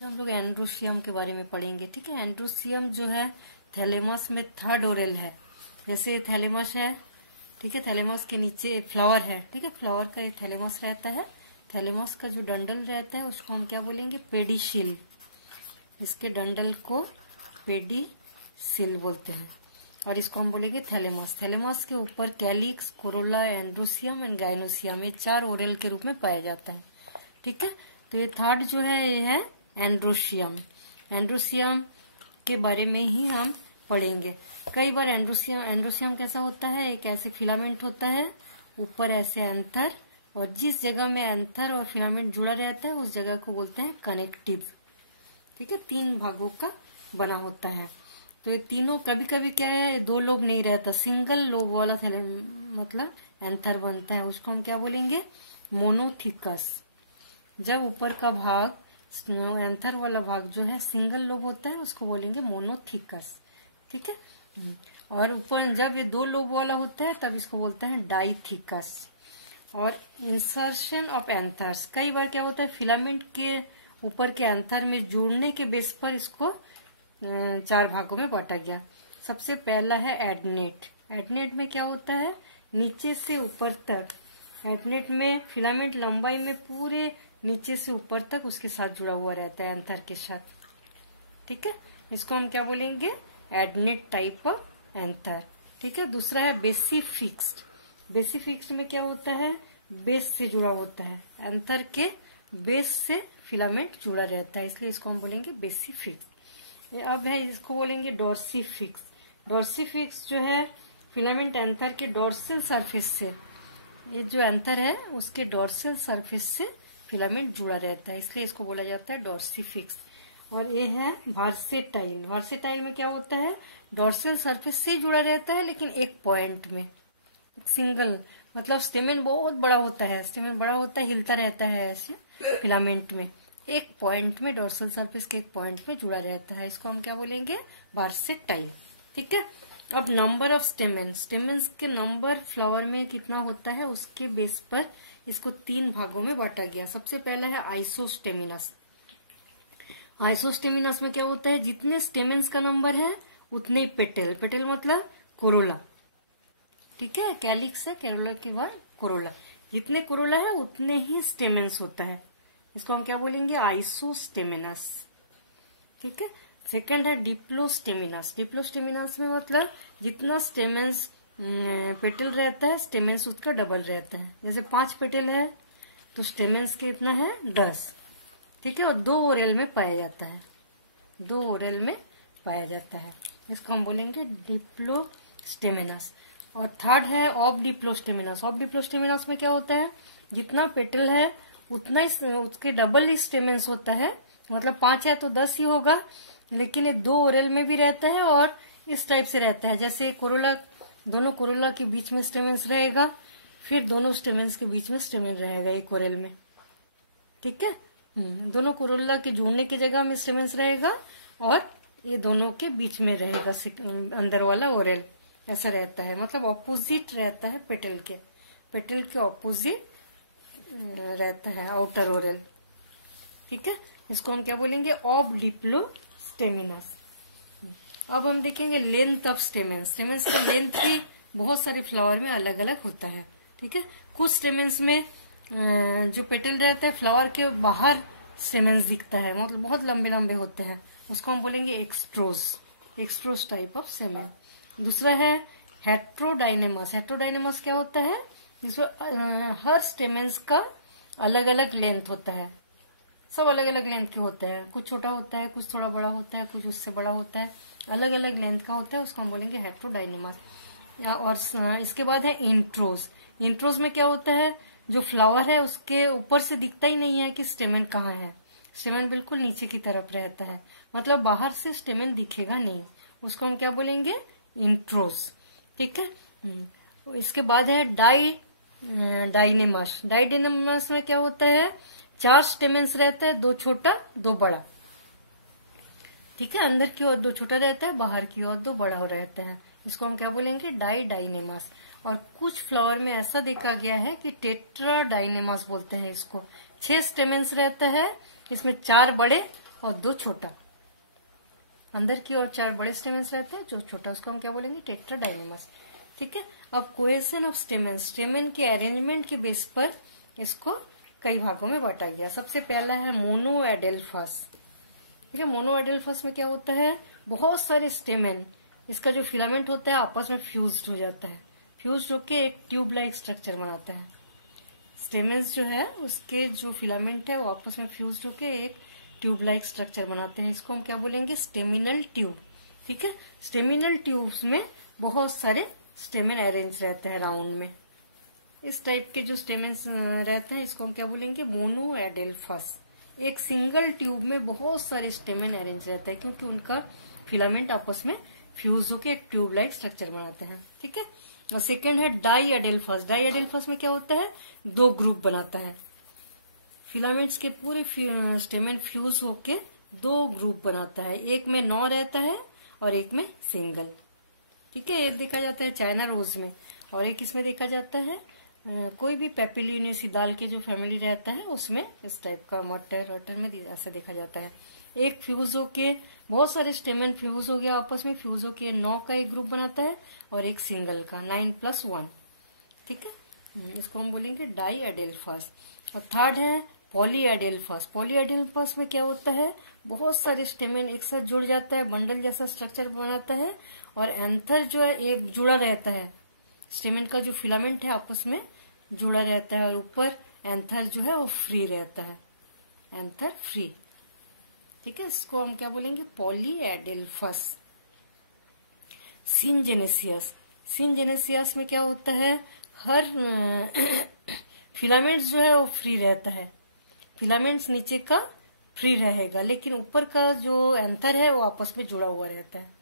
हम लोग एंड्रोसियम के बारे में पढ़ेंगे। ठीक है, एंड्रोसियम जो है थैलेमस में थर्ड ओरल है। जैसे थैलेमस है, ठीक है, थैलेमस के नीचे फ्लावर है। ठीक है, फ्लावर का एक थैलेमस रहता है। थैलेमस का जो डंडल रहता है उसको हम क्या बोलेंगे? पेडिसिल। इसके डंडल को पेडिसिल बोलते हैं और इसको हम बोलेंगे थैलेमस। थैलेमस के ऊपर calyx, Corolla, androecium and gynoecium, ये चार ओरल के रूप में पाया जाता है। ठीक है, तो ये थर्ड जो है ये है एंड्रोसियम। एंड्रोसियम के बारे में ही हम पढ़ेंगे। कई बार एंड्रोसियम कैसा होता है? एक ऐसे फिलामेंट होता है, ऊपर ऐसे एंथर, और जिस जगह में एंथर और फिलामेंट जुड़ा रहता है उस जगह को बोलते हैं कनेक्टिव। ठीक है, 3 भागों का बना होता है। तो ये तीनों, कभी कभी क्या है, ये 2 लोब नहीं रहता, सिंगल लोब वाला मतलब एंथर बनता है, उसको हम क्या बोलेंगे? मोनोथिकस। जब ऊपर का भाग, एंथर वाला भाग जो है सिंगल लोब होता है उसको बोलेंगे मोनोथिकस। ठीक है, और ऊपर जब ये 2 लोब वाला होता है तब इसको बोलते हैं डाइथिकस। और इंसर्शन ऑफ एंथर्स, कई बार क्या होता है, फिलामेंट के ऊपर के एंथर में जुड़ने के बेस पर इसको 4 भागों में बांटा गया। सबसे पहला है एडनेट। एडनेट में क्या होता है? नीचे से ऊपर तक, एडनेट में फिलामेंट लंबाई में पूरे नीचे से ऊपर तक उसके साथ जुड़ा हुआ रहता है, एंथर के साथ। ठीक है, इसको हम क्या बोलेंगे? Adnate type of anther. ठीक है, दूसरा है बेसिफिक्स्ड। बेसिफिक्स्ड में क्या होता है? बेस से जुड़ा होता है, एंथर के बेस से फिलामेंट जुड़ा रहता है, इसलिए इसको हम बोलेंगे बेसिफिक्स। अब है, इसको बोलेंगे डॉर्सिफिक्स। डॉर्सिफिक्स जो है फिलामेंट एंथर के डॉर्सल सरफेस से, ये जो एंथर है उसके डॉर्सल सरफेस से फिलामेंट जुड़ा रहता है, इसलिए इसको बोला जाता है डॉर्सिफिक्स। और ये है वर्सेटाइल। वर्सेटाइल में क्या होता है? डॉर्सल सरफेस से जुड़ा रहता है लेकिन एक पॉइंट में, सिंगल, मतलब स्टेमेन बहुत बड़ा होता है, स्टेमेन बड़ा होता है, हिलता रहता है ऐसे फिलामेंट में, एक पॉइंट में, डॉर्सल सरफेस के एक पॉइंट में जुड़ा रहता है, इसको हम क्या बोलेंगे? वर्सेटाइल। ठीक है, अब नंबर ऑफ स्टेमेन्स, स्टेमेन्स के नंबर फ्लावर में कितना होता है उसके बेस पर इसको 3 भागों में बांटा गया। सबसे पहला है आइसोस्टेमिनस। आइसोस्टेमिनस में क्या होता है? जितने स्टेमेन्स का नंबर है उतने ही पेटल, पेटल मतलब कोरोला। ठीक है, कैलिक्स है, कोरोला के बाद कोरोला, जितने कोरोला है उतने ही स्टेमेन्स होता है, इसको हम क्या बोलेंगे? आइसोस्टेमिनस। ठीक है, सेकंड है डिप्लोस्टेमिनस। डिप्लोस्टेमिनस में मतलब जितना स्टेमेंस पेटल रहता है स्टेमेंस उसका डबल रहता है। जैसे 5 पेटल है तो स्टेमेंस के इतना है 10। ठीक है, और 2 ओरल में पाया जाता है, 2 ओरल में पाया जाता है, इसको हम बोलेंगे डिप्लोस्टेमिनस। और थर्ड है ऑफ डिप्लोस्टेमिनस। ऑफ डिप्लोस्टेमिनस में क्या होता है? जितना पेटल है उतना ही उसके डबल ही स्टेमेंस होता है, मतलब 5 है तो 10 ही होगा, लेकिन ये 2 ओरल में भी रहता है और इस टाइप से रहता है, जैसे कोरोला, दोनों कोरोला के बीच में स्टेमेंस रहेगा, फिर दोनों स्टेमेंस के बीच में स्टेमेन रहेगा एक ओरल में। ठीक है, दोनों कोरोला के जुड़ने की जगह में स्टेमेंस रहेगा और ये दोनों के बीच में रहेगा अंदर वाला ओरल, ऐसा रहता है, मतलब ऑपोजिट रहता है पेटल के, पेटल के ऑपोजिट रहता है आउटर ओरल। ठीक है, इसको हम क्या बोलेंगे? ऑफ डिप्लोस्टेमिनस। अब हम देखेंगे लेंथ ऑफ स्टेमेंस। स्टेमेंस का लेंथ भी बहुत सारे फ्लावर में अलग अलग होता है। ठीक है, कुछ स्टेमेंस में जो पेटल रहता है फ्लावर के बाहर स्टेमेंस दिखता है, मतलब बहुत लंबे लंबे होते हैं, उसको हम बोलेंगे एक्सट्रोज, एक्सट्रोज टाइप ऑफ स्टेमेन। दूसरा है हेट्रोडाइनेमस। हेट्रोडाइनेमस क्या होता है? जिसमें हर स्टेमेंस का अलग अलग लेंथ होता है, सब अलग अलग लेंथ के होते हैं, कुछ छोटा होता है, कुछ थोड़ा बड़ा होता है, कुछ उससे बड़ा होता है, अलग अलग लेंथ का होता है, उसको हम बोलेंगे हेट्रोडाइनेमस। और इसके बाद है इंट्रोज। इंट्रोज में क्या होता है? जो फ्लावर है उसके ऊपर से दिखता ही नहीं है कि स्टेमेन कहाँ है, स्टेमेन बिल्कुल नीचे की तरफ रहता है, मतलब बाहर से स्टेमेन दिखेगा नहीं, उसको हम क्या बोलेंगे? इंट्रोज। ठीक है, इसके बाद है डाइनेमस। डाइनेमस में क्या होता है? 4 स्टेमेंस रहता है, 2 छोटा 2 बड़ा। ठीक है, अंदर की ओर 2 छोटा रहता है, बाहर की ओर 2 बड़ा हो रहता है, इसको हम क्या बोलेंगे? डाइनेमस। और कुछ फ्लावर में ऐसा देखा गया है कि टेट्राडाइनेमस बोलते हैं इसको। 6 स्टेमेंस रहता है, इसमें 4 बड़े और 2 छोटा। अंदर की ओर 4 बड़े स्टेमेंस रहते हैं, जो छोटा उसको हम क्या बोलेंगे, टेट्राडाइनेमस। ठीक है। अब कोहेशन ऑफ स्टेमेन, स्टेमेन के अरेंजमेंट के बेस पर इसको कई भागों में बांटा गया। सबसे पहला है मोनोएडेल्फस। ठीक है, मोनोएडेल्फस में क्या होता है, बहुत सारे स्टेमेन, इसका जो फिलामेंट होता है आपस में फ्यूज्ड हो जाता है, फ्यूज्ड होके एक ट्यूब लाइक स्ट्रक्चर बनाता है। स्टेमेन्स जो है उसके जो फिलामेंट है वो आपस में फ्यूज्ड होके एक ट्यूब लाइक स्ट्रक्चर बनाते हैं, इसको हम क्या बोलेंगे, स्टेमिनल ट्यूब। ठीक है, स्टेमिनल ट्यूब्स में बहुत सारे स्टेमेन अरेंज रहते हैं राउंड में। इस टाइप के जो स्टेमेन्स रहते हैं इसको हम क्या बोलेंगे, मोनोएडेल्फस। एक सिंगल ट्यूब में बहुत सारे स्टेमेन अरेंज रहते हैं क्योंकि उनका फिलामेंट आपस में फ्यूज होकर एक ट्यूब लाइक स्ट्रक्चर बनाते हैं। ठीक है। और सेकेंड है डाईएडेल्फस। डाईएडेल्फस में क्या होता है, 2 ग्रुप बनाता है। फिलामेंट्स के पूरे स्टेमेन फ्यूज होके 2 ग्रुप बनाता है, एक में 9 रहता है और एक में सिंगल। ठीक है, एक देखा जाता है चाइना रोज में और एक इसमें देखा जाता है कोई भी पेपिलिनेसी दाल के जो फैमिली रहता है उसमें इस टाइप का मटर वटर में ऐसा देखा जाता है। एक फ्यूज होके बहुत सारे स्टेमेन फ्यूज हो गया, आपस में फ्यूज होके 9 का एक ग्रुप बनाता है और एक सिंगल का 9+1। ठीक है, इसको हम बोलेंगे डाईएडेल्फस। और थर्ड है पॉलीएडेल्फस। पॉलीएडेल्फस में क्या होता है, बहुत सारे स्टेमेन एक साथ जुड़ जाता है, बंडल जैसा स्ट्रक्चर बनाता है और एंथर जो है एक जुड़ा रहता है, स्टेमेन का जो फिलामेंट है आपस में जुड़ा रहता है और ऊपर एंथर जो है वो फ्री रहता है, एंथर फ्री। ठीक है, इसको हम क्या बोलेंगे, पॉलीएडेल्फस। सिनजेनेसियस। सिनजेनेसियस में क्या होता है, हर फिलामेंट्स जो है वो फ्री रहता है, फिलामेंट्स नीचे का फ्री रहेगा लेकिन ऊपर का जो एंथर है वो आपस में जुड़ा हुआ रहता है,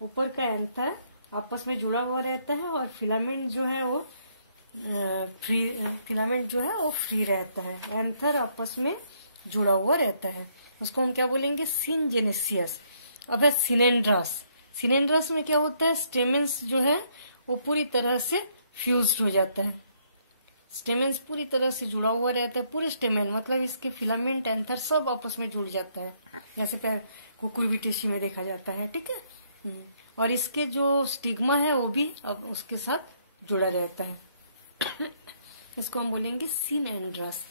ऊपर का एंथर आपस में जुड़ा हुआ रहता है और फिलामेंट जो है वो फिलामेंट जो है वो फ्री रहता है, एंथर आपस में जुड़ा हुआ रहता है, उसको हम क्या बोलेंगे, सिनजेनेसियस। अब है सिनेंड्रस। सिनेंड्रस में क्या होता है, स्टेमेंस जो है वो पूरी तरह से फ्यूज्ड हो जाता है, स्टेमेंस पूरी तरह से जुड़ा हुआ रहता है, पूरे स्टेमेन मतलब इसके फिलामेंट एंथर सब आपस में जुड़ जाता है, जैसे कुकुरबिटेसी में देखा जाता है। ठीक है, और इसके जो स्टिग्मा है वो भी अब उसके साथ जुड़ा रहता है इसको हम बोलेंगे सिनेंड्रस।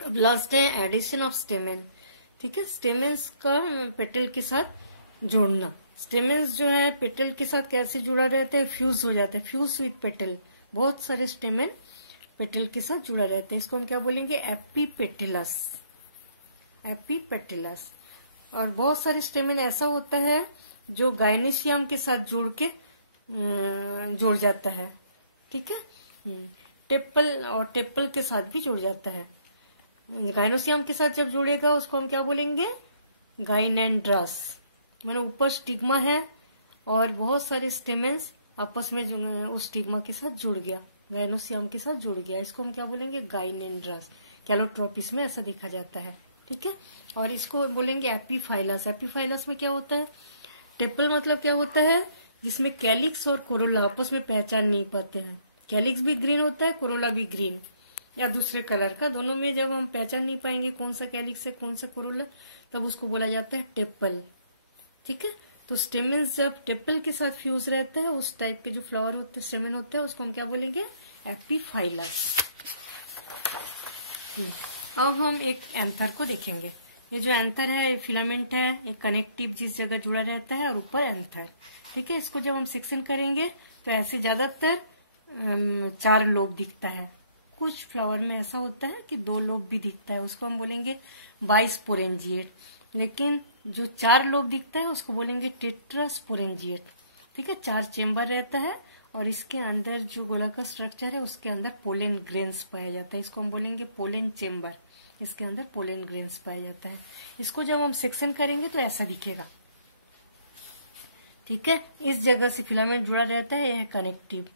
अब लास्ट है एडिशन ऑफ स्टेमेन। ठीक है, स्टेमेंस का पेटल के साथ जोड़ना। स्टेमेंस जो है पेटल के साथ कैसे जुड़ा रहता है, फ्यूज हो जाता है, फ्यूज विथ पेटल, बहुत सारे स्टेमेन पेटल के साथ जुड़ा रहता है, इसको हम क्या बोलेंगे, एपीपेटिलस, एपीपेटिलस। और बहुत सारे स्टेमेन ऐसा होता है जो गाइनेशियम के साथ जुड़ जाता है। ठीक है, टेपल और टेपल के साथ भी जुड़ जाता है, गाइनोसियम के साथ जब जुड़ेगा उसको हम क्या बोलेंगे, गाइनेंड्रस। माने ऊपर स्टिग्मा है और बहुत सारे स्टेमेंस आपस में उस स्टिग्मा के साथ जुड़ गया, गाइनोसियम के साथ जुड़ गया, इसको हम क्या बोलेंगे, गाइनेंड्रस। कैलोट्रोपिस में ऐसा देखा जाता है। ठीक है, और इसको बोलेंगे एपीफाइलस। एपीफाइलस में क्या होता है, टेपल मतलब क्या होता है, जिसमें कैलिक्स और कोरोला आपस में पहचान नहीं पाते हैं, कैलिक्स भी ग्रीन होता है, कोरोला भी ग्रीन या दूसरे कलर का, दोनों में जब हम पहचान नहीं पाएंगे कौन सा कैलिक्स है कौन सा कोरोला, तब उसको बोला जाता है टेपल। ठीक है, तो स्टेमेंस जब टेपल के साथ फ्यूज रहता है, उस टाइप के जो फ्लावर होते हैं, स्टेमेन होता है, उसको हम क्या बोलेंगे, एपीफाइलस। अब हम एक एंथर को देखेंगे। ये जो एंथर है, ये फिलामेंट है, ये कनेक्टिव जिस जगह जुड़ा रहता है और ऊपर एंथर। ठीक है, इसको जब हम सेक्शन करेंगे तो ऐसे ज्यादातर 4 लोब दिखता है, कुछ फ्लावर में ऐसा होता है कि 2 लोब भी दिखता है, उसको हम बोलेंगे बाइस्पोरेंजिएट। लेकिन जो 4 लोब दिखता है उसको बोलेंगे टेट्रास्पोरेंजिएट। ठीक है, 4 चेम्बर रहता है और इसके अंदर जो गोलाकार स्ट्रक्चर है उसके अंदर पोलेन ग्रेन्स पाया जाता है, इसको हम बोलेंगे पोलेन चेम्बर, इसके अंदर पोलेन ग्रेन्स पाया जाता है। इसको जब हम सेक्शन करेंगे तो ऐसा दिखेगा। ठीक है, इस जगह से फिलामेंट जुड़ा रहता है, यह कनेक्टिव,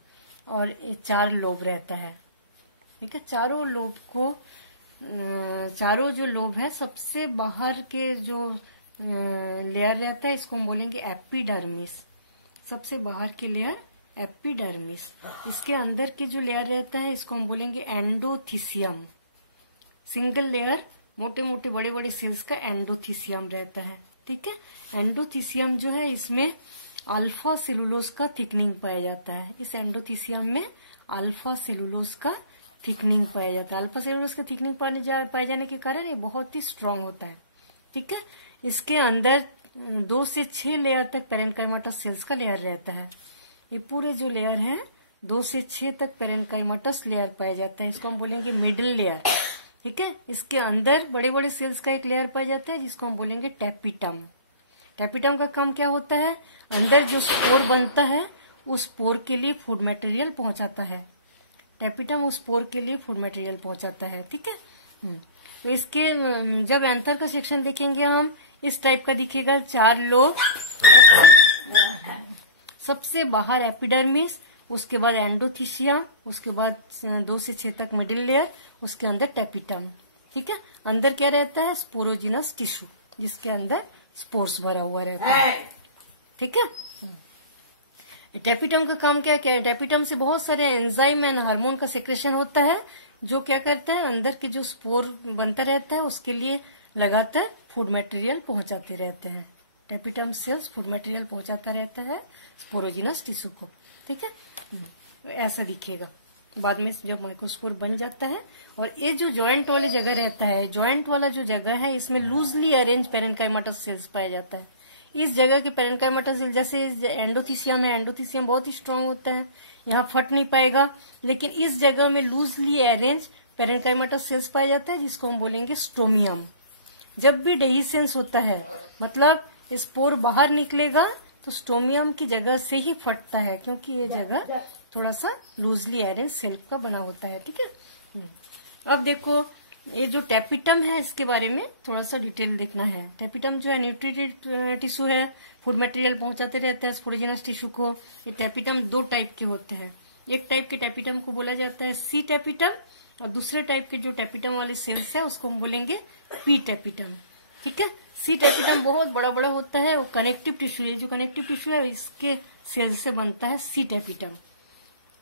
और ये 4 लोब रहता है। ठीक है, चारों लोब को चारों जो लोब है सबसे बाहर के जो लेयर रहता है इसको हम बोलेंगे एपिडर्मिस, सबसे बाहर के लेयर एपिडर्मिस। इसके अंदर के जो लेयर रहता है इसको हम बोलेंगे एंडोथीसियम, सिंगल लेयर मोटे मोटे बड़े बड़े सेल्स का एंडोथीसियम रहता है। ठीक है, एंडोथीसियम जो है इसमें अल्फा सेलुलोज का थिकनिंग पाया जाता है। इस एंडोथीसियम में अल्फा सेलुलोज का थिकनिंग पाया जाता है। अल्फा सेलुलोज का थिकनिंग पाए जाने के कारण ये बहुत ही स्ट्रांग होता है। ठीक है, इसके अंदर 2 से 6 लेयर तक पेरेन्काइमाटस सेल्स का लेयर रहता है। ये पूरे जो लेयर है 2 से 6 तक पेरेन्काइमाटस लेयर पाया जाता है। इसको हम बोलेंगे मिडिल लेयर। ठीक है, इसके अंदर बड़े बड़े सेल्स का एक लेयर पाया जाता है जिसको हम बोलेंगे टेपिटम। टेपिटम का काम क्या होता है, अंदर जो स्पोर बनता है उस स्पोर के लिए फूड मटेरियल पहुंचाता है। टेपिटम उस स्पोर के लिए फूड मटेरियल पहुंचाता है। ठीक है, तो इसके जब एंथर का सेक्शन देखेंगे हम इस टाइप का दिखेगा। 4 लोब, सबसे बाहर एपिडर्मिस, उसके बाद एंडोथीसियम, उसके बाद 2 से 6 तक मिडिल लेयर, उसके अंदर टेपिटम। ठीक है, अंदर क्या रहता है, स्पोरोजिनस टिश्यू जिसके अंदर स्पोर्स भरा हुआ रहता है। ठीक है, टेपिटम का काम क्या है, टेपिटम से बहुत सारे एंजाइम एंड हार्मोन का सेक्रेशन होता है जो क्या करता है, अंदर के जो स्पोर बनता रहता है उसके लिए लगातार फूड मटेरियल पहुंचाते रहते हैं। टेपिटम सेल्स फूड मटेरियल पहुंचाता रहता है स्पोरोजिनस टिश्यू को। ठीक है, ऐसा दिखेगा बाद में जब माइक्रोस्पोर बन जाता है। और ये जो जॉइंट वाली जगह रहता है, जॉइंट वाला जो जगह है इसमें लूजली अरेंज पेरेन्काइमाटस सेल्स पाया जाता है। इस जगह के पेरेन्काइमाटस सेल जैसे एंडोथीसियम है, एंडोथीसियम बहुत ही स्ट्रांग होता है, यहाँ फट नहीं पाएगा, लेकिन इस जगह में लूजली अरेंज पेरेन्काइमाटस सेल्स पाया जाता है जिसको हम बोलेंगे स्टोमियम। जब भी डेहिसेंस होता है मतलब स्पोर बाहर निकलेगा तो स्टोमियम की जगह से ही फटता है, क्योंकि ये जगह थोड़ा सा लूजली अरेंज सेल का बना होता है। ठीक है, अब देखो ये जो टेपिटम है इसके बारे में थोड़ा सा डिटेल देखना है। टेपिटम जो है न्यूट्रिटिव टिश्यू है, फूड मटेरियल पहुंचाते रहते हैं स्पोरोजिनस टिश्यू को। ये टेपिटम 2 टाइप के होते हैं। एक टाइप के टेपिटम को बोला जाता है सी टेपिटम, और दूसरे टाइप के जो टेपिटम वाले सेल्स है उसको हम बोलेंगे पी टेपिटम। ठीक है, सी टेपिटम बहुत बड़ा बड़ा होता है, वो कनेक्टिव टिश्यू है। जो कनेक्टिव टिश्यू है इसके सेल से बनता है सी टेपिटम।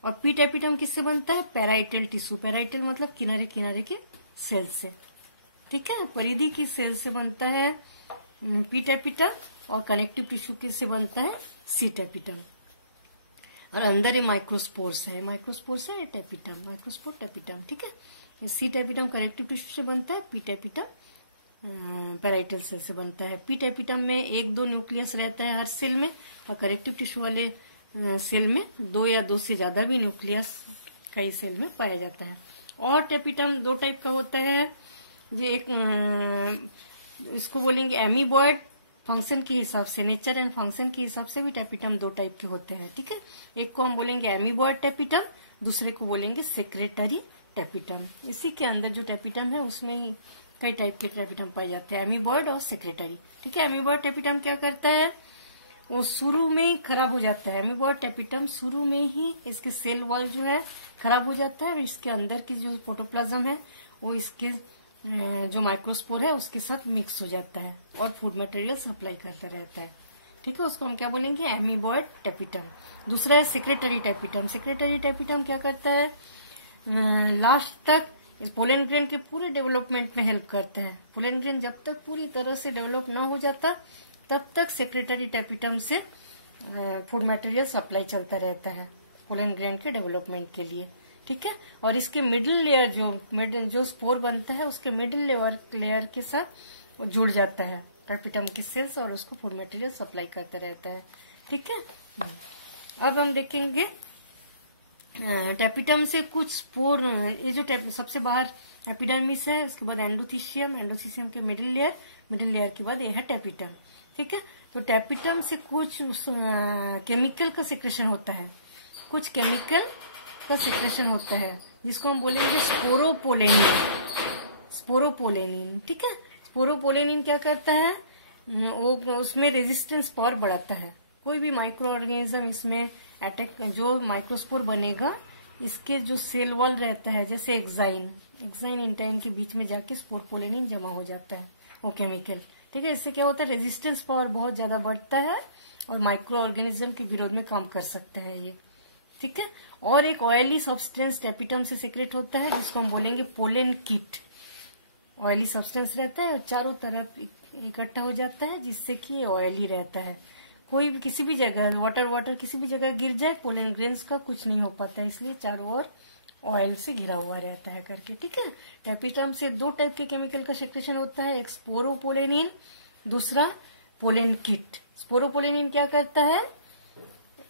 और पी टेपिटम किससे बनता है, पैराइटल टिश्यू। पैराइटल मतलब किनारे किनारे के सेल से। ठीक है, परिधि की सेल से बनता है पी टेपिटम, और कनेक्टिव टिश्यू किससे बनता है, सी टेपिटम। और अंदर ये माइक्रोस्पोर्स है, माइक्रोस्पोर्स है टेपिटम, माइक्रोस्पोर टेपिटम। ठीक है, सी टेपिटम कनेक्टिव टिश्यू से बनता है, पी टेपिटम पैराइटल सेल से बनता है। पी टेपिटम में 1-2 न्यूक्लियस रहता है हर सेल में, और कनेक्टिव टिश्यू वाले सेल में 2 या 2 से ज्यादा भी न्यूक्लियस कई सेल में पाया जाता है। और टेपिटम 2 टाइप का होता है। ये एक इसको बोलेंगे एमीबॉयड, फंक्शन के हिसाब से, नेचर एंड फंक्शन के हिसाब से भी टेपिटम 2 टाइप के होते हैं। ठीक है, एक को हम बोलेंगे एमीबॉयड टेपिटम, दूसरे को बोलेंगे सेक्रेटरी टेपिटम। इसी के अंदर जो टेपिटम है उसमें ही कई टाइप के टेपिटम पाए जाते हैं, एमीबॉयड और सेक्रेटरी। ठीक है, एमीबॉयड टेपिटम क्या करता है, वो शुरू में ही खराब हो जाता है। एमीबॉयड टेपिटम शुरू में ही इसके सेल वॉल जो है खराब हो जाता है, और इसके अंदर की जो प्रोटोप्लाज्म है वो इसके जो माइक्रोस्पोर है उसके साथ मिक्स हो जाता है और फूड मटेरियल सप्लाई करता रहता है। ठीक है, उसको हम क्या बोलेंगे, एमीबॉयड टेपिटम। दूसरा है सेक्रेटरी टेपिटम। सेक्रेटरी टेपिटम क्या करता है, लास्ट तक इस पोलन ग्रेन के पूरे डेवलपमेंट में हेल्प करता है। पोलन ग्रेन जब तक पूरी तरह से डेवलप ना हो जाता तब तक सेक्रेटरी टेपिटम से फूड मटेरियल सप्लाई चलता रहता है पोलन ग्रेन के डेवलपमेंट के लिए। ठीक है, और इसके मिडिल लेयर जो स्पोर बनता है उसके मिडिल लेयर के साथ जुड़ जाता है टेपिटम के सेल्स, और उसको फूड मटेरियल सप्लाई करता रहता है। ठीक है, अब हम देखेंगे टेपिटम से कुछ स्पोर। ये जो सबसे बाहर एपिडर्मिस है, उसके बाद एंडोथीसियम, एंडोथीसियम के मिडिल लेयर के बाद ये है टेपिटम। ठीक है, तो टेपिटम से कुछ केमिकल का सिक्रेशन होता है, कुछ केमिकल का सिक्रेशन होता है जिसको हम बोलेंगे स्पोरोपोलेनिन। ठीक है, स्पोरोपोलेनिन क्या करता है, वो उसमें रेजिस्टेंस पावर बढ़ाता है। कोई भी माइक्रो ऑर्गेनिज्म इसमें अटैक, जो माइक्रोस्पोर बनेगा इसके जो सेल वॉल रहता है, जैसे एक्साइन इंटाइन के बीच में जाके स्पोरोपोलेनिन जमा हो जाता है वो केमिकल। ठीक है, इससे क्या होता है, रेजिस्टेंस पावर बहुत ज्यादा बढ़ता है और माइक्रो ऑर्गेनिज्म के विरोध में काम कर सकता है ये। ठीक है, और एक ऑयली सब्सटेंस टेपिटम से सीक्रेट होता है जिसको हम बोलेंगे पोलन कीट। ऑयली सब्सटेंस रहता है और चारों तरफ इकट्ठा हो जाता है, जिससे कि ऑयली रहता है। कोई भी किसी भी जगह वाटर किसी भी जगह गिर जाए, पोलन ग्रेन्स का कुछ नहीं हो पाता, इसलिए चारों ओर ऑयल से घिरा हुआ रहता है करके, ठीक है। टेपिटम से दो टाइप के केमिकल का सेक्रेशन होता है, एक स्पोरोपोलेनिन, दूसरा पोलन किट। स्पोरोपोलेनिन क्या करता है,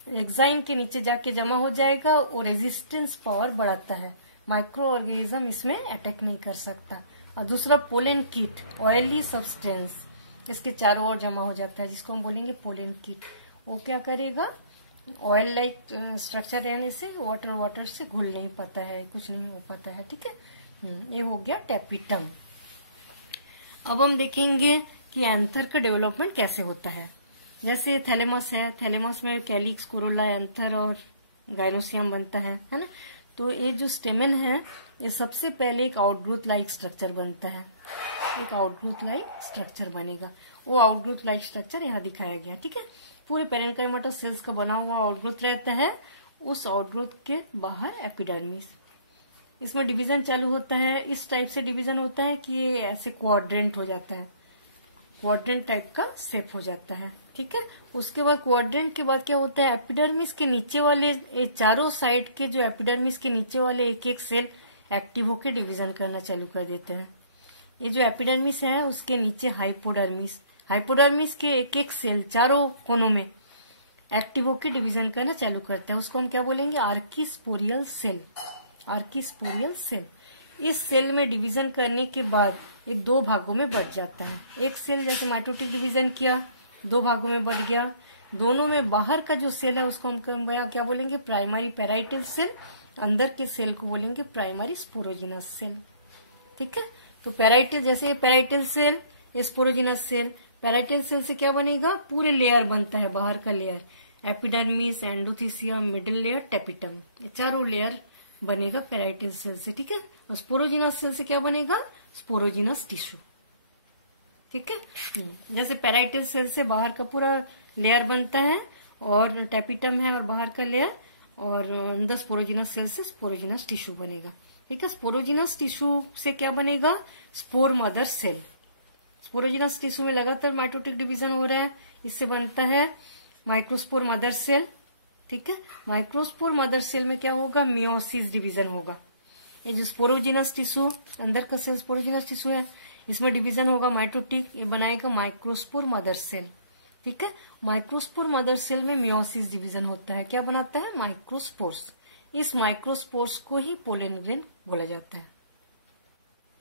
एग्जाइम के नीचे जाके जमा हो जाएगा और रेजिस्टेंस पावर बढ़ाता है, माइक्रो ऑर्गेनिज्म इसमें अटैक नहीं कर सकता। और दूसरा पोलन किट, ऑयली सब्सटेंस इसके चारों ओर जमा हो जाता है, जिसको हम बोलेंगे पोलन किट। वो क्या करेगा, ऑयल लाइक स्ट्रक्चर रहने से वाटर से घुल नहीं पाता है, कुछ नहीं हो पाता है, ठीक है। ये हो गया टेपिटम। अब हम देखेंगे कि एंथर का डेवलपमेंट कैसे होता है। जैसे थैलेमस है, थैलेमस में कैलिक्स, कोरोला, एंथर और गाइनोसियम बनता है ना। तो ये जो स्टेमन है, ये सबसे पहले एक आउटग्रोथ लाइक स्ट्रक्चर बनता है, एक आउटग्रोथ लाइक स्ट्रक्चर बनेगा। वो आउटग्रोथ लाइक स्ट्रक्चर यहाँ दिखाया गया, ठीक है। पूरे पेरेन्काइमेटस सेल्स का बना हुआ आउटग्रोथ रहता है, उस आउटग्रोथ के बाहर एपिडर्मिस। इसमें डिवीजन चालू होता है, इस टाइप से डिवीजन होता है कि ये ऐसे क्वाड्रेंट हो जाता है, क्वाड्रेंट टाइप का शेप हो जाता है, ठीक है। उसके बाद क्वाड्रेंट के बाद क्या होता है, एपिडर्मिस के नीचे वाले चारों साइड के जो एपिडर्मिस के नीचे वाले एक एक सेल एक्टिव होकर डिवीजन करना चालू कर देते हैं। ये जो एपिडर्मिस है उसके नीचे हाइपोडर्मिस, हाइपोडर्मिस के एक एक सेल चारों कोनों में एक्टिव होकर डिवीजन करना चालू करता है, उसको हम क्या बोलेंगे, आर्किस्पोरियल सेल। आर्किस्पोरियल सेल इस सेल में डिवीजन करने के बाद एक दो भागों में बढ़ जाता है। एक सेल जैसे माइटोटिक डिवीजन किया, दो भागों में बढ़ गया, दोनों में बाहर का जो सेल है उसको हम क्या बोलेंगे, प्राइमरी पेराइटल सेल। अंदर के सेल को बोलेंगे प्राइमरी स्पोरोजिनस सेल, ठीक है। तो पेराइटल, जैसे parietal cell, sporogenous cell, parietal cell से क्या बनेगा, पूरे लेयर बनता है, बाहर का layer, epidermis, endothecium, middle layer, tapetum, ये चारों लेयर बनेगा पेराइटल सेल से, ठीक है। और स्पोरोजिनस सेल से क्या बनेगा, स्पोरोजिनस टिश्यू, ठीक है। जैसे पेराइटल सेल से बाहर का पूरा लेयर बनता है और टेपिटम है और बाहर का लेयर, और अंदर स्पोरोजिनस सेल से स्पोरोजिनस टिश्यू बनेगा, ठीक है। स्पोरोजिनस टिश्यू से क्या बनेगा, spore mother cell. Sporogenous tissue में लगातार माइटोटिक डिवीजन हो रहा है, इससे बनता है माइक्रोस्पोर मदर सेल, ठीक है। माइक्रोस्पोर मदर सेल में क्या होगा, मियोसिस डिवीजन होगा। ये जो स्पोरोजिनस टिश्यू, अंदर का सेल स्पोरोजिनस टिश्यू है, इसमें डिवीजन होगा माइटोटिक, ये बनाएगा माइक्रोस्पोर मदर सेल, ठीक है। माइक्रोस्पोर मदर सेल में मियोसिस डिवीजन होता है, क्या बनाता है, माइक्रोस्पोर्स। इस माइक्रोस्पोर्स को ही पोलन ग्रेन बोला जाता है,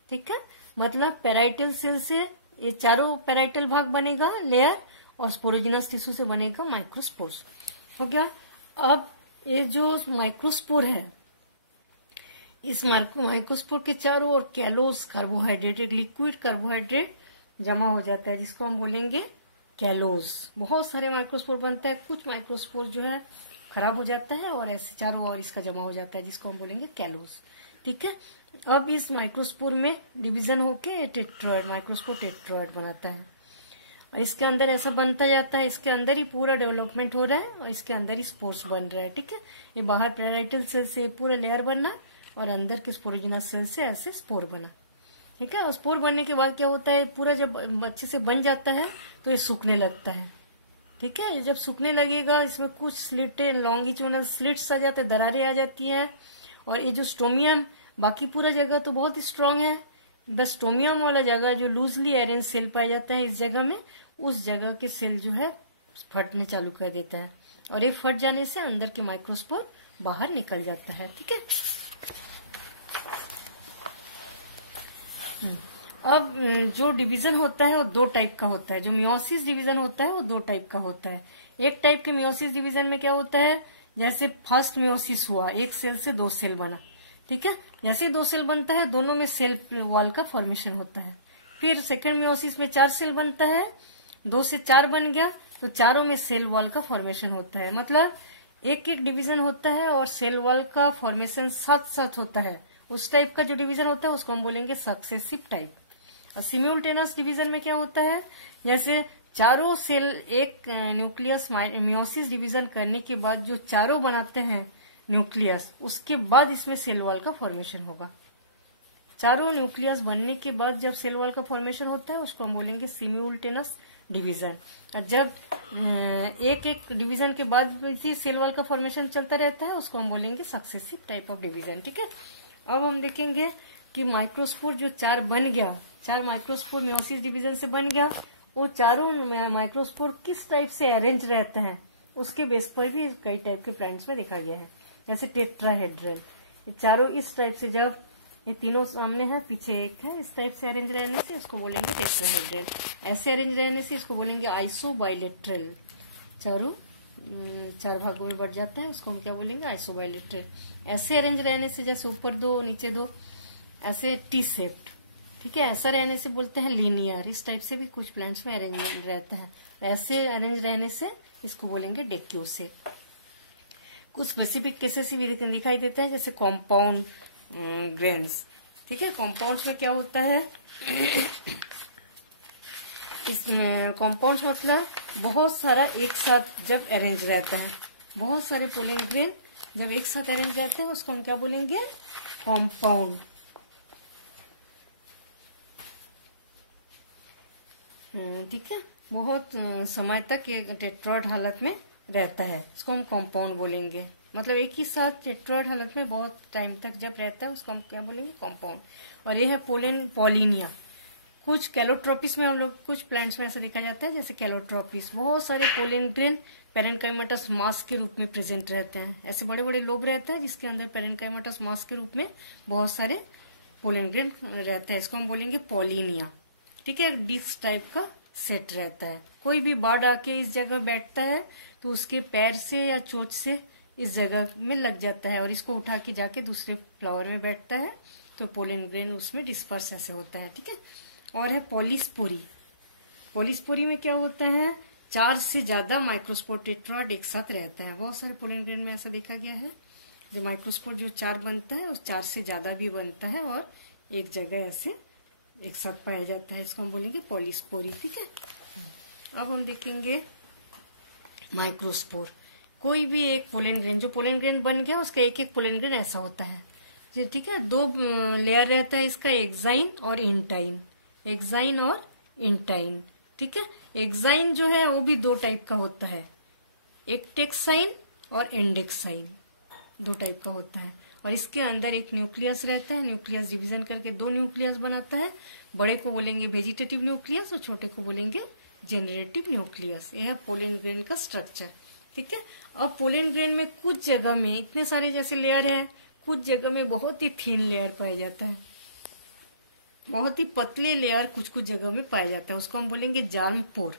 ठीक है। मतलब पेराइटल सेल से ये चारों पेराइटल भाग बनेगा लेयर, और स्पोरोजिनस टिश्यू से बनेगा माइक्रोस्पोर्स, हो गया। अब ये जो माइक्रोस्पोर है, इस माइक्रोस्पोर के चारों ओर कैलोस कार्बोहाइड्रेट, एक लिक्विड कार्बोहाइड्रेट जमा हो जाता है, जिसको हम बोलेंगे कैलोस। बहुत सारे माइक्रोस्पोर बनता है, कुछ माइक्रोस्पोर जो है खराब हो जाता है और ऐसे चारों ओर इसका जमा हो जाता है, जिसको हम बोलेंगे कैलोस, ठीक है। अब इस माइक्रोस्पोर में डिवीजन होके टेट्रॉइड, माइक्रोस्पोर टेट्रॉइड बनाता है, और इसके अंदर ऐसा बनता जाता है, इसके अंदर ही पूरा डेवलपमेंट हो रहा है और इसके अंदर ही स्पोर्स बन रहा है, ठीक है। ये बाहर पेराइटल सेल से पूरा लेयर बनना और अंदर के स्पोरोजिनस सेल से ऐसे स्पोर बना, ठीक है। और स्पोर बनने के बाद क्या होता है, पूरा जब अच्छे से बन जाता है तो ये सूखने लगता है, ठीक है। जब सूखने लगेगा, इसमें कुछ स्लिटें, लॉन्गिट्यूडनल स्लिट्स आ जाते हैं, दरारें आ जाती हैं, और ये जो स्टोमियम, बाकी पूरा जगह तो बहुत स्ट्रांग है, बस स्टोमियम वाला जगह जो लूजली अरेंज सेल पाया जाता है इस जगह में, उस जगह के सेल जो है फटने चालू कर देता है, और ये फट जाने से अंदर के माइक्रोस्पोर बाहर निकल जाता है, ठीक है। अब जो डिवीजन होता है वो दो टाइप का होता है, जो मियोसिस डिवीजन होता है वो दो टाइप का होता है। एक टाइप के मियोसिस डिवीजन में क्या होता है, जैसे फर्स्ट मियोसिस हुआ, एक सेल से दो सेल बना, ठीक है। जैसे ही दो सेल बनता है, दोनों में सेल वॉल का फॉर्मेशन होता है। फिर सेकंड मियोसिस में 4 सेल बनता है, 2 से 4 बन गया, तो चारों में सेल वॉल का फॉर्मेशन होता है। मतलब एक एक डिवीजन होता है और सेल वॉल का फॉर्मेशन साथ साथ होता है। उस टाइप का जो डिवीजन होता है उसको हम बोलेंगे सक्सेसिव टाइप। और सिम्युल्टेनियस डिवीजन में क्या होता है, जैसे चारों सेल एक न्यूक्लियस मियोसिस डिवीजन करने के बाद जो चारों बनाते हैं न्यूक्लियस, उसके बाद इसमें सेल वॉल का फॉर्मेशन होगा, चारों न्यूक्लियस बनने के बाद जब सेल वॉल का फॉर्मेशन होता है उसको हम बोलेंगे सिम्युल्टेनस डिवीजन। और जब एक एक डिवीजन के बाद भी सेल वॉल का फॉर्मेशन चलता रहता है उसको हम बोलेंगे सक्सेसिव टाइप ऑफ डिवीजन। ठीक है, अब हम देखेंगे कि माइक्रोस्पोर जो 4 बन गया, 4 माइक्रोस्पोर मेयोसिस डिवीजन से बन गया, वो चारों माइक्रोस्पोर किस टाइप से अरेंज रहते हैं उसके बेस पर भी कई टाइप के प्लांट्स में देखा गया है। जैसे टेट्राहेड्रल, ये चारों इस टाइप से, जब ये तीनों सामने है पीछे एक है, इस टाइप से अरेंज रहने से इसको बोलेंगे टेट्राहेड्रल। ऐसे अरेंज रहने से इसको बोलेंगे आइसोबाइलेट्रल। चारों 4 भागों में बढ़ जाता है, उसको हम क्या बोलेंगे आइसोबाइलेट्रल। ऐसे अरेंज रहने से, जैसे ऊपर 2 नीचे 2, ऐसे टी शेप्ड। ठीक है, ऐसा रहने से बोलते हैं लीनियर। इस टाइप से भी कुछ प्लांट्स में अरेंजमेंट रहता है। ऐसे अरेंज रहने से इसको बोलेंगे डेक्यूसेट। कुछ स्पेसिफिक केसेस भी दिखाई देता है, जैसे कॉम्पाउंड ग्रेन्स। ठीक है, कॉम्पाउंड्स में क्या होता है, इसमें कॉम्पाउंड्स मतलब बहुत सारा एक साथ जब अरेंज रहता है, बहुत सारे पोलन ग्रेन जब एक साथ अरेंज रहते हैं उसको हम क्या बोलेंगे कॉम्पाउंड। ठीक है, बहुत समय तक ये टेट्राड हालत में रहता है, इसको हम कंपाउंड बोलेंगे। मतलब एक ही साथ टेट्राड हालत में बहुत टाइम तक जब रहता है उसको हम क्या बोलेंगे कंपाउंड। और ये है पोलन पॉलिनिया। कुछ कैलोट्रोपिस में हम लोग कुछ प्लांट्स में ऐसा देखा जाता है, जैसे कैलोट्रोपिस बहुत सारे पोलन ग्रेन पेरेन्काइमेटस मास के रूप में प्रेजेंट रहते हैं। ऐसे बड़े बड़े लोब रहता है जिसके अंदर पेरेन्काइमेटस मास के रूप में बहुत सारे पोलन ग्रेन रहता है, इसको हम बोलेंगे पॉलिनिया। ठीक है, डिस्क टाइप का सेट रहता है। कोई भी बर्ड आके इस जगह बैठता है तो उसके पैर से या चोंच से इस जगह में लग जाता है और इसको उठा के जाके दूसरे फ्लावर में बैठता है, तो पोलन ग्रेन उसमें डिस्पर्स ऐसे होता है। ठीक है, और है पॉलीस्पोरी। पॉलीस्पोरी में क्या होता है, 4 से ज्यादा माइक्रोस्पोर टेट्राड एक साथ रहता है। बहुत सारे पोलन ग्रेन में ऐसा देखा गया है, जो माइक्रोस्पोर जो 4 बनता है उस 4 से ज्यादा भी बनता है और एक जगह ऐसे एक साथ पाया जाता है, इसको हम बोलेंगे पॉलीस्पोरी। ठीक है, अब हम देखेंगे माइक्रोस्पोर। कोई भी एक पोलन ग्रेन, जो पोलन ग्रेन बन गया उसका एक एक पोलन ग्रेन ऐसा होता है। ठीक है, 2 लेयर रहता है इसका, एक्साइन और इंटाइन। एक्साइन और इंटाइन। ठीक है, एक्साइन जो है वो भी 2 टाइप का होता है, एक टेक्साइन और एंडेक्साइन, 2 टाइप का होता है। और इसके अंदर एक न्यूक्लियस रहता है, न्यूक्लियस डिवीजन करके 2 न्यूक्लियस बनाता है। बड़े को बोलेंगे वेजिटेटिव न्यूक्लियस और छोटे को बोलेंगे जेनरेटिव न्यूक्लियस। यह है पोलन ग्रेन का स्ट्रक्चर। ठीक है, अब पोलन ग्रेन में कुछ जगह में इतने सारे जैसे लेयर है, कुछ जगह में बहुत ही थिन लेयर पाया जाता है, बहुत ही पतले लेयर कुछ कुछ जगह में पाया जाता है, उसको हम बोलेंगे जार्म पोर।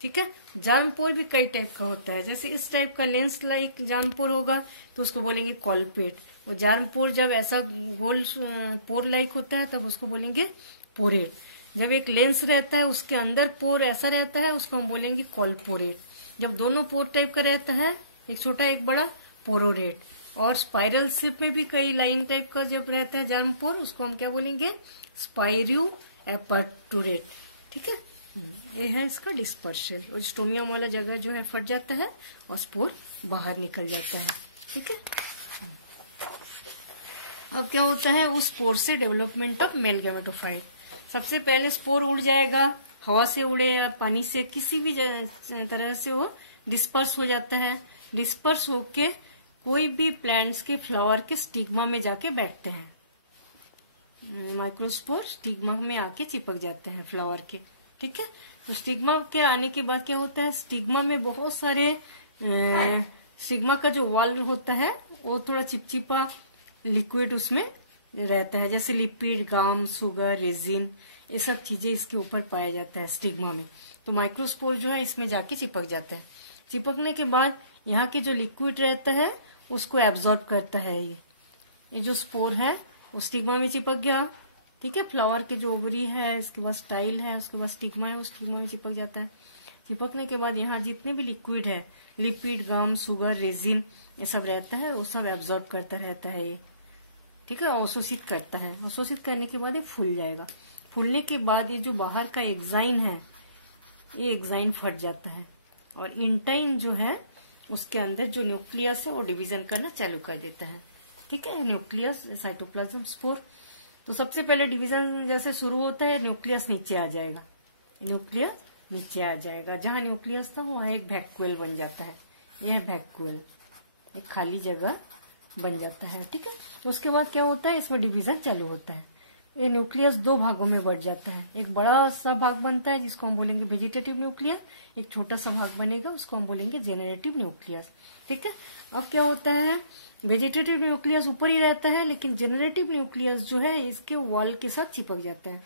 ठीक है, जार्म पोर भी कई टाइप का होता है, जैसे इस टाइप का लेंस लाइक जार्म पोर होगा तो उसको बोलेंगे कॉलपेट। वो जार्म पोर जब ऐसा गोल पोर लाइक होता है तब उसको बोलेंगे पोरेट। जब एक लेंस रहता है उसके अंदर पोर ऐसा रहता है उसको हम बोलेंगे कॉलपोरेट। जब दोनों पोर टाइप का रहता है, एक छोटा एक बड़ा, पोरोरेट। और स्पाइरल शेप में भी कई लाइन टाइप का जब रहता है जार्म पोर, उसको हम क्या बोलेंगे स्पाइरियो एपर्टुरेट। ठीक है, ये है इसका डिस्पर्शन। और स्टोमियम वाला जगह जो है फट जाता है और स्पोर बाहर निकल जाता है। ठीक है, अब क्या होता है उस स्पोर से डेवलपमेंट ऑफ मेल गैमेटोफाइट। सबसे पहले स्पोर उड़ जाएगा, हवा से उड़े या पानी से, किसी भी तरह से वो डिस्पर्स हो जाता है। डिस्पर्स होके कोई भी प्लांट्स के फ्लावर के स्टिग्मा में जाके बैठते हैं। माइक्रोस्पोर स्टिग्मा में आके चिपक जाते हैं फ्लावर के। ठीक है, तो स्टिग्मा के आने के बाद क्या होता है, स्टिग्मा में बहुत सारे स्टिग्मा का जो वॉल होता है वो थोड़ा चिपचिपा लिक्विड उसमें रहता है, जैसे लिपिड, गाम, शुगर, रेजिन, ये सब चीजें इसके ऊपर पाया जाता है स्टिग्मा में। तो माइक्रोस्पोर जो है इसमें जाके चिपक जाता है। चिपकने के बाद यहाँ के जो लिक्विड रहता है उसको एब्जॉर्ब करता है। ये जो स्पोर है वो स्टिग्मा में चिपक गया। ठीक है, फ्लावर के जो ओवरी है, इसके बाद स्टाइल है, उसके बाद स्टिग्मा है, वो स्टिग्मा में चिपक जाता है। चिपकने के बाद यहाँ जितने भी लिक्विड है, लिपिड, गम, शुगर, रेजिन, ये सब रहता है, वो सब एब्जॉर्ब करता रहता है ये। ठीक है, अवशोषित करता है। अवशोषित करने के बाद ये फूल जाएगा। फूलने के बाद ये जो बाहर का एक्साइन है, ये एक्साइन फट जाता है और इंटाइन जो है उसके अंदर जो न्यूक्लियस है वो डिवीजन करना चालू कर देता है। ठीक है, न्यूक्लियस, साइटोप्लाज्म, स्पोर। तो सबसे पहले डिवीजन जैसे शुरू होता है, न्यूक्लियस नीचे आ जाएगा, न्यूक्लियस नीचे आ जाएगा, जहां न्यूक्लियस था वहां एक वैक्यूल बन जाता है, यह वैक्यूल एक खाली जगह बन जाता है। ठीक है, तो उसके बाद क्या होता है, इसमें डिवीजन चालू होता है। ये न्यूक्लियस दो भागों में बढ़ जाता है, एक बड़ा सा भाग बनता है जिसको हम बोलेंगे वेजिटेटिव न्यूक्लियस, एक छोटा सा भाग बनेगा उसको हम बोलेंगे जेनरेटिव न्यूक्लियस। ठीक है, अब क्या होता है, वेजिटेटिव न्यूक्लियस ऊपर ही रहता है, लेकिन जेनरेटिव न्यूक्लियस जो है इसके वॉल के साथ चिपक जाता है।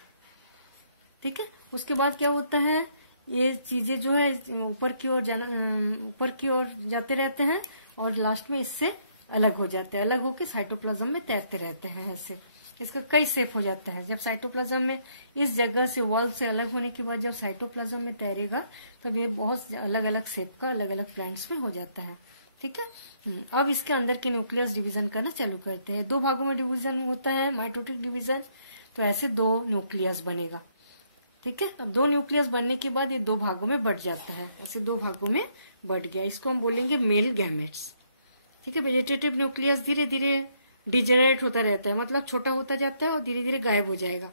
ठीक है, उसके बाद क्या होता है, ये चीजें जो है ऊपर की ओर जाते रहते हैं और लास्ट में इससे अलग हो जाते हैं, अलग होकर साइटोप्लाज्म में तैरते रहते हैं। ऐसे इसका कई शेप हो जाता है। जब साइटोप्लाज्म में इस जगह से वॉल से अलग होने के बाद जब साइटोप्लाज्म में तैरेगा तब ये बहुत अलग अलग शेप का अलग अलग प्लांट्स में हो जाता है। ठीक है, अब इसके अंदर के न्यूक्लियस डिवीजन करना चालू करते हैं। दो भागों में डिवीजन होता है, माइटोटिक डिवीजन। तो ऐसे दो न्यूक्लियस बनेगा। ठीक है, अब दो न्यूक्लियस बनने के बाद ये दो भागों में बढ़ जाता है, ऐसे दो भागों में बढ़ गया, इसको हम बोलेंगे मेल गैमेट्स। ठीक है, वेजिटेटिव न्यूक्लियस धीरे धीरे डिजेनरेट होता रहता है, मतलब छोटा होता जाता है और धीरे धीरे गायब हो जाएगा।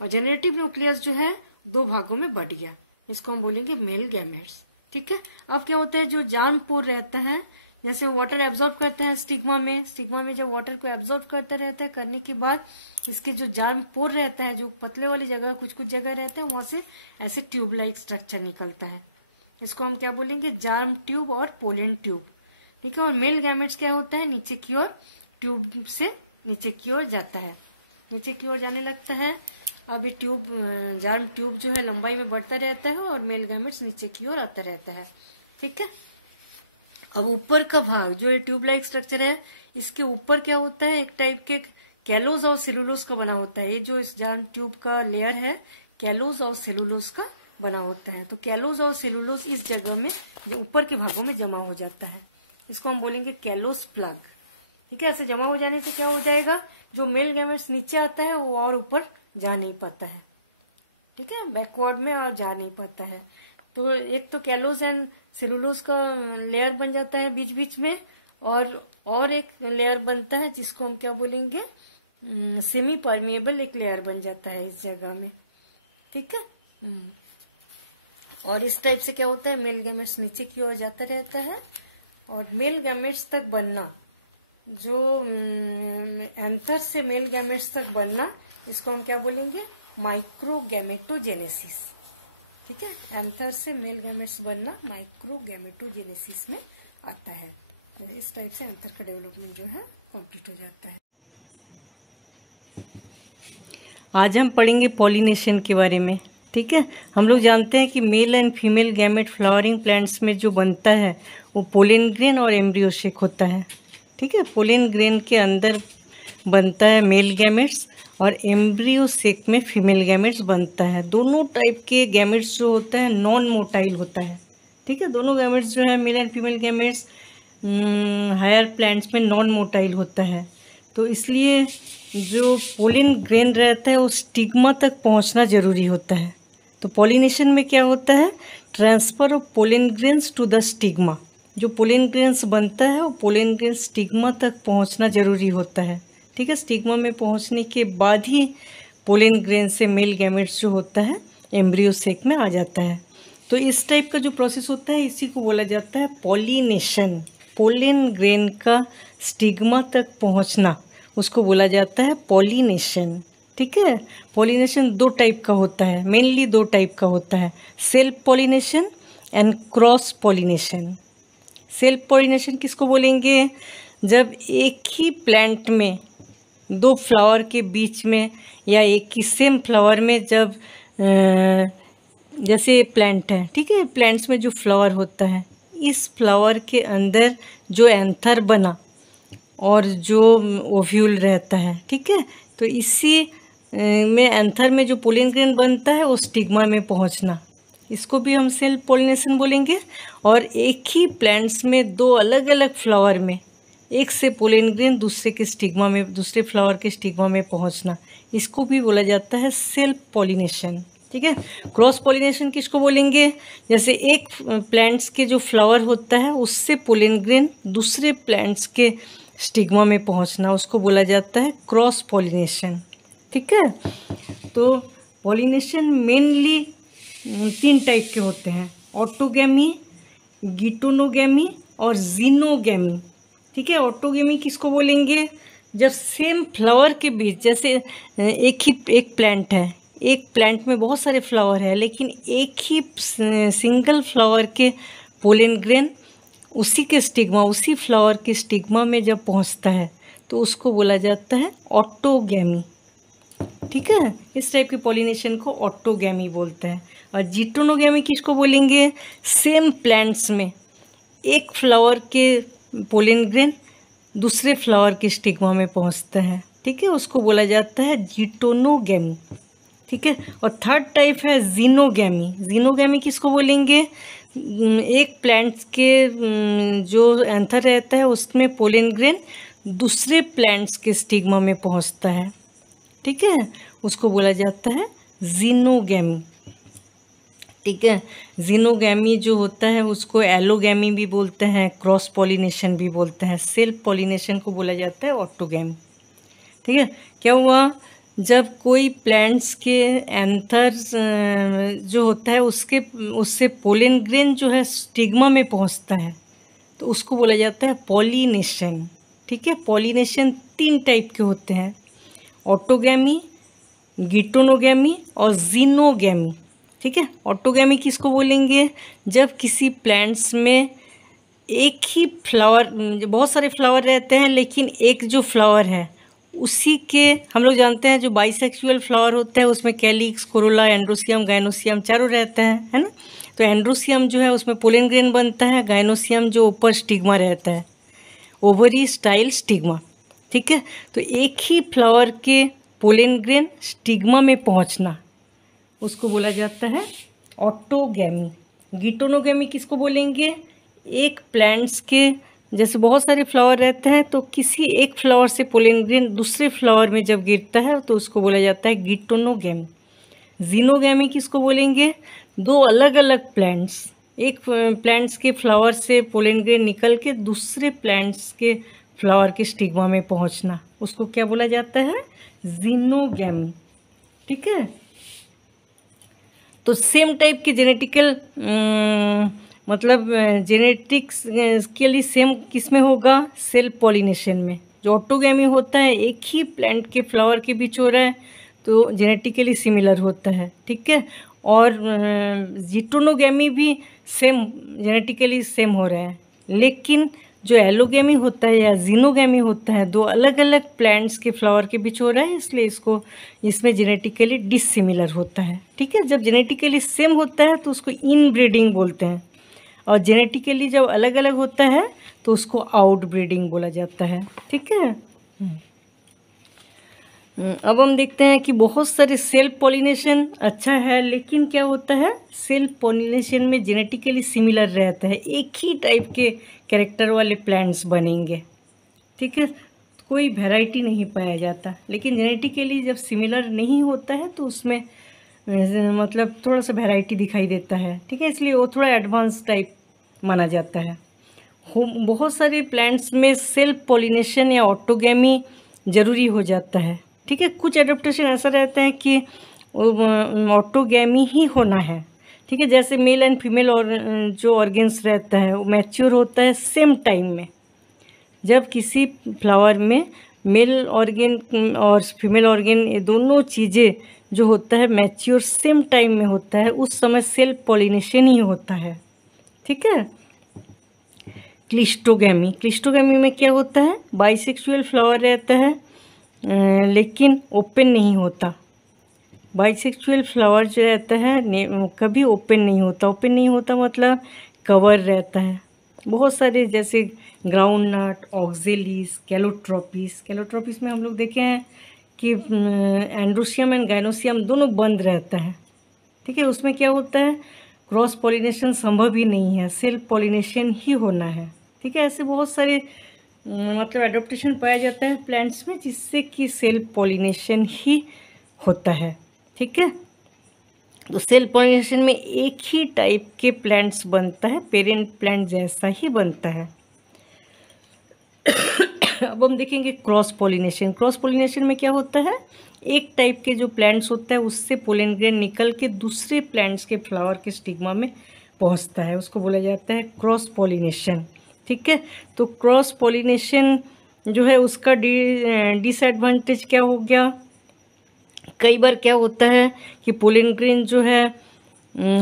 और जेनरेटिव न्यूक्लियस जो है दो भागों में बढ़ गया, इसको हम बोलेंगे मेल गैमेट्स। ठीक है, अब क्या होता है, जो जार्म पोर रहता है, जैसे वाटर एब्जॉर्ब करता है स्टिग्मा में जब वाटर को एब्जॉर्ब करता रहता है, करने के बाद इसके जो जार्म पोर रहता है, जो पतले वाली जगह कुछ कुछ जगह रहता है, वहां से ऐसे ट्यूब लाइक स्ट्रक्चर निकलता है, इसको हम क्या बोलेंगे, जार्म ट्यूब और पोलन ट्यूब। ठीक है, और मेल गैमेट्स क्या होता है, नीचे की ओर ट्यूब से नीचे की ओर जाता है, नीचे की ओर जाने लगता है। अब ये ट्यूब जार्म ट्यूब जो है लंबाई में बढ़ता रहता है और मेल गैमेट्स नीचे की ओर आता रहता है। ठीक है, अब ऊपर का भाग जो ये ट्यूब लाइक स्ट्रक्चर है, इसके ऊपर क्या होता है, एक टाइप के कैलोज और सेलुलोज का बना होता है। ये जो इस जार्म ट्यूब का लेयर है कैलोज और सेलुलोज का बना होता है। तो कैलोज और सेलुलोज इस जगह में ऊपर के भागों में जमा हो जाता है, इसको हम बोलेंगे कैलोस प्लग। ठीक है, ऐसे जमा हो जाने से क्या हो जाएगा, जो मेल गैमेट्स नीचे आता है वो और ऊपर जा नहीं पाता है। ठीक है, बैकवर्ड में और जा नहीं पाता है। तो एक तो कैलोज एंड सेलुलोज का लेयर बन जाता है बीच बीच में, और एक लेयर बनता है जिसको हम क्या बोलेंगे, सेमी परमिएबल एक लेयर बन जाता है इस जगह में। ठीक है, और इस टाइप से क्या होता है, मेल गैमेट्स नीचे की ओर जाता रहता है और मेल गैमेट्स तक बनना, जो एंथर से मेल गैमेट्स तक बनना, इसको हम क्या बोलेंगे, माइक्रोगैमेटोजेनेसिस। ठीक है, एंथर से मेल गैमेट्स बनना माइक्रोगैमेटोजेनेसिस में आता है। इस टाइप से एंथर का डेवलपमेंट जो है कंप्लीट हो जाता है। आज हम पढ़ेंगे पॉलिनेशन के बारे में। ठीक है, हम लोग जानते हैं कि mail and female gamete flowering plants में जो बनता है वो पोलन ग्रेन और एम्ब्रियो शेक होता है। ठीक है, पोलन ग्रेन के अंदर बनता है मेल गैमेट्स और एम्ब्रियो सेक में फीमेल गैमेट्स बनता है। दोनों टाइप के गैमेट्स जो होता है नॉन मोटाइल होता है। ठीक है, दोनों गैमेट्स जो है male and female gametes higher plants में नॉन मोटाइल होता है। तो इसलिए जो पोलन ग्रेन रहता है वो स्टिग्मा तक पहुंचना ज़रूरी होता है। तो पॉलिनेशन में क्या होता है, transfer of pollen grains to the stigma. जो पोलन ग्रेन्स बनता है वो पोलन ग्रेन स्टिग्मा तक पहुंचना ज़रूरी होता है। ठीक है, स्टिग्मा में पहुंचने के बाद ही पोलन ग्रेन से मेल गैमेट्स जो होता है एम्ब्रियो सेक में आ जाता है। तो इस टाइप का जो प्रोसेस होता है इसी को बोला जाता है पॉलिनेशन। पोलन ग्रेन का स्टिग्मा तक पहुंचना उसको बोला जाता है पॉलिनेशन। ठीक है, पॉलिनेशन दो टाइप का होता है, मेनली दो टाइप का होता है, self pollination and cross pollination. Self pollination किसको बोलेंगे, जब एक ही प्लांट में दो फ्लावर के बीच में या एक ही सेम फ्लावर में जब जैसे प्लांट है, ठीक है, प्लांट्स में जो फ्लावर होता है, इस फ्लावर के अंदर जो एंथर बना और जो ओव्यूल रहता है, ठीक है, तो इसी में एंथर में जो पोलन ग्रेन बनता है वो स्टिग्मा में पहुंचना, इसको भी हम सेल्फ पॉलिनेशन बोलेंगे। और एक ही प्लांट्स में दो अलग अलग फ्लावर में एक से पोलन ग्रेन दूसरे के स्टिग्मा में, दूसरे फ्लावर के स्टिग्मा में पहुंचना, इसको भी बोला जाता है सेल्फ पॉलिनेशन। ठीक है, क्रॉस पॉलिनेशन किसको बोलेंगे, जैसे एक प्लांट्स के जो फ्लावर होता है उससे पोलन ग्रेन दूसरे प्लांट्स के स्टिग्मा में पहुंचना, उसको बोला जाता है क्रॉस पॉलिनेशन। ठीक है। तो पॉलिनेशन मेनली 3 टाइप के होते हैं, ऑटोगैमी, गिटोनोगैमी और जीनोगैमी। ठीक है, ऑटोगैमी किसको बोलेंगे? जब सेम फ्लावर के बीच, जैसे एक प्लांट है, एक प्लांट में बहुत सारे फ्लावर है, लेकिन एक ही सिंगल फ्लावर के पोलन ग्रेन उसी के स्टिग्मा, उसी फ्लावर के स्टिग्मा में जब पहुंचता है तो उसको बोला जाता है ऑटोगैमी। ठीक है, इस टाइप के पॉलिनेशन को ऑटोगैमी बोलते हैं। और जिटोनोगैमी किसको बोलेंगे? सेम प्लांट्स में एक फ्लावर के पोलन ग्रेन दूसरे फ्लावर के स्टिग्मा में पहुंचता है। ठीक है, उसको बोला जाता है जिटोनोगैमी। ठीक है, और थर्ड टाइप है जीनोगैमी। जीनोगैमी किसको बोलेंगे? एक प्लांट्स के जो एंथर रहता है उसमें पोलन ग्रेन दूसरे प्लांट्स के स्टिग्मा में पहुंचता है। ठीक है, उसको बोला जाता है जीनोगैमी। ठीक है, जीनोगैमी जो होता है उसको एलोगैमी भी बोलते हैं, क्रॉस पॉलिनेशन भी बोलते हैं, सेल्फ पॉलिनेशन को बोला जाता है ऑटोगैमी। ठीक है, क्या हुआ? जब कोई प्लांट्स के एंथर जो होता है उससे पोलन ग्रेन जो है स्टिग्मा में पहुंचता है तो उसको बोला जाता है पॉलिनेशन। ठीक है, पॉलिनेशन 3 टाइप के होते हैं, ऑटोगैमी, गिटोनोगैमी और जीनोगैमी। ठीक है, ऑटोगैमी किसको बोलेंगे? जब किसी प्लांट्स में एक ही फ्लावर, बहुत सारे फ्लावर रहते हैं लेकिन एक जो फ्लावर है उसी के, हम लोग जानते हैं जो बाइसेक्सुअल फ्लावर होता है उसमें कैलिक्स, कोरोला, एंड्रोसियम, गाइनोसियम चारों रहते हैं, है ना। तो एंड्रोसियम जो है उसमें पोलन ग्रेन बनता है, गाइनोसियम जो ऊपर स्टिग्मा रहता है, ओवरी स्टाइल स्टिग्मा। ठीक है, तो एक ही फ्लावर के पोलन ग्रेन स्टिग्मा में पहुंचना उसको बोला जाता है ऑटोगैमी। गिटोनोगैमी किसको बोलेंगे? एक प्लांट्स के जैसे बहुत सारे फ्लावर रहते हैं तो किसी एक फ्लावर से पोलन ग्रेन दूसरे फ्लावर में जब गिरता है तो उसको बोला जाता है गिटोनोगैमी। जीनोगैमी किसको बोलेंगे? 2 अलग अलग प्लांट्स, एक प्लांट्स के फ्लावर से पोलन ग्रेन निकल के दूसरे प्लांट्स के फ्लावर के स्टिग्मा में पहुंचना उसको क्या बोला जाता है? जीनोगैमी। ठीक है, तो सेम टाइप के जेनेटिकल मतलब जेनेटिक्स के लिए सेम किस में होगा? सेल्फ पॉलिनेशन में। जो ऑटोगैमी होता है एक ही प्लांट के फ्लावर के बीच हो रहा है तो जेनेटिकली सिमिलर होता है। ठीक है, और जिटोनोगैमी भी सेम जेनेटिकली सेम हो रहा है, लेकिन जो एलोगैमी होता है या जीनोगैमी होता है 2 अलग अलग प्लांट्स के फ्लावर के बीच हो रहा है, इसलिए इसमें जेनेटिकली डिसिमिलर होता है। ठीक है, जब जेनेटिकली सेम होता है तो उसको इनब्रीडिंग बोलते हैं, और जेनेटिकली जब अलग अलग होता है तो उसको आउटब्रीडिंग बोला जाता है। ठीक है, अब हम देखते हैं कि बहुत सारे सेल्फ पॉलिनेशन अच्छा है, लेकिन क्या होता है? सेल्फ पॉलिनेशन में जेनेटिकली सिमिलर रहता है, एक ही टाइप के कैरेक्टर वाले प्लांट्स बनेंगे। ठीक है, कोई वैरायटी नहीं पाया जाता, लेकिन जेनेटिकली जब सिमिलर नहीं होता है तो उसमें मतलब थोड़ा सा वैरायटी दिखाई देता है। ठीक है, इसलिए वो थोड़ा एडवांस टाइप माना जाता है। बहुत सारे प्लांट्स में सेल्फ पॉलिनेशन या ऑटोगैमी ज़रूरी हो जाता है। ठीक है, कुछ एडेप्टेशन ऐसा रहता है कि ऑटोगैमी ही होना है। ठीक है, जैसे मेल एंड फीमेल और जो ऑर्गेन्स रहता है वो मैच्योर होता है सेम टाइम में। जब किसी फ्लावर में मेल ऑर्गेन और फीमेल ऑर्गेन ये दोनों चीज़ें जो होता है मैच्योर सेम टाइम में होता है, उस समय सेल्फ पॉलिनेशन ही होता है। ठीक है, क्लिस्टोगैमी में क्या होता है? बाइसेक्सुअल फ्लावर रहता है लेकिन ओपन नहीं होता। बाइसेक्सुअल फ्लावर जो रहता है कभी ओपन नहीं होता। ओपन नहीं होता मतलब कवर रहता है। बहुत सारे जैसे ग्राउंड नट, ऑक्जेलिस, कैलोट्रोपिस में हम लोग देखे हैं कि एंड्रोसियम एंड गाइनोसियम दोनों बंद रहता है। ठीक है, उसमें क्या होता है? क्रॉस पॉलिनेशन संभव ही नहीं है, सेल्फ पॉलिनेशन ही होना है। ठीक है, ऐसे बहुत सारे मतलब एडॉप्टेशन पाया जाता है प्लांट्स में जिससे कि सेल्फ पॉलिनेशन ही होता है। ठीक है, तो सेल्फ पॉलिनेशन में एक ही टाइप के प्लांट्स बनता है, पेरेंट प्लांट जैसा ही बनता है। अब हम देखेंगे क्रॉस पॉलिनेशन। क्रॉस पॉलिनेशन में क्या होता है, एक टाइप के जो प्लांट्स होता है उससे पोलन ग्रेन निकल के दूसरे प्लांट्स के फ्लावर के स्टिग्मा में पहुंचता है, उसको बोला जाता है क्रॉस पॉलिनेशन। ठीक है, तो क्रॉस पॉलिनेशन जो है उसका डिसएडवांटेज क्या हो गया, कई बार क्या होता है कि पोलन ग्रेन जो है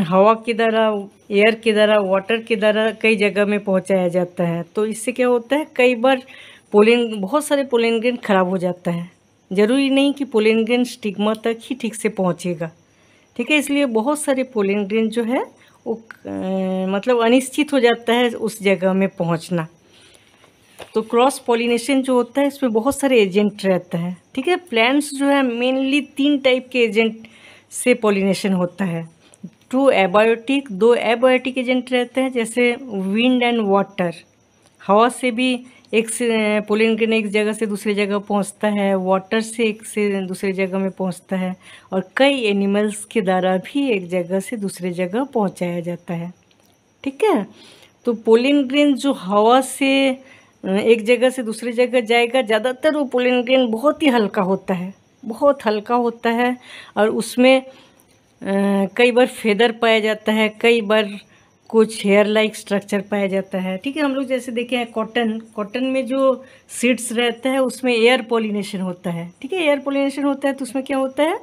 हवा के द्वारा, एयर के द्वारा, वाटर के द्वारा कई जगह में पहुंचाया जाता है। तो इससे क्या होता है, कई बार बहुत सारे पोलन ग्रेन खराब हो जाता है। ज़रूरी नहीं कि पोलन ग्रेन स्टिग्मा तक ही ठीक से पहुंचेगा। ठीक है, इसलिए बहुत सारे पोलन ग्रेन जो है वो मतलब अनिश्चित हो जाता है उस जगह में पहुंचना। तो क्रॉस पॉलिनेशन जो होता है इसमें बहुत सारे एजेंट रहता है। ठीक है, प्लांट्स जो है मेनली 3 टाइप के एजेंट से पॉलिनेशन होता है। 2 एबायोटिक एजेंट रहते हैं, जैसे विंड एंड वाटर। हवा से भी एक से पोलन ग्रेन एक जगह से दूसरी जगह पहुंचता है, वाटर से एक से दूसरी जगह में पहुंचता है, और कई एनिमल्स के द्वारा भी एक जगह से दूसरी जगह पहुंचाया जाता है। ठीक है, तो पोलन ग्रेन जो हवा से एक जगह से दूसरी जगह जाएगा, ज़्यादातर वो पोलन ग्रेन बहुत ही हल्का होता है, बहुत हल्का होता है, और उसमें कई बार फेदर पाया जाता है, कई बार कुछ हेयर लाइक स्ट्रक्चर पाया जाता है। ठीक है, हम लोग जैसे देखे हैं कॉटन में जो सीड्स रहता है उसमें एयर पॉलिनेशन होता है। ठीक है, एयर पॉलिनेशन होता है तो उसमें क्या होता है,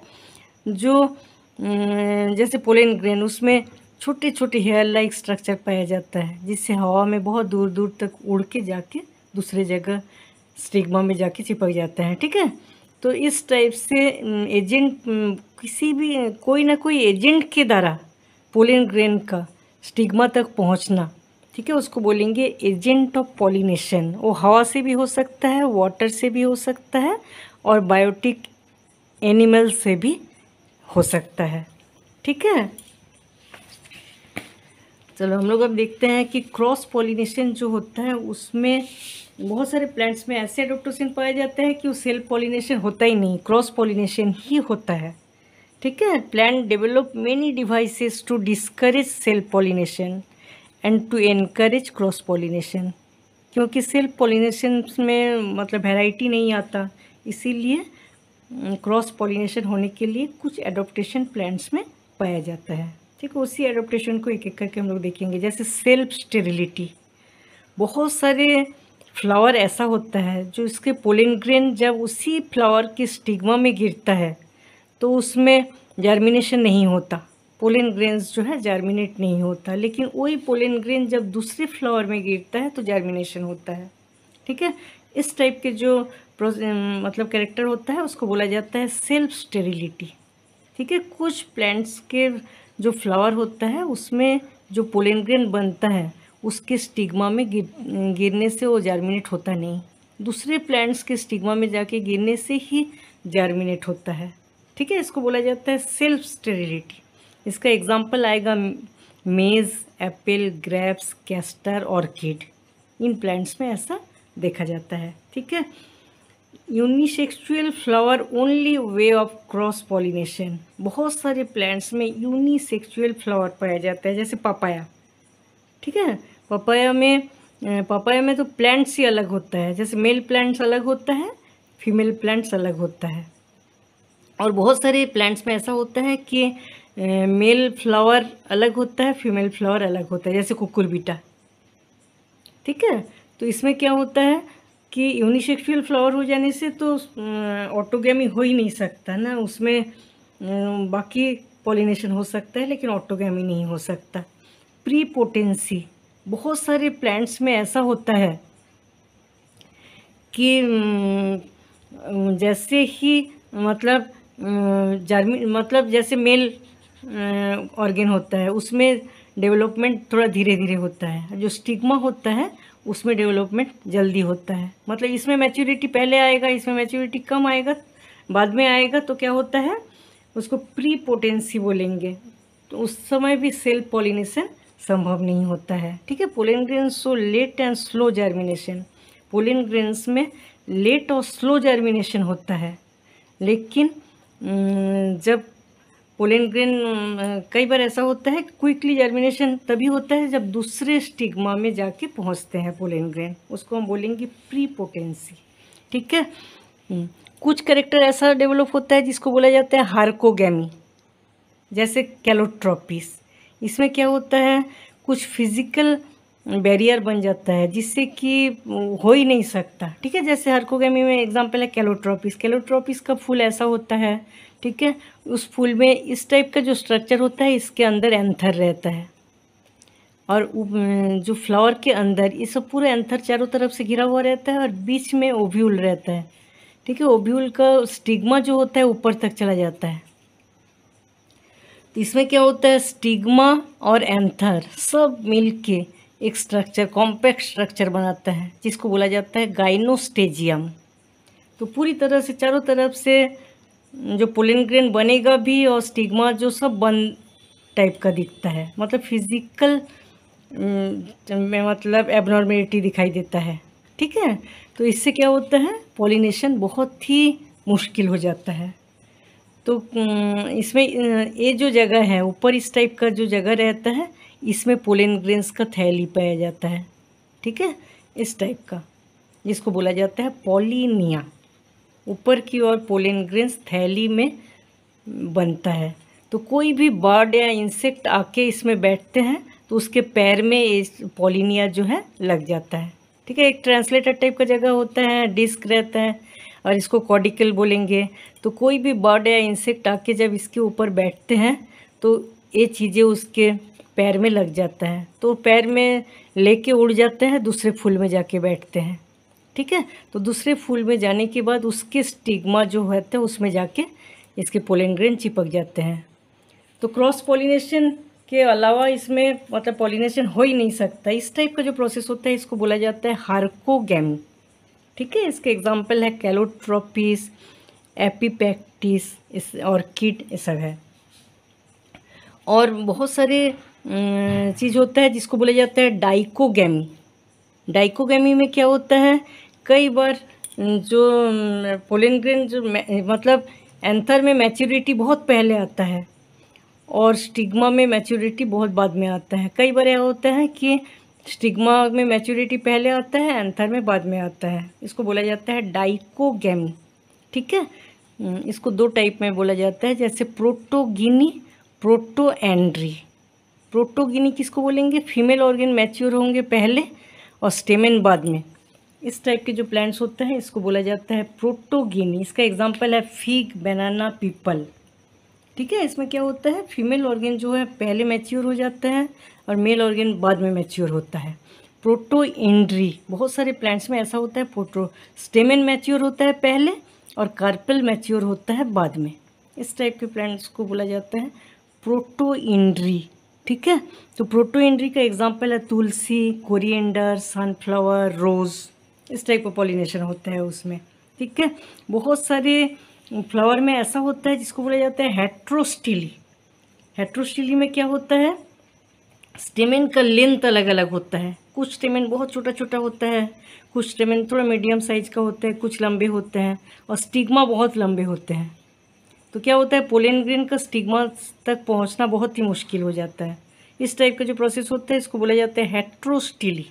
जो जैसे पोलन ग्रेन उसमें छोटे छोटे हेयर लाइक स्ट्रक्चर पाया जाता है, जिससे हवा में बहुत दूर दूर तक उड़ के जाके दूसरे जगह स्टिग्मा में जाके चिपक जाता है। ठीक है, तो इस टाइप से एजेंट किसी भी कोई ना कोई एजेंट के द्वारा पोलन ग्रेन का स्टिग्मा तक पहुंचना, ठीक है, उसको बोलेंगे एजेंट ऑफ पॉलिनेशन। वो हवा से भी हो सकता है, वाटर से भी हो सकता है, और बायोटिक एनिमल से भी हो सकता है। ठीक है, चलो हम लोग अब देखते हैं कि क्रॉस पॉलिनेशन जो होता है उसमें बहुत सारे प्लांट्स में ऐसे एडोप्टेशन पाए जाते हैं कि वो सेल्फ पॉलिनेशन होता ही नहीं, क्रॉस पॉलिनेशन ही होता है। ठीक है, plant develop many devices to discourage self pollination and to encourage cross pollination, क्योंकि सेल्फ पॉलिनेशन में मतलब वैरायटी नहीं आता, इसीलिए क्रॉस पॉलिनेशन होने के लिए कुछ एडोप्टेशन प्लांट्स में पाया जाता है। ठीक है, उसी एडोप्टेशन को एक एक करके हम लोग देखेंगे। जैसे सेल्फ स्टेरिलिटी, बहुत सारे फ्लावर ऐसा होता है जो इसके पोलन ग्रेन जब उसी फ्लावर के स्टिग्मा में गिरता है तो उसमें जर्मिनेशन नहीं होता, पोलन ग्रेन्स जो है जर्मिनेट नहीं होता, लेकिन वही पोलन ग्रेन जब दूसरे फ्लावर में गिरता है तो जर्मिनेशन होता है। ठीक है, इस टाइप के जो मतलब कैरेक्टर होता है उसको बोला जाता है सेल्फ स्टेरिलिटी। ठीक है, कुछ प्लांट्स के जो फ्लावर होता है उसमें जो पोलन ग्रेन बनता है उसके स्टिग्मा में गिरने से वो जर्मिनेट होता नहीं, दूसरे प्लांट्स के स्टिग्मा में जाके गिरने से ही जर्मिनेट होता है। ठीक है, इसको बोला जाता है सेल्फ स्टेरिलिटी। इसका एग्जांपल आएगा मेज, Apple, grapes, castor, orchid, in plants में ऐसा देखा जाता है। ठीक है, unisexual flower only way of cross pollination, बहुत सारे प्लांट्स में यूनिसेक्सुअल फ्लावर पाया जाता है, जैसे पपाया। ठीक है, पपाया में तो प्लांट्स ही अलग होता है, जैसे मेल प्लांट्स अलग होता है, फीमेल प्लांट्स अलग होता है, और बहुत सारे प्लांट्स में ऐसा होता है कि मेल फ्लावर अलग होता है, फीमेल फ्लावर अलग होता है, जैसे कुकुरबिटा। ठीक है, तो इसमें क्या होता है कि यूनिसेक्सुअल फ्लावर हो जाने से तो ऑटोगैमी हो ही नहीं सकता ना, उसमें बाकी पॉलिनेशन हो सकता है लेकिन ऑटोगैमी नहीं हो सकता। प्रीपोटेंसी, बहुत सारे प्लांट्स में ऐसा होता है कि जैसे ही मतलब जैसे मेल ऑर्गन होता है उसमें डेवलपमेंट थोड़ा धीरे धीरे होता है, जो स्टिग्मा होता है उसमें डेवलपमेंट जल्दी होता है। मतलब इसमें मैच्योरिटी पहले आएगा, इसमें मैच्योरिटी कम आएगा, बाद में आएगा, तो क्या होता है उसको प्रीपोटेंसी बोलेंगे। तो उस समय भी सेल्फ पॉलिनेशन संभव नहीं होता है। ठीक है, pollen grains so let and slow germination, pollen grains में लेट और स्लो जर्मिनेशन होता है, लेकिन जब पोलन ग्रेन कई बार ऐसा होता है क्विकली जर्मिनेशन तभी होता है जब दूसरे स्टिग्मा में जाके पहुंचते हैं पोलन ग्रेन, उसको हम बोलेंगे प्रीपोटेंसी। ठीक है। कुछ कैरेक्टर ऐसा डेवलप होता है जिसको बोला जाता है हार्कोगैमी, जैसे कैलोट्रोपिस। इसमें क्या होता है, कुछ फिजिकल बैरियर बन जाता है जिससे कि हो ही नहीं सकता, ठीक है। जैसे हार्कोगैमी में एग्जांपल है कैलोट्रोपिस। कैलोट्रोपिस का फूल ऐसा होता है, ठीक है। उस फूल में इस टाइप का जो स्ट्रक्चर होता है, इसके अंदर एंथर रहता है, और जो फ्लावर के अंदर ये सब पूरा एंथर चारों तरफ से घिरा हुआ रहता है, और बीच में ओव्यूल रहता है, ठीक है। ओव्यूल का स्टिग्मा जो होता है ऊपर तक चला जाता है। तो इसमें क्या होता है, स्टिग्मा और एंथर सब मिलके एक स्ट्रक्चर, कॉम्पैक्ट स्ट्रक्चर बनाता है, जिसको बोला जाता है गाइनोस्टेजियम। तो पूरी तरह से चारों तरफ से जो पोलन ग्रेन बनेगा भी, और स्टिग्मा जो सब बंद टाइप का दिखता है, मतलब फिजिकल में मतलब एबनॉर्मेलिटी दिखाई देता है, ठीक है। तो इससे क्या होता है, पॉलिनेशन बहुत ही मुश्किल हो जाता है। तो इसमें ये जो जगह है ऊपर, इस टाइप का जो जगह रहता है, इसमें पोलन ग्रेन्स का थैली पाया जाता है, ठीक है, इस टाइप का, जिसको बोला जाता है पॉलिनिया। ऊपर की ओर पोलन ग्रेन्स थैली में बनता है। तो कोई भी बर्ड या इंसेक्ट आके इसमें बैठते हैं तो उसके पैर में इस पॉलिनिया जो है लग जाता है, ठीक है। एक ट्रांसलेटर टाइप का जगह होता है, डिस्क रहता है, और इसको कॉर्डिकल बोलेंगे। तो कोई भी बर्ड या इंसेक्ट आके जब इसके ऊपर बैठते हैं तो ये चीज़ें उसके पैर में लग जाता है, तो पैर में लेके उड़ जाते हैं, दूसरे फूल में जाके बैठते हैं, ठीक है। तो दूसरे फूल में जाने के बाद उसके स्टिग्मा जो होता है उसमें जाके इसके पोलन ग्रेन चिपक जाते हैं। तो क्रॉस पॉलिनेशन के अलावा इसमें मतलब पॉलिनेशन हो ही नहीं सकता। इस टाइप का जो प्रोसेस होता है इसको बोला जाता है हार्कोगैमी, ठीक है। इसके एग्जाम्पल है कैलोट्रोपिस, एपिपेक्टिस, इस ऑर्किड, ये सब है। और बहुत सारे चीज़ होता है जिसको बोला जाता है डाइकोगैमी। डाइकोगैमी में क्या होता है, कई बार जो पोलन ग्रेन जो मतलब एंथर में मैच्योरिटी बहुत पहले आता है और स्टिग्मा में मैच्योरिटी बहुत बाद में आता है। कई बार यह होता है कि स्टिग्मा में मैच्योरिटी पहले आता है, एंथर में बाद में आता है। इसको बोला जाता है डाइकोगैमी, ठीक है। इसको दो टाइप में बोला जाता है, जैसे प्रोटोगिनी, प्रोटोएंड्री। प्रोटोगिनी किसको बोलेंगे, फीमेल ऑर्गन मैच्योर होंगे पहले और स्टेमेन बाद में। इस टाइप के जो प्लांट्स होते हैं इसको बोला जाता है प्रोटोगिनी। इसका एग्जांपल है फिग, बनाना, पीपल, ठीक है। इसमें क्या होता है, फीमेल ऑर्गन जो है पहले मैच्योर हो जाता है और मेल ऑर्गन बाद में मैच्योर होता है। प्रोटोएंड्री, बहुत सारे प्लांट्स में ऐसा होता है, प्रोटो स्टेमेन मैच्योर होता है पहले और कार्पेल मैच्योर होता है बाद में। इस टाइप के प्लांट्स को बोला जाता है प्रोटोएंड्री, ठीक है। तो प्रोटोएंड्री का एग्जांपल है तुलसी, कोरिएंडर, सनफ्लावर, रोज़। इस टाइप का पॉलिनेशन होता है उसमें, ठीक है। बहुत सारे फ्लावर में ऐसा होता है जिसको बोला जाता है हेट्रोस्टिली। हेट्रोस्टिली में क्या होता है, स्टेमेन का लेंथ अलग अलग होता है। कुछ स्टेमेन बहुत छोटा छोटा होता है, कुछ स्टेमेन थोड़ा मीडियम साइज का होता है, कुछ लंबे होते हैं, और स्टिग्मा बहुत लंबे होते हैं। तो क्या होता है, पोलन ग्रेन का स्टिग्मा तक पहुंचना बहुत ही मुश्किल हो जाता है। इस टाइप का जो प्रोसेस होता है इसको बोला जाता है हेट्रोस्टिली,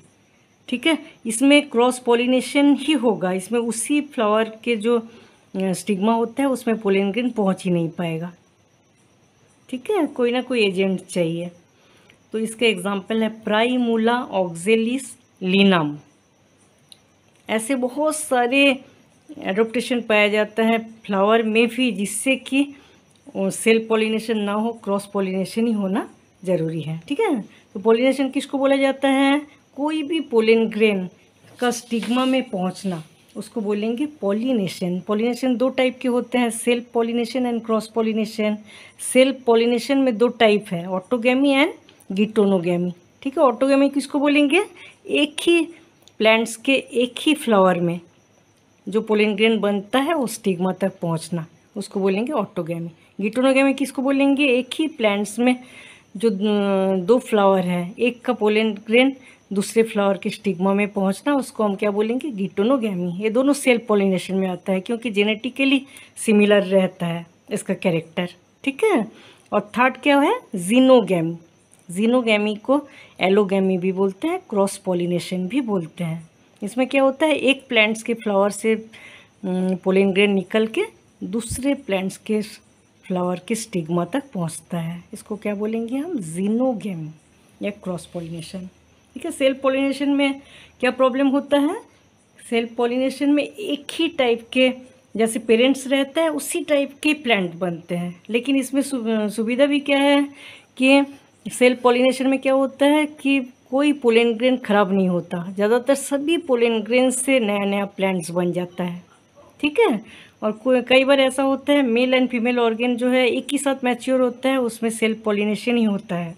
ठीक है। इसमें क्रॉस पॉलिनेशन ही होगा, इसमें उसी फ्लावर के जो स्टिग्मा होता है उसमें पोलन ग्रेन पहुंच ही नहीं पाएगा, ठीक है। कोई ना कोई एजेंट चाहिए। तो इसका एग्जांपल है प्राइमूला ऑक्जेलिस लिनम। ऐसे बहुत सारे एडोप्टेशन पाया जाता है फ्लावर में भी, जिससे कि सेल्फ पॉलिनेशन ना हो, क्रॉस पॉलिनेशन ही होना ज़रूरी है, ठीक है। तो पॉलिनेशन किसको बोला जाता है, कोई भी पोलन ग्रेन का स्टिग्मा में पहुंचना, उसको बोलेंगे पॉलिनेशन। पॉलिनेशन दो टाइप के होते हैं, self pollination and cross pollination. Self pollination में दो टाइप है, ऑटोगैमी एंड गिटोनोगैमी, ठीक है। ऑटोगैमी किसको बोलेंगे, एक ही प्लांट्स के एक ही फ्लावर में जो पोलन ग्रेन बनता है उस स्टिग्मा तक पहुंचना, उसको बोलेंगे ऑटोगैमी। गिटोनोगैमी किसको बोलेंगे, एक ही प्लांट्स में जो दो फ्लावर है, एक का पोलन ग्रेन दूसरे फ्लावर के स्टिग्मा में पहुंचना, उसको हम क्या बोलेंगे, गिटोनोगैमी। ये दोनों सेल्फ पॉलिनेशन में आता है क्योंकि जेनेटिकली सिमिलर रहता है इसका कैरेक्टर, ठीक है। और थर्ड क्या है, जीनोगैमी। जीनोगैमी को एलोगैमी भी बोलते हैं, क्रॉस पॉलिनेशन भी बोलते हैं। इसमें क्या होता है, एक प्लांट्स के फ्लावर से पोलन ग्रेन निकल के दूसरे प्लांट्स के फ्लावर के स्टिग्मा तक पहुंचता है। इसको क्या बोलेंगे हम, जीनोगेमी या क्रॉस पॉलिनेशन। ठीक है, सेल्फ पॉलिनेशन में क्या प्रॉब्लम होता है, सेल्फ पॉलिनेशन में एक ही टाइप के जैसे पेरेंट्स रहता है उसी टाइप के प्लांट बनते हैं। लेकिन इसमें सुविधा भी क्या है कि सेल्फ पॉलिनेशन में क्या होता है कि कोई पोलन ग्रेन खराब नहीं होता, ज़्यादातर सभी पोलन ग्रेन से नया नया प्लांट्स बन जाता है। ठीक है, और कई बार ऐसा होता है मेल एंड फीमेल ऑर्गेन जो है एक ही साथ मैच्योर होता है, उसमें सेल्फ पॉलिनेशन ही होता है।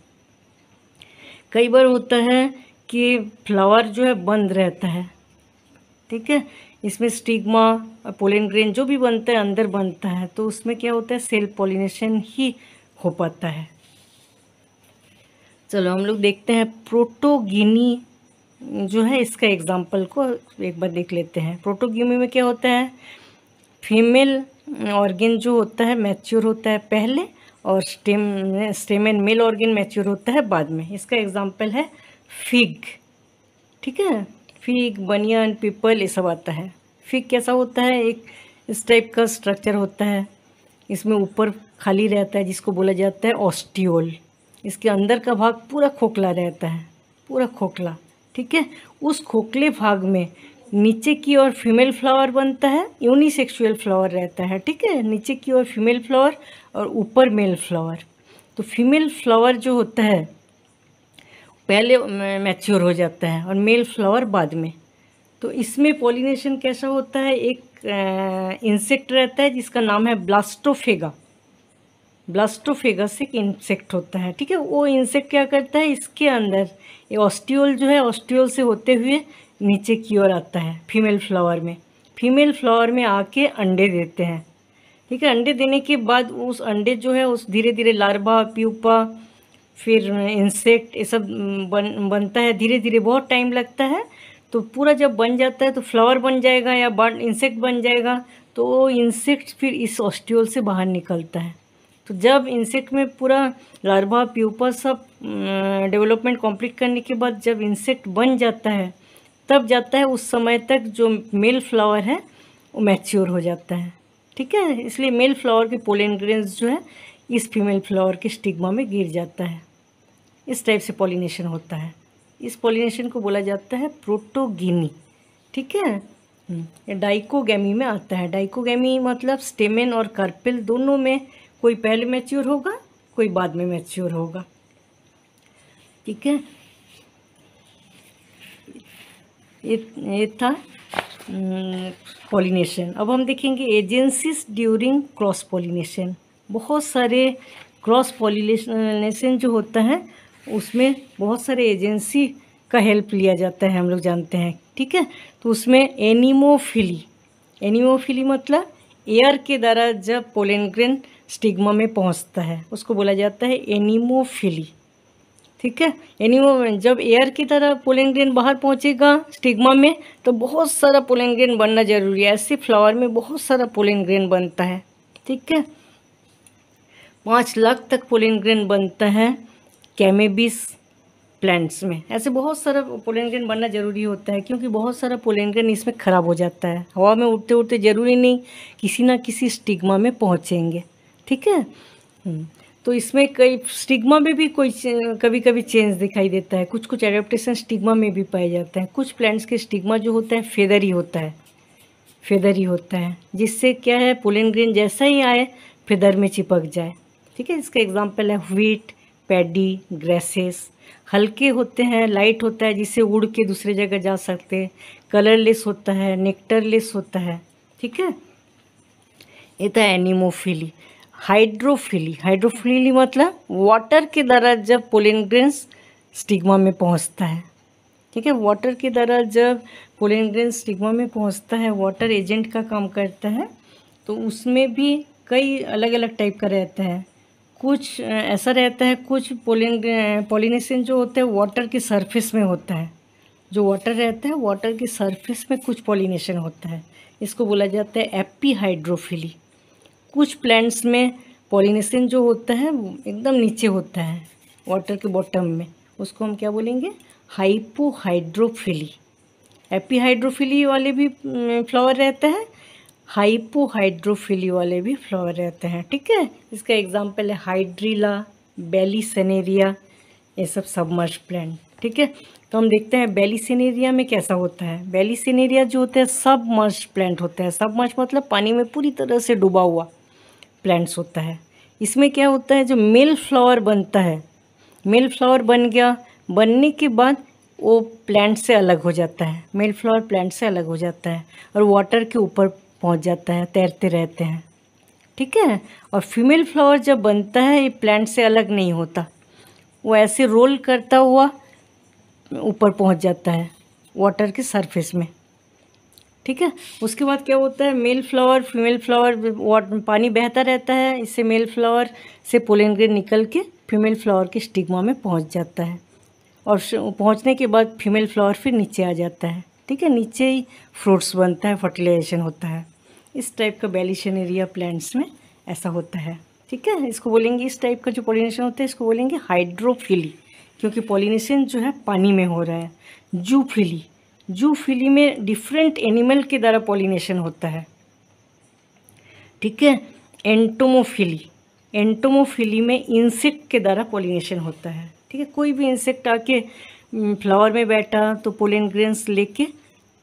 कई बार होता है कि फ्लावर जो है बंद रहता है। ठीक है, इसमें स्टिग्मा पोलन ग्रेन जो भी बनता है अंदर बनता है, तो उसमें क्या होता है, सेल्फ पॉलिनेशन ही हो पाता है। चलो हम लोग देखते हैं प्रोटोगिनी जो है, इसका एग्जाम्पल को एक बार देख लेते हैं। प्रोटोगिनी में क्या होता है, फीमेल ऑर्गेन जो होता है मैच्योर होता है पहले, और स्टेमन मेल ऑर्गेन मैच्योर होता है बाद में। इसका एग्जाम्पल है फिग। ठीक है, फिग, बनियन, पीपल ये सब आता है। फिग कैसा होता है, एक इस टाइप का स्ट्रक्चर होता है, इसमें ऊपर खाली रहता है जिसको बोला जाता है ऑस्टियोल। इसके अंदर का भाग पूरा खोखला रहता है, पूरा खोखला। ठीक है, उस खोखले भाग में नीचे की ओर फीमेल फ्लावर बनता है, यूनिसेक्सुअल फ्लावर रहता है। ठीक है, नीचे की ओर फीमेल फ्लावर और ऊपर मेल फ्लावर। तो फीमेल फ्लावर जो होता है पहले मैच्योर हो जाता है और मेल फ्लावर बाद में। तो इसमें पॉलिनेशन कैसा होता है, एक इंसेक्ट रहता है जिसका नाम है ब्लास्टोफेगा। ब्लास्टोफेगस एक इंसेक्ट होता है। ठीक है, वो इंसेक्ट क्या करता है, इसके अंदर ये ऑस्टियोल जो है, ऑस्टियोल से होते हुए नीचे की ओर आता है फीमेल फ्लावर में। फीमेल फ्लावर में आके अंडे देते हैं। ठीक है, अंडे देने के बाद उस अंडे जो है उस धीरे धीरे लार्वा, प्यूपा, फिर इंसेक्ट ये सब बनता है। धीरे धीरे बहुत टाइम लगता है। तो पूरा जब बन जाता है तो फ्लावर बन जाएगा या इंसेक्ट बन जाएगा। तो वो इंसेक्ट फिर इस ऑस्टियोल से बाहर निकलता है। तो जब इंसेक्ट में पूरा लार्वा, प्यूपा सब डेवलपमेंट कंप्लीट करने के बाद जब इंसेक्ट बन जाता है तब जाता है, उस समय तक जो मेल फ्लावर है वो मैच्योर हो जाता है। ठीक है, इसलिए मेल फ्लावर के पोलन ग्रेन्स जो है इस फीमेल फ्लावर के स्टिग्मा में गिर जाता है। इस टाइप से पॉलिनेशन होता है। इस पॉलिनेशन को बोला जाता है प्रोटोगिनी। ठीक है, ये डाइकोगैमी में आता है। डाइकोगैमी मतलब स्टेमेन और कार्पेल दोनों में कोई पहले मैच्योर होगा, कोई बाद में मैच्योर होगा। ठीक है, ये था पॉलिनेशन। अब हम देखेंगे एजेंसीज ड्यूरिंग क्रॉस पॉलिनेशन। बहुत सारे क्रॉस पॉलिनेशन जो होता है उसमें बहुत सारे एजेंसी का हेल्प लिया जाता है, हम लोग जानते हैं। ठीक है, तो उसमें एनिमोफिली मतलब एयर के द्वारा जब पोलन ग्रेन स्टिग्मा में पहुंचता है उसको बोला जाता है एनिमोफिली। ठीक है, जब एयर की तरह पोलन ग्रेन बाहर पहुंचेगा स्टिग्मा में तो बहुत सारा पोलन ग्रेन बनना जरूरी है। ऐसे फ्लावर में बहुत सारा पोलन ग्रेन बनता है। ठीक है, 5 लाख तक पोलन ग्रेन बनता है कैमेबिस प्लांट्स में। ऐसे बहुत सारा पोलन ग्रेन बनना जरूरी होता है क्योंकि बहुत सारा पोलन ग्रेन इसमें ख़राब हो जाता है। हवा में उड़ते उड़ते ज़रूरी नहीं किसी ना किसी स्टिग्मा में पहुँचेंगे। ठीक है, तो इसमें कई स्टिग्मा में भी कोई कभी कभी चेंज दिखाई देता है। कुछ कुछ एडेप्टेशन स्टिग्मा में भी पाए जाते हैं। कुछ प्लांट्स के स्टिग्मा जो होता है फेदरी होता है जिससे क्या है पोलन ग्रेन जैसा ही आए फेदर में चिपक जाए। ठीक है, इसका एग्जांपल है व्हीट, पैडी, ग्रेसेस। हल्के होते हैं, लाइट होता है जिससे उड़ के दूसरे जगह जा सकते हैं। कलरलेस होता है, नेक्टरलेस होता है। ठीक है, ये था एनिमोफिली। हाइड्रोफिली मतलब वाटर के द्वारा जब पोलन ग्रेन्स स्टिग्मा में पहुंचता है। ठीक है, वाटर के द्वारा जब पोलन ग्रेन्स स्टिग्मा में पहुंचता है, वाटर एजेंट का काम करता है। तो उसमें भी कई अलग अलग टाइप का रहता है। कुछ ऐसा रहता है, कुछ पॉलिनेशन जो होता है वाटर के सरफेस में होता है। जो वाटर रहता है वाटर के सरफेस में कुछ पॉलिनेशन होता है, इसको बोला जाता है एपीहाइड्रोफिली। कुछ प्लांट्स में पॉलिनेशन जो होता है एकदम नीचे होता है वाटर के बॉटम में, उसको हम क्या बोलेंगे, हाइपोहाइड्रोफिली। एपीहाइड्रोफिली वाले भी फ्लावर रहते हैं, हाइपोहाइड्रोफिली वाले भी फ्लावर रहते हैं। ठीक है, इसका एग्जांपल है हाइड्रिला, बेलीसेनेरिया, ये सब सबमर्ज प्लांट। ठीक है, तो हम देखते हैं बेलीसेनेरिया में कैसा होता है। बेलीसेनेरिया जो होता है सबमर्ज प्लांट होता है। सबमर्ज मतलब पानी में पूरी तरह से डूबा हुआ प्लांट्स होता है। इसमें क्या होता है, जो मेल फ्लावर बनता है, मेल फ्लावर बन गया, बनने के बाद वो प्लांट से अलग हो जाता है। मेल फ्लावर प्लांट से अलग हो जाता है और वाटर के ऊपर पहुंच जाता है, तैरते रहते हैं। ठीक है, और फीमेल फ्लावर जब बनता है ये प्लांट से अलग नहीं होता, वो ऐसे रोल करता हुआ ऊपर पहुंच जाता है वाटर के सरफेस में। ठीक है, उसके बाद क्या होता है, मेल फ्लावर फीमेल फ्लावर, पानी बहता रहता है, इससे मेल फ्लावर से पोलन ग्रेन निकल के फीमेल फ्लावर के स्टिग्मा में पहुंच जाता है और पहुंचने के बाद फीमेल फ्लावर फिर नीचे आ जाता है। ठीक है, नीचे ही फ्रूट्स बनता है, फर्टिलाइजेशन होता है। इस टाइप का बेलीसेनेरिया प्लांट्स में ऐसा होता है। ठीक है, इसको बोलेंगे, इस टाइप का जो पॉलिनेशन होता है इसको बोलेंगे हाइड्रोफिली, क्योंकि पॉलिनेशन जो है पानी में हो रहा है। जूफिली, जूफिली में डिफरेंट एनिमल के द्वारा पॉलिनेशन होता है। ठीक है, एंटोमोफिली, एंटोमोफिली में इंसेक्ट के द्वारा पॉलिनेशन होता है। ठीक है, कोई भी इंसेक्ट आके फ्लावर में बैठा तो पोलन ग्रेन्स लेके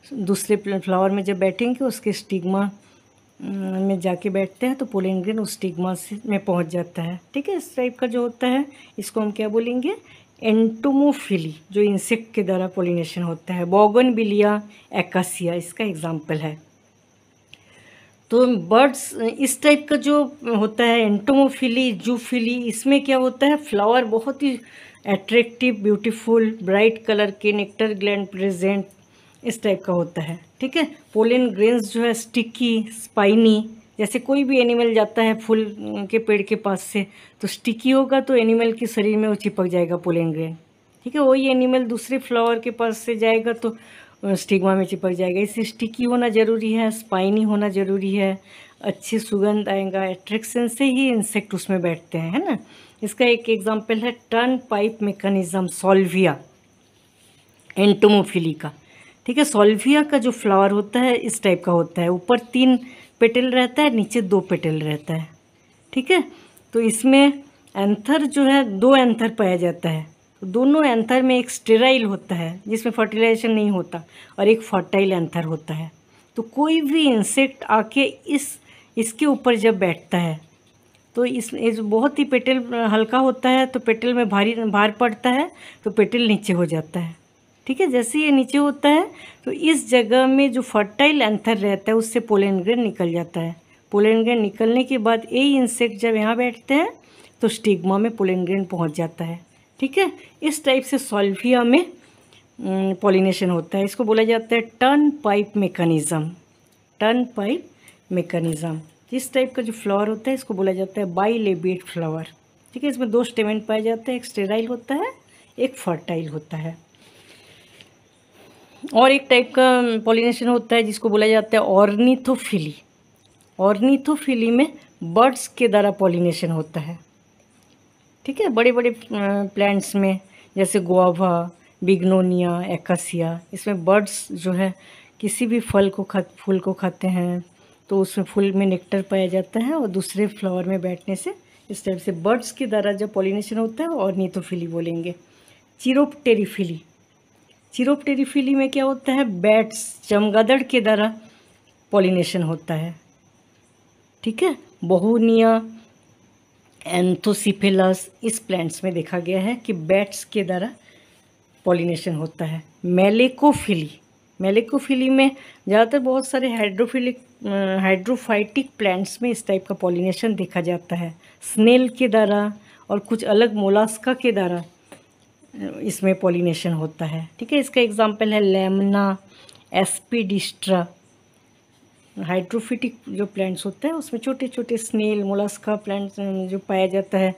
दूसरे फ्लावर में जब बैठेंगे उसके स्टिग्मा में जाके बैठते हैं तो पोलन ग्रेन उस स्टिग्मा से में पहुंच जाता है। ठीक है, इस टाइप का जो होता है इसको हम क्या बोलेंगे, एंटोमोफिली, जो इंसेक्ट के द्वारा पॉलिनेशन होता है। बोगनविलिया, एकासिया इसका एग्जाम्पल है। तो बर्ड्स इस टाइप का जो होता है एंटोमोफिली, जूफिली, इसमें क्या होता है, फ्लावर बहुत ही अट्रैक्टिव, ब्यूटीफुल, ब्राइट कलर के, नेक्टर ग्लैंड प्रेजेंट, इस टाइप का होता है। ठीक है, पोलन ग्रेन्स जो है स्टिकी, स्पाइनी, जैसे कोई भी एनिमल जाता है फूल के पेड़ के पास से तो स्टिकी होगा तो एनिमल के शरीर में वो चिपक जाएगा पोलन ग्रेन। ठीक है, वही एनिमल दूसरे फ्लावर के पास से जाएगा तो स्टिग्मा में चिपक जाएगा। इससे स्टिकी होना ज़रूरी है, स्पाइनी होना ज़रूरी है, अच्छी सुगंध आएगा, अट्रैक्शन से ही इंसेक्ट उसमें बैठते हैं, है ना। इसका एक एग्जाम्पल है टर्न पाइप मैकेनिज्म, सॉल्विया, एंटोमोफिली का। ठीक है, सॉल्विया का जो फ्लावर होता है इस टाइप का होता है, ऊपर 3 पेटल रहता है, नीचे 2 पेटल रहता है। ठीक है, तो इसमें एंथर जो है 2 एंथर पाया जाता है। तो दोनों एंथर में एक स्टेराइल होता है जिसमें फर्टिलाइजेशन नहीं होता और एक फर्टाइल एंथर होता है। तो कोई भी इंसेक्ट आके इसके ऊपर जब बैठता है तो इस बहुत ही पेटल हल्का होता है तो पेटल में भार पड़ता है तो पेटल नीचे हो जाता है। ठीक है, जैसे ये नीचे होता है तो इस जगह में जो फर्टाइल एंथर रहता है उससे पोलन ग्रेन निकल जाता है। पोलन ग्रेन निकलने के बाद ये इंसेक्ट जब यहाँ बैठते हैं तो स्टिग्मा में पोलन ग्रेन पहुँच जाता है। ठीक है, इस टाइप से सॉल्विया में पॉलिनेशन होता है। इसको बोला जाता है turn pipe mechanism, turn pipe mechanism. इस टाइप का जो फ्लावर होता है इसको बोला जाता है बाइलेबिएट फ्लावर। ठीक है, इसमें 2 स्टेमेन पाए जाते हैं, एक स्टेराइल होता है, एक फर्टाइल होता है। और एक टाइप का पॉलिनेशन होता है जिसको बोला जाता है ऑर्निथोफिली। ऑर्निथोफिली में बर्ड्स के द्वारा पॉलिनेशन होता है। ठीक है, बड़े बड़े प्लांट्स में जैसे गुआवा, बिग्नोनिया, एकासिया, इसमें बर्ड्स जो है किसी भी फूल को खाते हैं तो उसमें फूल में नेक्टर पाया जाता है और दूसरे फ्लावर में बैठने से इस टाइप से बर्ड्स के द्वारा जब पॉलिनेशन होता है ऑर्निथोफिली बोलेंगे। चिरोप्टेरिफिली, चिरोप्टेरिफिली में क्या होता है, बैट्स, चमगादड़ के द्वारा पॉलिनेशन होता है। ठीक है, बहुनिया, एंथोसिफेलस, इस प्लांट्स में देखा गया है कि बैट्स के द्वारा पॉलिनेशन होता है। मेलेकोफिली, मेलेकोफिली में ज़्यादातर बहुत सारे हाइड्रोफाइटिक प्लांट्स में इस टाइप का पॉलिनेशन देखा जाता है। स्नेल के द्वारा और कुछ अलग मोलास्का के द्वारा इसमें पॉलिनेशन होता है। ठीक है, इसका एग्जांपल है लेमना, एस्पिडिस्ट्रा। हाइड्रोफिटिक जो प्लांट्स होता है उसमें छोटे छोटे स्नेल, मोलास्का प्लांट्स जो पाया जाता है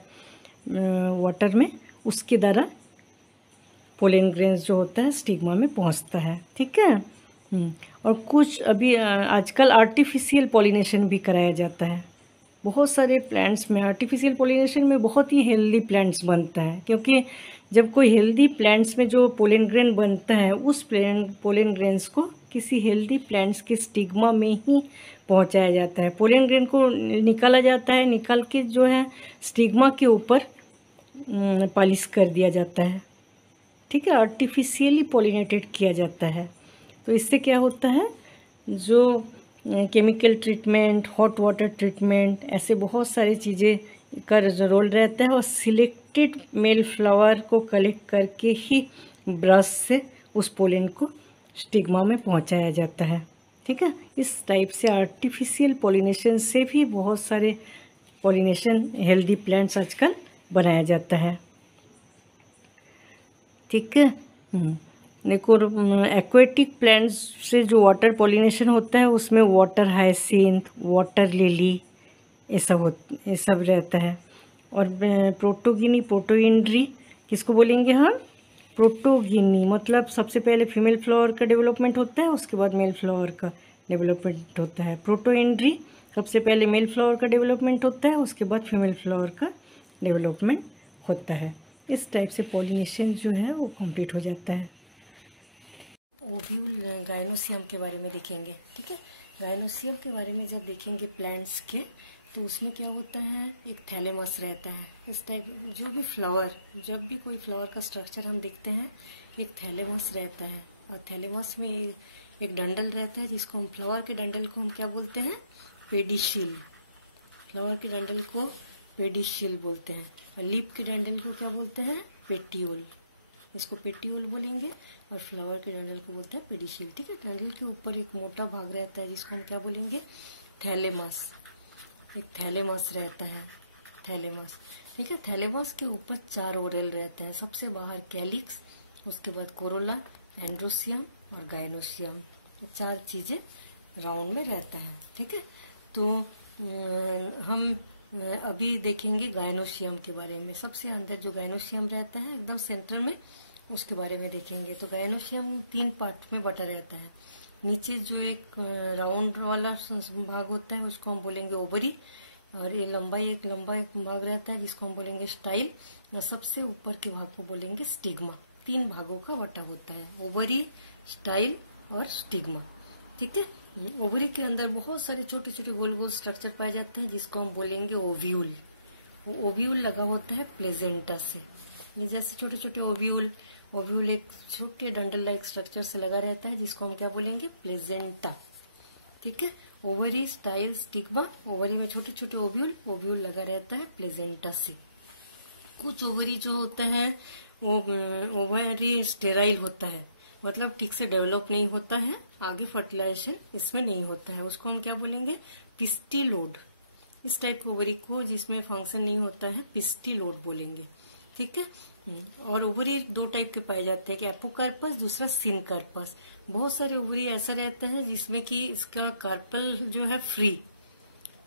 वाटर में, उसके द्वारा पोलन ग्रेन्स जो होता है स्टिग्मा में पहुंचता है। ठीक है, और कुछ अभी आजकल आर्टिफिशियल पॉलिनेशन भी कराया जाता है। बहुत सारे प्लांट्स में आर्टिफिशियल पॉलिनेशन में बहुत ही हेल्दी प्लांट्स बनता है, क्योंकि जब कोई हेल्दी प्लांट्स में जो पोलन ग्रेन बनता है उस पोलन ग्रेन्स को किसी हेल्दी प्लांट्स के स्टिग्मा में ही पहुंचाया जाता है। पोलन ग्रेन को निकाला जाता है, निकाल के जो है स्टिग्मा के ऊपर पॉलिश कर दिया जाता है, ठीक है, आर्टिफिशियली पॉलिनेटेड किया जाता है। तो इससे क्या होता है, जो chemical treatment, hot water treatment, ऐसे बहुत सारी चीज़ें का रोल रहता है, और सिलेक्टेड मेल फ्लावर को कलेक्ट करके ही ब्रश से उस पोलन को स्टिग्मा में पहुंचाया जाता है, ठीक है। इस टाइप से आर्टिफिशियल पॉलिनेशन से भी बहुत सारे पॉलिनेशन हेल्दी प्लांट्स आजकल बनाया जाता है, ठीक है। देखो, एक्वेटिक प्लांट्स से जो वाटर पॉलिनेशन होता है उसमें वाटर हाइसिंथ, वाटर लिली, ये सब रहता है। और प्रोटोगिनी, प्रोटोइंड्री किसको बोलेंगे हम? प्रोटोगिनी मतलब सबसे पहले फीमेल फ्लावर का डेवलपमेंट होता है, उसके बाद मेल फ्लावर का डेवलपमेंट होता है। प्रोटोइंड्री सबसे पहले मेल फ्लावर का डेवलपमेंट होता है, उसके बाद फीमेल फ्लावर का डेवलपमेंट होता है। इस टाइप से पॉलिनेशन जो है वो कंप्लीट हो जाता है। ओव्यूल गायनोसियम के बारे में देखेंगे, ठीक है। गायनोसियम के बारे में जब देखेंगे प्लांट्स के, तो उसमें क्या होता है, एक थैलेमस रहता है। इस टाइप जो भी फ्लावर, जब भी कोई फ्लावर का स्ट्रक्चर हम देखते हैं, एक थैलेमस रहता है, और थैलेमस में एक डंडल रहता है जिसको हम, फ्लावर के डंडल को हम क्या बोलते हैं? पेडिशिल। फ्लावर के डंडल को पेडिशिल बोलते हैं, और लीफ के डंडल को क्या बोलते हैं? पेटियोल। इसको पेटियोल बोलेंगे, और फ्लावर के डंडल को बोलते हैं पेडिशिल, ठीक है। डंडल के ऊपर एक मोटा भाग रहता है जिसको हम क्या बोलेंगे? थैलेमस। एक थैलेमस रहता है, थैलेमस, ठीक है। थैलेमस के ऊपर 4 ओरेल रहता है, सबसे बाहर कैलिक्स, उसके बाद कोरोला, एंड्रोसियम और गायनोसियम, 4 चीजें राउंड में रहता है, ठीक है। तो हम अभी देखेंगे गायनोसियम के बारे में। सबसे अंदर जो गायनोसियम रहता है एकदम सेंटर में, उसके बारे में देखेंगे। तो गायनोसियम 3 पार्ट में बटा रहता है। नीचे जो एक राउंड वाला भाग होता है उसको हम बोलेंगे ओवरी, और ये लंबा एक भाग रहता है जिसको हम बोलेंगे स्टाइल, और सबसे ऊपर के भाग को बोलेंगे स्टिग्मा। 3 भागों का बटा होता है, ओवरी, स्टाइल और स्टिग्मा, ठीक है। ओवरी के अंदर बहुत सारे छोटे छोटे गोल गोल स्ट्रक्चर पाए जाते हैं जिसको हम बोलेंगे ओव्यूल। वो ओव्यूल लगा होता है प्लेजेंटा से, ये जैसे छोटे छोटे ओव्यूल एक छोटे डंडल लाइक स्ट्रक्चर से लगा रहता है जिसको हम क्या बोलेंगे? प्लेजेंटा, ठीक है। Ovary, style, stigma. ओवरी में छोटे छोटे ओव्यूल लगा रहता है प्लेजेंटा से। कुछ ओवरी जो होता है वो ओवरी स्टेराइल होता है, मतलब ठीक से डेवलप नहीं होता है, आगे फर्टिलाइजेशन इसमें नहीं होता है, उसको हम क्या बोलेंगे? पिस्टिलोड। इस टाइप के ओवरी को जिसमें फंक्शन नहीं होता है पिस्टिलोड बोलेंगे, ठीक है। और ओवरी 2 टाइप के पाए जाते हैं, कि एपोकार्पस, दूसरा सिनकार्पस। बहुत सारे ओवरी ऐसा रहता है जिसमें कि इसका कार्पल जो है फ्री,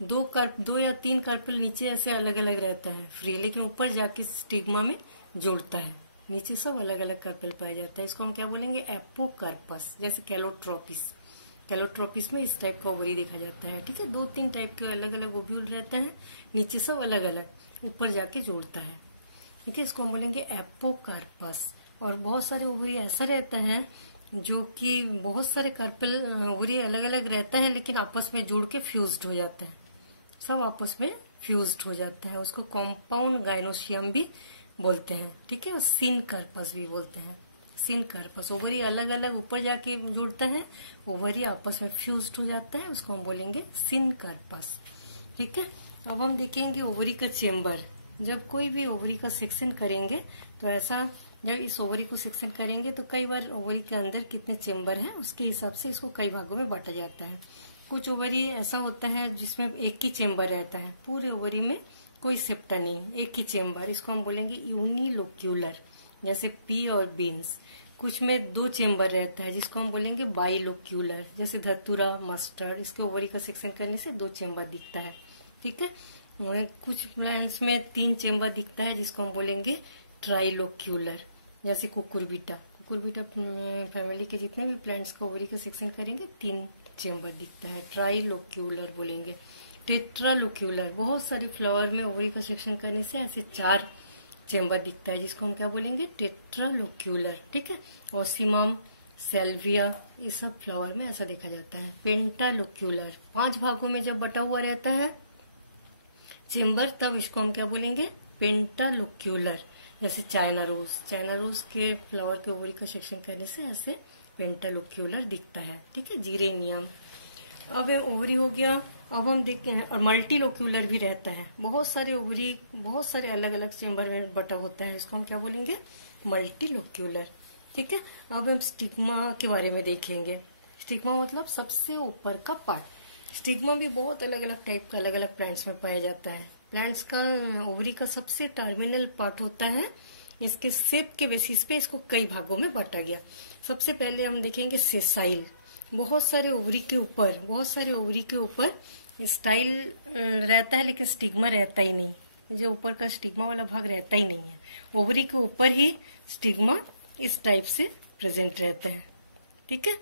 2 या 3 कार्पल नीचे ऐसे अलग अलग रहता है फ्री, लेकिन ऊपर जाके स्टिग्मा में जोड़ता है, नीचे सब अलग अलग कार्पल पाया जाता है। इसको हम क्या बोलेंगे? एपोकार्पस। जैसे कैलोट्रोपिस में इस टाइप का ओवरी देखा जाता है, ठीक है। 2-3 टाइप के अलग अलग ओव्यूल रहते हैं, नीचे सब अलग अलग, ऊपर जाके जोड़ता है, ठीक है। इसको हम बोलेंगे एपोकार्पस। और बहुत सारे ओवरी ऐसा रहता है जो कि बहुत सारे कार्पल ओवरी अलग अलग रहता है, लेकिन आपस में जुड़ के फ्यूज्ड हो जाता है, सब आपस में फ्यूज्ड हो जाता है। उसको कॉम्पाउंड गायनोसियम भी बोलते हैं, ठीक है। और सिनकार्पस भी बोलते हैं। सिनकार्पस ओवरी अलग अलग ऊपर जाके जुड़ता है, ओवरी आपस में फ्यूज्ड हो जाता है, उसको हम बोलेंगे सिनकार्पस, ठीक है। अब हम देखेंगे ओवरी का चेम्बर। जब कोई भी ओवरी का सेक्शन करेंगे तो ऐसा, जब इस ओवरी को सेक्शन करेंगे तो कई बार ओवरी के अंदर कितने चेम्बर हैं उसके हिसाब से इसको कई भागों में बांटा जाता है। कुछ ओवरी ऐसा होता है जिसमें एक ही चेम्बर रहता है, पूरे ओवरी में कोई सेप्टा नहीं, एक ही चेम्बर, इसको हम बोलेंगे यूनिलोक्यूलर, जैसे पी और बीन्स। कुछ में 2 चेम्बर रहता है जिसको हम बोलेंगे बाइलोक्यूलर, जैसे धतूरा, मस्टर्ड, इसके ओवरी का सेक्शन करने से 2 चेम्बर दिखता है, ठीक है। कुछ प्लांट्स में 3 चेम्बर दिखता है जिसको हम बोलेंगे ट्राइलोक्यूलर, जैसे कुकुरबिटा फैमिली के जितने भी प्लांट्स का ओवरी का सेक्शन करेंगे 3 चेम्बर दिखता है, ट्राइलोक्यूलर बोलेंगे। टेट्रालोक्यूलर, बहुत सारे फ्लावर में ओवरी का सेक्शन करने से ऐसे 4 चेम्बर दिखता है, जिसको हम क्या बोलेंगे, टेट्रालोक्यूलर। ठीक है, ऑसिमम, सेल्विया, ये सब फ्लावर में ऐसा देखा जाता है। पेंटालोक्यूलर, 5 भागों में जब बटा हुआ रहता है चेम्बर, तब इसको हम क्या बोलेंगे, पेंटालोक्यूलर। जैसे चाइना रोज के फ्लावर के ओवरी का सेक्शन करने से ऐसे पेंटालोक्यूलर दिखता है। ठीक है, जीरेनियम। अब ओवरी हो गया। अब हम देखते हैं, और मल्टीलोक्यूलर भी रहता है, बहुत सारे ओवरी बहुत सारे अलग अलग चेम्बर में बटा होता है, इसको हम क्या बोलेंगे, मल्टीलोक्यूलर। ठीक है, अब हम स्टिग्मा के बारे में देखेंगे। स्टिग्मा मतलब सबसे ऊपर का पार्ट। स्टिग्मा भी बहुत अलग अलग टाइप का अलग अलग प्लांट्स में पाया जाता है। प्लांट्स का ओवरी का सबसे टर्मिनल पार्ट होता है, इसके शेप के बेसिस पे इसको कई भागों में बांटा गया। सबसे पहले हम देखेंगे सेसाइल। बहुत सारे ओवरी के ऊपर स्टाइल रहता है, लेकिन स्टिग्मा रहता ही नहीं। जो ऊपर का स्टिग्मा वाला भाग रहता ही नहीं है, ओवरी के ऊपर ही स्टिग्मा इस टाइप से प्रेजेंट रहता है। ठीक है,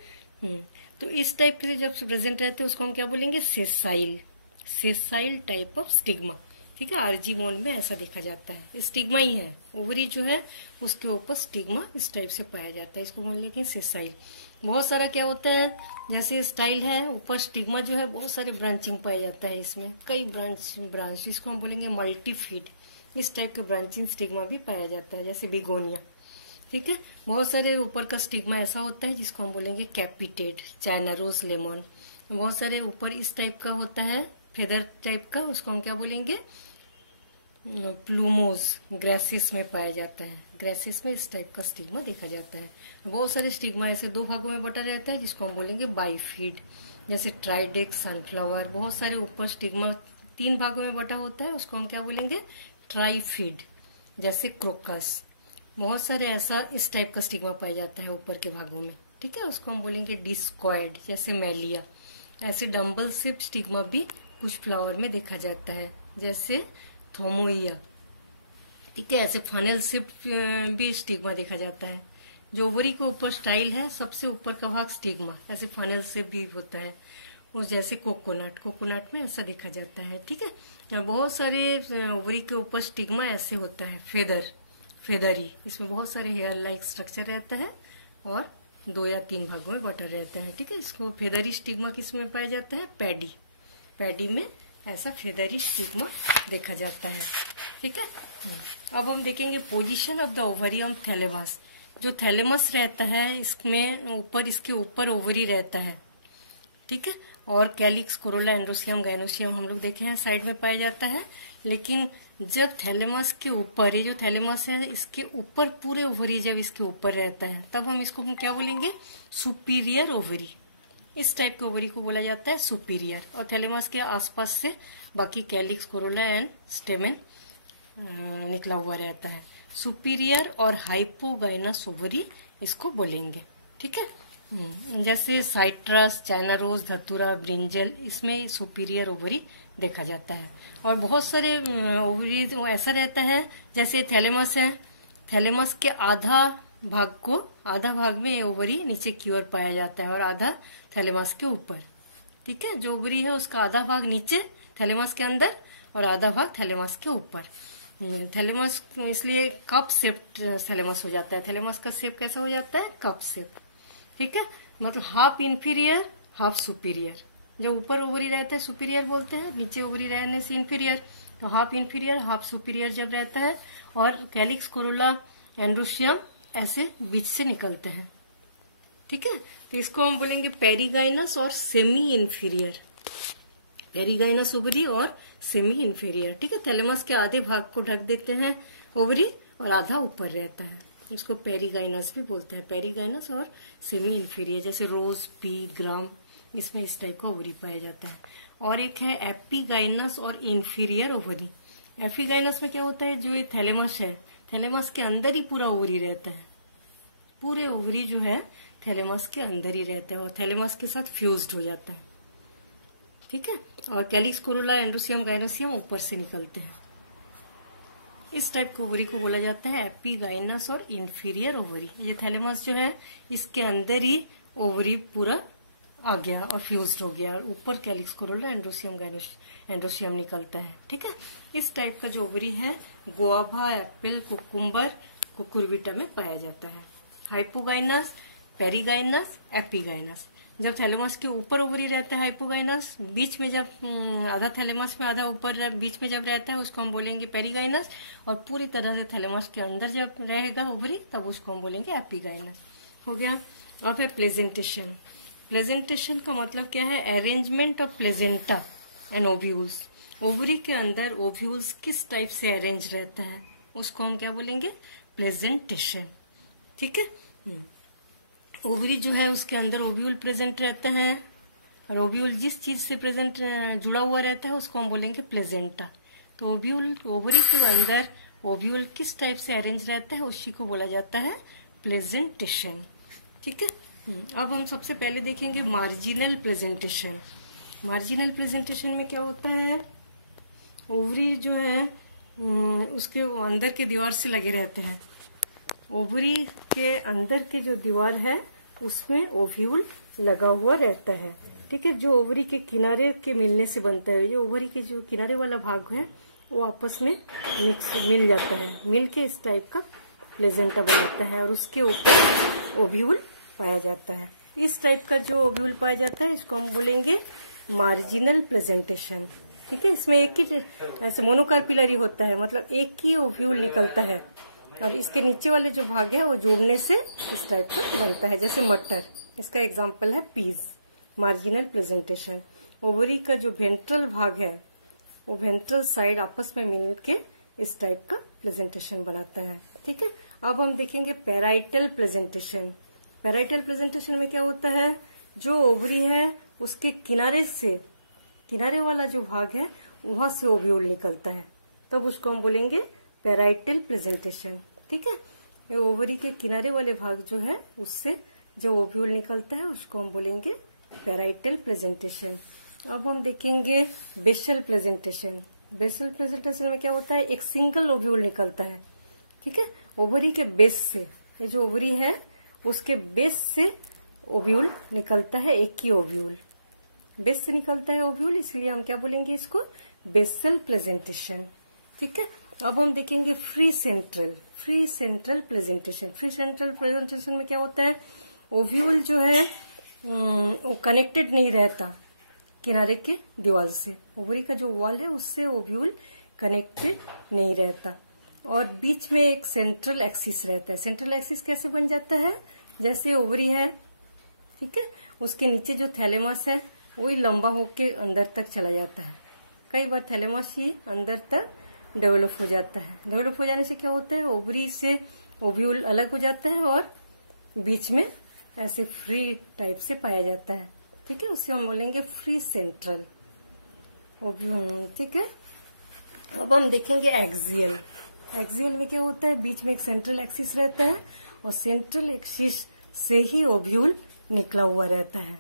तो इस टाइप से जब प्रेजेंट रहते हैं उसको हम क्या बोलेंगे, सेसाइल टाइप ऑफ स्टिग्मा। ठीक है, आर्जीमोन में ऐसा देखा जाता है, स्टिग्मा ही है, ओवरी जो है उसके ऊपर स्टिग्मा इस टाइप से पाया जाता है, इसको बोलेंगे सेसाइल। बहुत सारा क्या होता है, जैसे स्टाइल है, ऊपर स्टिग्मा जो है बहुत सारे ब्रांचिंग पाया जाता है, इसमें कई ब्रांच, इसको हम बोलेंगे मल्टीफीड। इस टाइप के ब्रांचिंग स्टिग्मा भी पाया जाता है, जैसे बिगोनिया। ठीक है, बहुत सारे ऊपर का स्टिग्मा ऐसा होता है जिसको हम बोलेंगे कैपिटेड, चाइना रोज, लेमन। बहुत सारे ऊपर इस टाइप का होता है, फेदर टाइप का, उसको हम क्या बोलेंगे, प्लूमोज। ग्रेसिस में पाया जाता है, ग्रेसिस में इस टाइप का स्टिग्मा देखा जाता है। बहुत सारे स्टिग्मा ऐसे 2 भागों में बटा रहता है, जिसको हम बोलेंगे बाइफीड, जैसे ट्राइडेक्स, सनफ्लावर। बहुत सारे ऊपर स्टिग्मा 3 भागों में बटा होता है, उसको हम क्या बोलेंगे, ट्राइफीड, जैसे क्रोकस। बहुत सारे ऐसा इस टाइप का स्टिग्मा पाया जाता है ऊपर के भागों में। ठीक है, उसको हम बोलेंगे डिस्कॉइड, जैसे मेलिया। ऐसे डम्बल शेप स्टिग्मा भी कुछ फ्लावर में देखा जाता है, जैसे थोमोइया। ठीक है, ऐसे फनल शेप भी स्टिग्मा देखा जाता है। जो ओवरी के ऊपर स्टाइल है, सबसे ऊपर का भाग स्टिग्मा, ऐसे फनल शेप भी होता है, वो जैसे कोकोनट में ऐसा देखा जाता है। ठीक है, बहुत सारे ओवरी के ऊपर स्टिग्मा ऐसे होता है, फेदरी, इसमें बहुत सारे हेयर लाइक स्ट्रक्चर रहता है और 2 या 3 भागों में बटा रहता है। ठीक है, इसको फेदरी स्टिग्मा किस में पाया जाता है, पैडी में ऐसा फेदरी स्टिग्मा देखा जाता है। ठीक है, अब हम देखेंगे पोजीशन ऑफ द ओवरियम थैलेमस। जो थैलेमस रहता है, इसमें ऊपर, इसके ऊपर ओवरी रहता है। ठीक है, और कैलिक्स, कोरोला, एंड्रोसियम, गाइनोसियम हम लोग देखे हैं साइड में पाया जाता है। लेकिन जब थैलेमस के ऊपर, ये जो थैलेमस है इसके ऊपर पूरे ओवरी जब इसके ऊपर रहता है, तब हम इसको क्या बोलेंगे, सुपीरियर ओवरी। इस टाइप के ओवरी को बोला जाता है सुपीरियर। और थैलेमस के आसपास से बाकी कैलिक्स, कोरोला एंड स्टेमेन निकला हुआ रहता है। सुपीरियर और हाइपोगाइनस ओवरी इसको बोलेंगे। ठीक है, जैसे साइट्रस, चाइना रोज, धतूरा, ब्रिंजल, इसमें सुपीरियर ओवरी देखा जाता है। और बहुत सारे ओवरी ऐसा रहता है, जैसे थैलेमस है, थैलेमस के आधा भाग में ओवरी नीचे की ओर पाया जाता है और आधा थैलेमस के ऊपर। ठीक है, जो ओवरी है उसका आधा भाग नीचे थैलेमस के अंदर और आधा भाग थैलेमस के ऊपर। थैलेमस इसलिए कप शेप्ड थैलेमस हो जाता है। थैलेमस का शेप कैसा हो जाता है, कप शेप। ठीक है, मतलब हाफ इंफीरियर हाफ सुपीरियर। जब ऊपर ओवरी रहता है सुपीरियर बोलते हैं, नीचे ओवरी रहने से इंफीरियर, तो हाफ इंफीरियर हाफ सुपीरियर जब रहता है। और कैलिक्स, कोरोला, एंड्रोसियम ऐसे बीच से निकलते हैं। ठीक है, तो इसको हम बोलेंगे पेरीगाइनस और सेमी इंफीरियर, पेरीगाइनस ओवरी और सेमी इंफीरियर। ठीक है, थैलेमस के आधे भाग को ढक देते हैं ओवरी और आधा ऊपर रहता है, इसको पेरीगाइनस भी बोलते हैं, पेरीगाइनस और सेमी इंफीरियर। जैसे रोज, पी, ग्राम, इसमें इस टाइप का ओवरी पाया जाता है। और एक है एपिगाइनस और इंफीरियर ओवरी। एपिगाइनस में क्या होता है, जो ये थैलेमस है, थैलेमस के अंदर ही पूरा ओवरी रहता है, पूरे ओवरी जो है थैलेमस के अंदर ही रहता है और थैलेमस के साथ फ्यूज्ड हो जाता है। ठीक है, और कैलिक्स, कोरोला, एंड्रोसियम, गाइनोसियम ऊपर से निकलते हैं। इस टाइप के ओवरी को बोला जाता है एपिगाइनस और इंफीरियर ओवरी। ये थैलेमस जो है इसके अंदर ही ओवरी पूरा आ गया और फ्यूज्ड हो गया और ऊपर कैलिक्स कोरोला एंड्रोसियम निकलता है। ठीक है, इस टाइप का जो ओवरी है गुआवा, एप्पल, कुकुम्बर, कुकुरबिटा में पाया जाता है। Hypogynous, perigynous, epigynous. जब थैलेमस के ऊपर ओवरी रहता है हाइपोगाइनस, बीच में जब आधा थैलेमस में आधा ऊपर बीच में जब रहता है उसको हम बोलेंगे पेरीगाइनस, और पूरी तरह से थैलेमस के अंदर जब रहेगा ओवरी तब उसको हम बोलेंगे एपीगाइनस। हो गया। अब है प्लेजेंटेशन। प्लेजेंटेशन का मतलब क्या है? Arrangement of placenta and ovules. Ovary के अंदर ओव्यूल्स किस टाइप से अरेंज रहता है उसको हम क्या बोलेंगे? प्लेजेंटेशन। ठीक है, ओवरी जो है उसके अंदर ओव्यूल प्रेजेंट रहते हैं, और ओव्यूल जिस चीज से प्रेजेंट जुड़ा हुआ रहता है उसको हम बोलेंगे प्लेजेंटा। तो ओव्यूल, ओवरी के अंदर ओव्यूल किस टाइप से अरेंज रहता है उसी को बोला जाता है प्लेजेंटेशन। ठीक है, अब हम सबसे पहले देखेंगे मार्जिनल प्रेजेंटेशन। मार्जिनल प्रेजेंटेशन में क्या होता है? ओवरी जो है उसके अंदर के दीवार से लगे रहते हैं। ओवरी के अंदर के जो दीवार है उसमें ओव्यूल लगा हुआ रहता है। ठीक है, जो ओवरी के किनारे के मिलने से बनता है, ये ओवरी के जो किनारे वाला भाग है वो आपस में मिल जाता है, मिल के इस टाइप का प्लेजेंटा बनाता है और उसके ऊपर ओव्यूल पाया जाता है। इस टाइप का जो ओव्यूल पाया जाता है इसको हम बोलेंगे मार्जिनल प्रेजेंटेशन। ठीक है, इसमें एक ही ऐसे मोनोकार्पिलरी होता है, मतलब एक ही ओव्यूल निकलता है और इसके नीचे वाले जो भाग है वो जोड़ने से इस टाइप का बनता है, जैसे मटर। इसका एग्जाम्पल है पीज। Marginal presentation. ओवरी का जो वेंट्रल भाग है वो वेंट्रल साइड आपस में मिल के इस टाइप का प्रेजेंटेशन बनाता है। ठीक है, अब हम देखेंगे पैराइटल प्रेजेंटेशन। पैराइटल प्रेजेंटेशन में क्या होता है? जो ओवरी है उसके किनारे से, किनारे वाला जो भाग है वहां से ओव्यूल निकलता है, तब उसको हम बोलेंगे पैराइटल प्रेजेंटेशन। ठीक है, ये ओवरी के किनारे वाले भाग जो है उससे जो ओव्यूल निकलता है उसको हम बोलेंगे पैराइटल प्रेजेंटेशन। अब हम देखेंगे बेसल प्रेजेंटेशन। बेसल प्रेजेंटेशन में क्या होता है? एक सिंगल ओव्यूल निकलता है। ठीक है, ओवरी के बेस से, ये जो ओवरी है उसके बेस से ओव्यूल निकलता है, एक ही ओव्यूल बेस से निकलता है ओव्यूल, इसलिए हम क्या बोलेंगे इसको? Basal placentation. ठीक है, अब हम देखेंगे free central placentation. Free central placentation में क्या होता है? ओव्यूल जो है वो कनेक्टेड नहीं रहता किनारे के दीवार से। ओवरी का जो वॉल है उससे ओव्यूल कनेक्टेड नहीं रहता और बीच में एक सेंट्रल एक्सिस रहता है। सेंट्रल एक्सिस कैसे बन जाता है? जैसे ओवरी है, ठीक है, उसके नीचे जो थैलेमस है वही लंबा होके अंदर तक चला जाता है। कई बार थैलेमस ही अंदर तक डेवलप हो जाता है। डेवलप हो जाने से क्या होता है? ओवरी से ओव्यूल अलग हो जाता है और बीच में ऐसे फ्री टाइप से पाया जाता है। ठीक है, उसे हम बोलेंगे फ्री सेंट्रल ओव्यूल। ठीक है, अब हम देखेंगे एक्सियल। एक्सियल में क्या होता है? बीच में एक सेंट्रल एक्सिस रहता है और सेंट्रल एक्सिस से ही ओव्यूल निकला हुआ रहता है।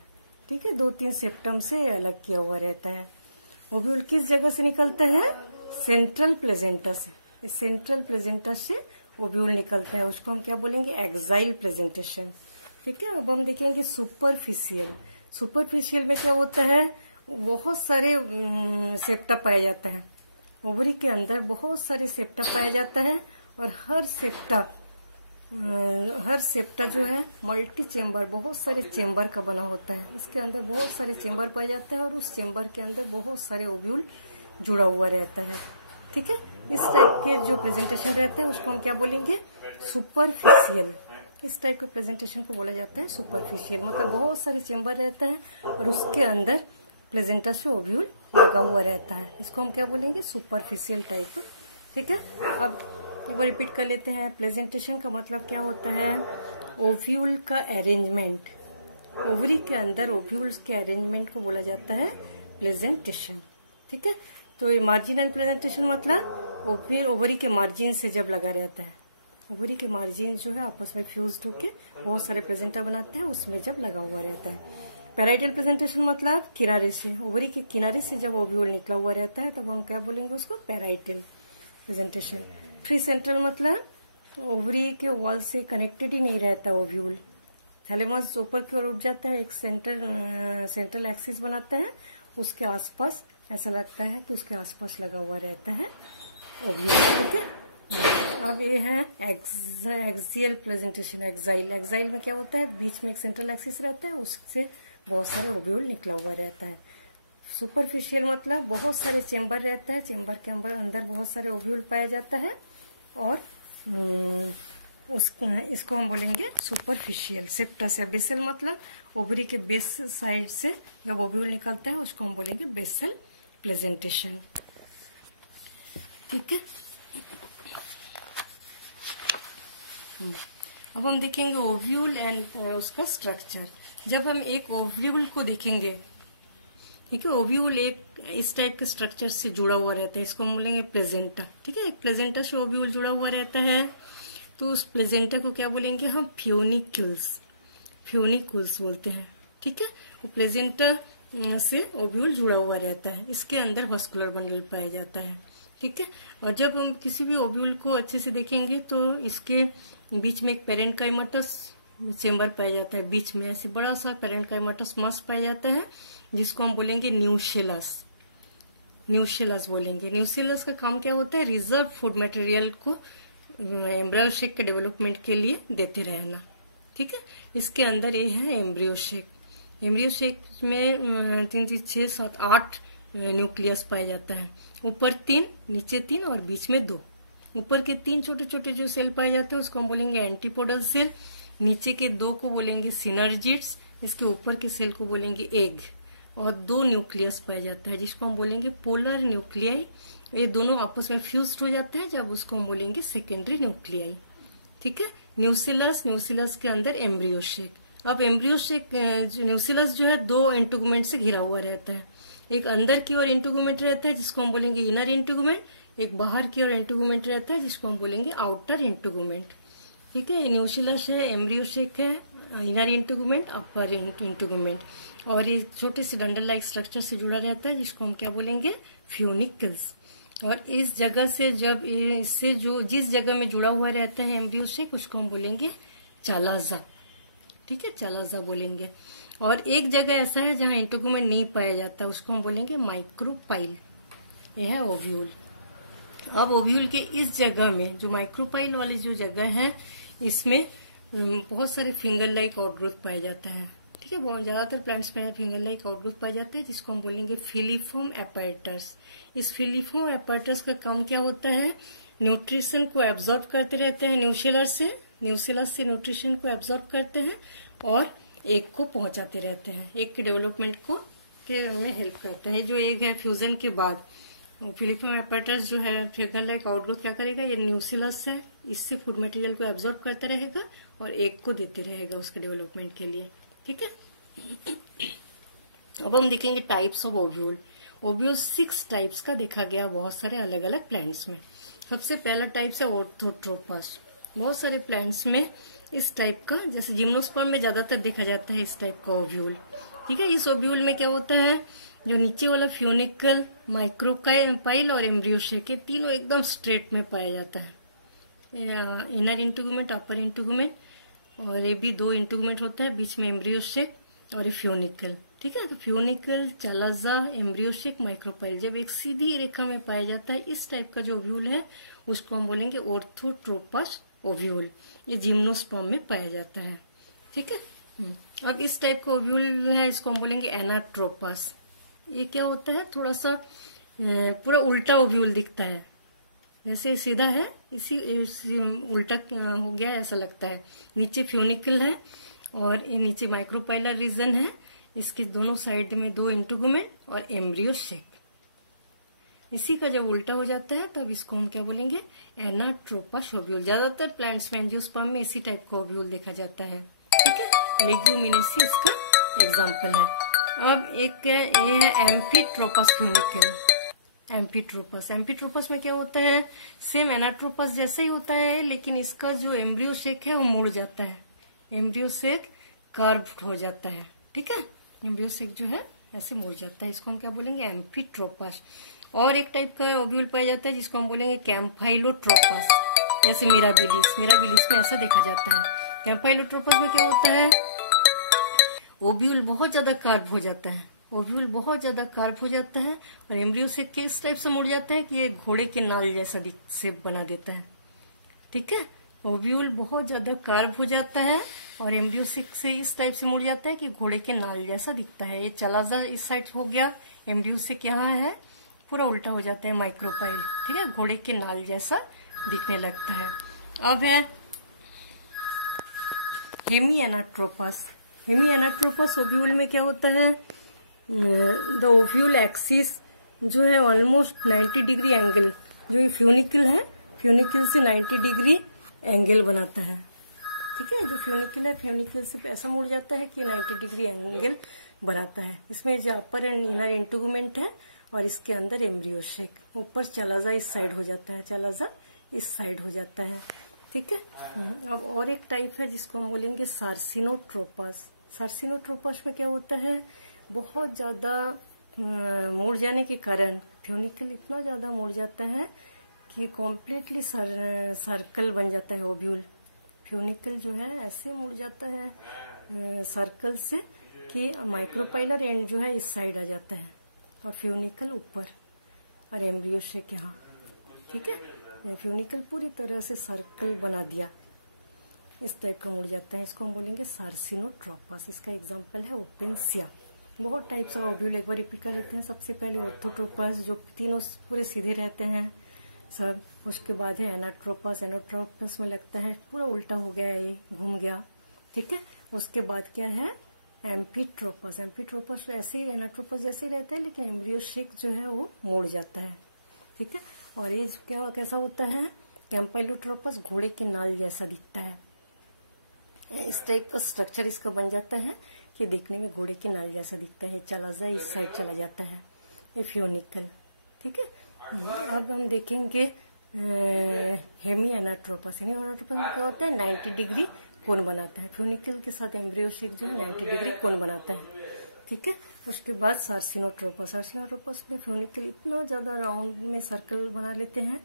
ठीक है, 2-3 सेप्टम से अलग किया हुआ रहता है। ओव्यूल किस जगह से निकलता है? सेंट्रल प्लेजेंटा से। इस सेंट्रल प्लेजेंटा से ओव्यूल निकलता है, उसको हम क्या बोलेंगे? Axile placentation. ठीक है, अब हम देखेंगे सुपरफिशियल। सुपरफिशियल में क्या होता है? बहुत सारे सेप्टा पाया जाता है। ओवरी के अंदर बहुत सारे सेप्टा पाया जाता है और हर सेप्टा जो है मल्टी चेम्बर, बहुत सारे चेम्बर का बना होता है। इसके अंदर बहुत सारे चेम्बर पाया जाता है और उस चेम्बर के अंदर बहुत सारे ओव्यूल जुड़ा हुआ रहता है। ठीक है, इस टाइप के जो प्रेजेंटेशन रहते हैं उसको हम क्या बोलेंगे? सुपरफिशियल। इस टाइप के प्रेजेंटेशन को बोला जाता है सुपरफिशियल, मतलब बहुत सारे चेम्बर रहता है और उसके अंदर प्लेजेंटा से ओव्यूल लगा हुआ रहता है। इसको हम क्या बोलेंगे? Superficial type. ठीक है, अब एक बार रिपीट कर लेते हैं। प्लेजेंटेशन का मतलब क्या होता है? ओव्यूल का अरेंजमेंट। ओवरी के अंदर ओव्यूल्स के अरेंजमेंट को बोला जाता है प्लेजेंटेशन। ठीक है, तो ये मार्जिनल प्रेजेंटेशन मतलब फिर ओवरी के मार्जिन से जब लगा रहता है, ओवरी के मार्जिन जो है आपस में फ्यूज होके बहुत सारे प्रेजेंटा बनाते हैं, उसमें जब लगा हुआ रहता है। पैराइटल प्रेजेंटेशन मतलब किनारे से, ओवरी के किनारे से जब ओव्यूल निकला हुआ रहता है तब हम क्या बोलेंगे उसको? Parietal presentation. फ्री सेंट्रल मतलब ओवरी के वॉल से कनेक्टेड ही नहीं रहता ओव्यूल, थैलेमस ऊपर की ओर उठ जाता है, एक सेंट्रल एक्सिस बनाता है, उसके आसपास ऐसा लगता है कि उसके आसपास लगा हुआ रहता है ओव्यूल। ठीक है, अब ये है एक्सियल प्रेजेंटेशन। एक्साइल में क्या होता है, बीच में एक सेंट्रल एक्सिस रहता है, उससे बहुत सारे ओव्यूल निकला हुआ रहता है। सुपरफिशियल मतलब बहुत सारे चेंबर रहता है, चेंबर के अंदर बहुत सारे ओव्यूल पाया जाता है, और इसको हम बोलेंगे सुपरफिशियल। सेप्टस या बेसल मतलब ओवरी के बेस साइड से जब ओव्यूल निकलता है उसको हम बोलेंगे बेसल प्रेजेंटेशन। ठीक है, अब हम देखेंगे ओव्यूल एंड उसका स्ट्रक्चर। जब हम एक ओव्यूल को देखेंगे, ठीक है, ओव्यूल एक इस टाइप के स्ट्रक्चर से जुड़ा हुआ रहता है, इसको हम बोलेंगे प्लेजेंटा। ठीक है, एक प्लेजेंटा से ओव्यूल जुड़ा हुआ रहता है, तो उस प्लेजेंटा को क्या बोलेंगे हम, फ्यूनिकुल्स बोलते हैं। ठीक है, वो प्लेजेंटा से ओव्यूल जुड़ा हुआ रहता है, इसके अंदर वास्कुलर बंडल पाया जाता है। ठीक है, और जब हम किसी भी ओव्यूल को अच्छे से देखेंगे तो इसके बीच में एक पेरेन्काइमटस चेंबर पाया जाता है, बीच में ऐसे बड़ा सा पेरेन्काइमटस मास पाया जाता है, जिसको हम बोलेंगे न्यूशेलस बोलेंगे। न्यूशेलस का काम क्या होता है, रिजर्व फूड मटेरियल को एम्ब्रियो शेक के डेवलपमेंट के लिए देते रहना। ठीक है, इसके अंदर ये है एम्ब्रियो शेक में 3, 6, 7, 8 न्यूक्लियस पाया जाता है, ऊपर 3, नीचे 3 और बीच में 2। ऊपर के 3 छोटे छोटे जो सेल पाए जाते हैं उसको हम बोलेंगे एंटीपोडल सेल, नीचे के 2 को बोलेंगे सिनर्जिड्स, इसके ऊपर के सेल को बोलेंगे एग, और 2 न्यूक्लियस पाया जाता है जिसको हम बोलेंगे पोलर न्यूक्लियाई। ये दोनों आपस में फ्यूज्ड हो जाते हैं जब उसको हम बोलेंगे सेकेंडरी न्यूक्लियाई। ठीक है, न्यूसिलस के अंदर एम्ब्रियो शेक। अब एम्ब्रियो शेक न्यूसिलस जो है 2 इंटुगमेंट से घिरा हुआ रहता है, एक अंदर की ओर इंटुगमेंट रहता है जिसको हम बोलेंगे इनर इंटुगमेंट, एक बाहर की ओर इंटुगमेंट रहता है जिसको हम बोलेंगे आउटर इंटुगमेंट। ठीक है, न्यूसिलस है, एम्ब्रियो शेक है, इनर इंटुगमेंट, अपर इंटुगमेंट, और ये छोटे से डंडल लाइक स्ट्रक्चर से जुड़ा रहता है जिसको हम क्या बोलेंगे, फ्यूनिकल्स। और इस जगह से जब इससे जो जिस जगह में जुड़ा हुआ रहता है एम्ब्रियो शेक उसको हम बोलेंगे चालाजा। ठीक है, चालाजा बोलेंगे। और एक जगह ऐसा है जहां इंटुगमेंट नहीं पाया जाता, उसको हम बोलेंगे माइक्रोपाइल। यह है ओव्यूल। अब ओव्यूल के इस जगह में जो माइक्रोपाइल वाली जो जगह है, इसमें बहुत सारे फिंगर लाइक आउटग्रोथ पाया जाता है। ठीक है, बहुत ज्यादातर प्लांट्स में फिंगर लाइक आउटग्रोथ पाया जाता है जिसको हम बोलेंगे फिलीफॉर्म एपर्टस। इस फिलीफॉर्म एपर्टस का काम क्या होता है, न्यूट्रिशन को एब्जॉर्ब करते रहते हैं, न्यूसेलस से न्यूट्रिशन को एब्जॉर्ब करते हैं और एग को पहुंचाते रहते हैं, एग के डेवलपमेंट को में हेल्प करते हैं। जो एग है फ्यूजन के बाद फिलीफॉर्म एपर्टस जो है फिंगर लाइक आउटग्रोथ क्या करेगा, ये न्यूसिलस है, इससे फूड मटेरियल को एब्जॉर्ब करता रहेगा और एग को देते रहेगा उसके डेवलपमेंट के लिए। ठीक है, अब हम देखेंगे types of ovule. Ovule 6 types का देखा गया बहुत सारे अलग अलग प्लांट्स में। सबसे पहला टाइप है ऑर्थोट्रोपस। बहुत सारे प्लांट्स में इस टाइप का, जैसे जिम्नोस्पर्म में ज्यादातर देखा जाता है इस टाइप का ओव्यूल। ठीक है, इस ओव्यूल में क्या होता है, जो नीचे वाला फ्यूनिकल, माइक्रोपाइल और एम्ब्रियो शेक, ये तीनों एकदम स्ट्रेट में पाया जाता है। इनर इंटुगमेंट, अपर इंटुगमेंट, और ये भी 2 इंटुगमेंट होता है, बीच में एम्ब्रियो शेक और ये फ्यूनिकल। ठीक है, तो फ्यूनिकल, चालाजा, एम्ब्रियो शेक, माइक्रोपाइल जब एक सीधी रेखा में पाया जाता है, इस टाइप का जो ओव्यूल है उसको हम बोलेंगे ऑर्थोट्रोपस ओव्यूल। ये जिम्नोस्पर्म में पाया जाता है। ठीक है, अब इस टाइप का ओव्यूल है, इसको हम बोलेंगे एनाट्रोपस। ये क्या होता है, थोड़ा सा पूरा उल्टा ओव्यूल दिखता है, जैसे सीधा है इसी उल्टा हो गया ऐसा लगता है। नीचे फ्यूनिकल है और ये नीचे माइक्रोपाइलर रीजन है, इसके दोनों साइड में 2 इंटुगमेंट और एम्ब्रियो शेक। इसी का जब उल्टा हो जाता है तब इसको हम क्या बोलेंगे, एनाट्रोपस ओव्यूल। ज्यादातर प्लांट्स में एंजियोस्पर्म में इसी टाइप का ओव्यूल देखा जाता है। ठीक है, लेग्यूमिनेसी इसका एग्जाम्पल है। अब एक ये है एम्फीट्रोपस फ्यूनिकल। एम्फीट्रोपस में क्या होता है, सेम एनाट्रोपस जैसा ही होता है, लेकिन इसका जो एम्ब्रियो शेक है वो मुड़ जाता है, एम्ब्रियो शेक कर्व्ड हो जाता है। ठीक है, एम्ब्रियो शेक जो है ऐसे मुड़ जाता है, इसको हम क्या बोलेंगे, एम्फीट्रोपस। और एक टाइप का ओव्यूल पाया जाता है जिसको हम बोलेंगे कैम्फाइलोट्रोपस, जैसे मिराबिलिस में ऐसा देखा जाता है। कैम्फाइलोट्रोपस में क्या होता है, ओव्यूल बहुत ज्यादा कार्व हो जाता है, ओव्यूल बहुत ज्यादा कार्व हो जाता है और एम्ब्रियो से किस टाइप से मुड़ जाता है कि ये घोड़े के नाल जैसा शेप बना देता है। ठीक है, ओव्यूल बहुत ज्यादा कार्व हो जाता है और एम्ब्रियो से इस टाइप से मुड़ जाता है कि घोड़े के नाल जैसा दिखता है। ये चलाजा इस साइड हो गया, एम्ब्रियो से क्या है पूरा उल्टा हो जाता है माइक्रोपाइल। ठीक है, घोड़े के नाल जैसा दिखने लगता है। अब है हेमीएनाट्रोपस। हेमीएनाट्रोपस ओव्यूल में क्या होता है, द ओव्यूल एक्सिस जो है ऑलमोस्ट 90 डिग्री एंगल, जो ये फ्यूनिकल है, फ्यूनिकल से 90 डिग्री एंगल बनाता है। ठीक है, जो फ्यूनिकल है फ्यूनिकल से ऐसा मुड़ जाता है कि 90 डिग्री एंगल बनाता है। इसमें जो अपर एंड इनर इंटुगमेंट है और इसके अंदर एम्ब्रियो शेक। ऊपर चलाजा इस साइड हो जाता है, चलाजा इस साइड हो जाता है। ठीक है, अब और एक टाइप है जिसको हम बोलेंगे सार्सिनोट्रोपस। सार्सिनोट्रोपस में क्या होता है, बहुत ज्यादा मुड़ जाने के कारण फ्यूनिकल इतना ज्यादा मुड़ जाता है कि कॉम्प्लीटली सर्कल बन जाता है ओव्यूल। फ्यूनिकल जो है ऐसे मुड़ जाता है सर्कल से कि माइक्रोपाइलर एंड जो है इस साइड आ जाता है और फ्यूनिकल ऊपर और एम्ब्रियो शेक यहाँ। ठीक है, फ्यूनिकल पूरी तरह से सर्कल बना दिया, इस टाइप का मुड़ जाता है। इसको हम बोलेंगे सार्सिनोट्रोपस। इसका एग्जांपल है ओपेंसिया। बहुत टाइप्स ऑफ ओव्यूल एक बार रिपीट कर लेते हैं। सबसे पहले ऑर्थोट्रोपस, जो तीनों पूरे सीधे रहते हैं सब। उसके बाद है एनाट्रोपस। एनाट्रोपस में लगता है पूरा उल्टा हो गया, ये घूम गया। ठीक है, उसके बाद क्या है एम्फीट्रोपस। एम्फीट्रोपस ऐसे ही एनाट्रोपस जैसे ही रहता है लेकिन एम्ब्रियो शेक जो है वो मोड़ जाता है। ठीक है, और ये क्या कैसा होता है, कैम्पाइलोट्रोपस घोड़े के नाल जैसा दिखता है। इस टाइप का स्ट्रक्चर इसका बन जाता है कि देखने में घोड़े के नाल जैसा दिखता है। चलाजा इस साइड चला जाता है, ये फ्यूनिकल। ठीक है, अब हम देखेंगे हेमीएनाट्रोपस। हेमीएनाट्रोपस में क्या होता है, 90 डिग्री कोण बनाता है। फ्यूनिकल के साथ एम्ब्रियो शेक जो है 90 डिग्री कोण बनाता है। ठीक है, उसके बाद सार्सिनोट्रोपस। सार्सिनोट्रोपस में फ्यूनिकल इतना ज्यादा राउंड में सर्कल बना लेते हैं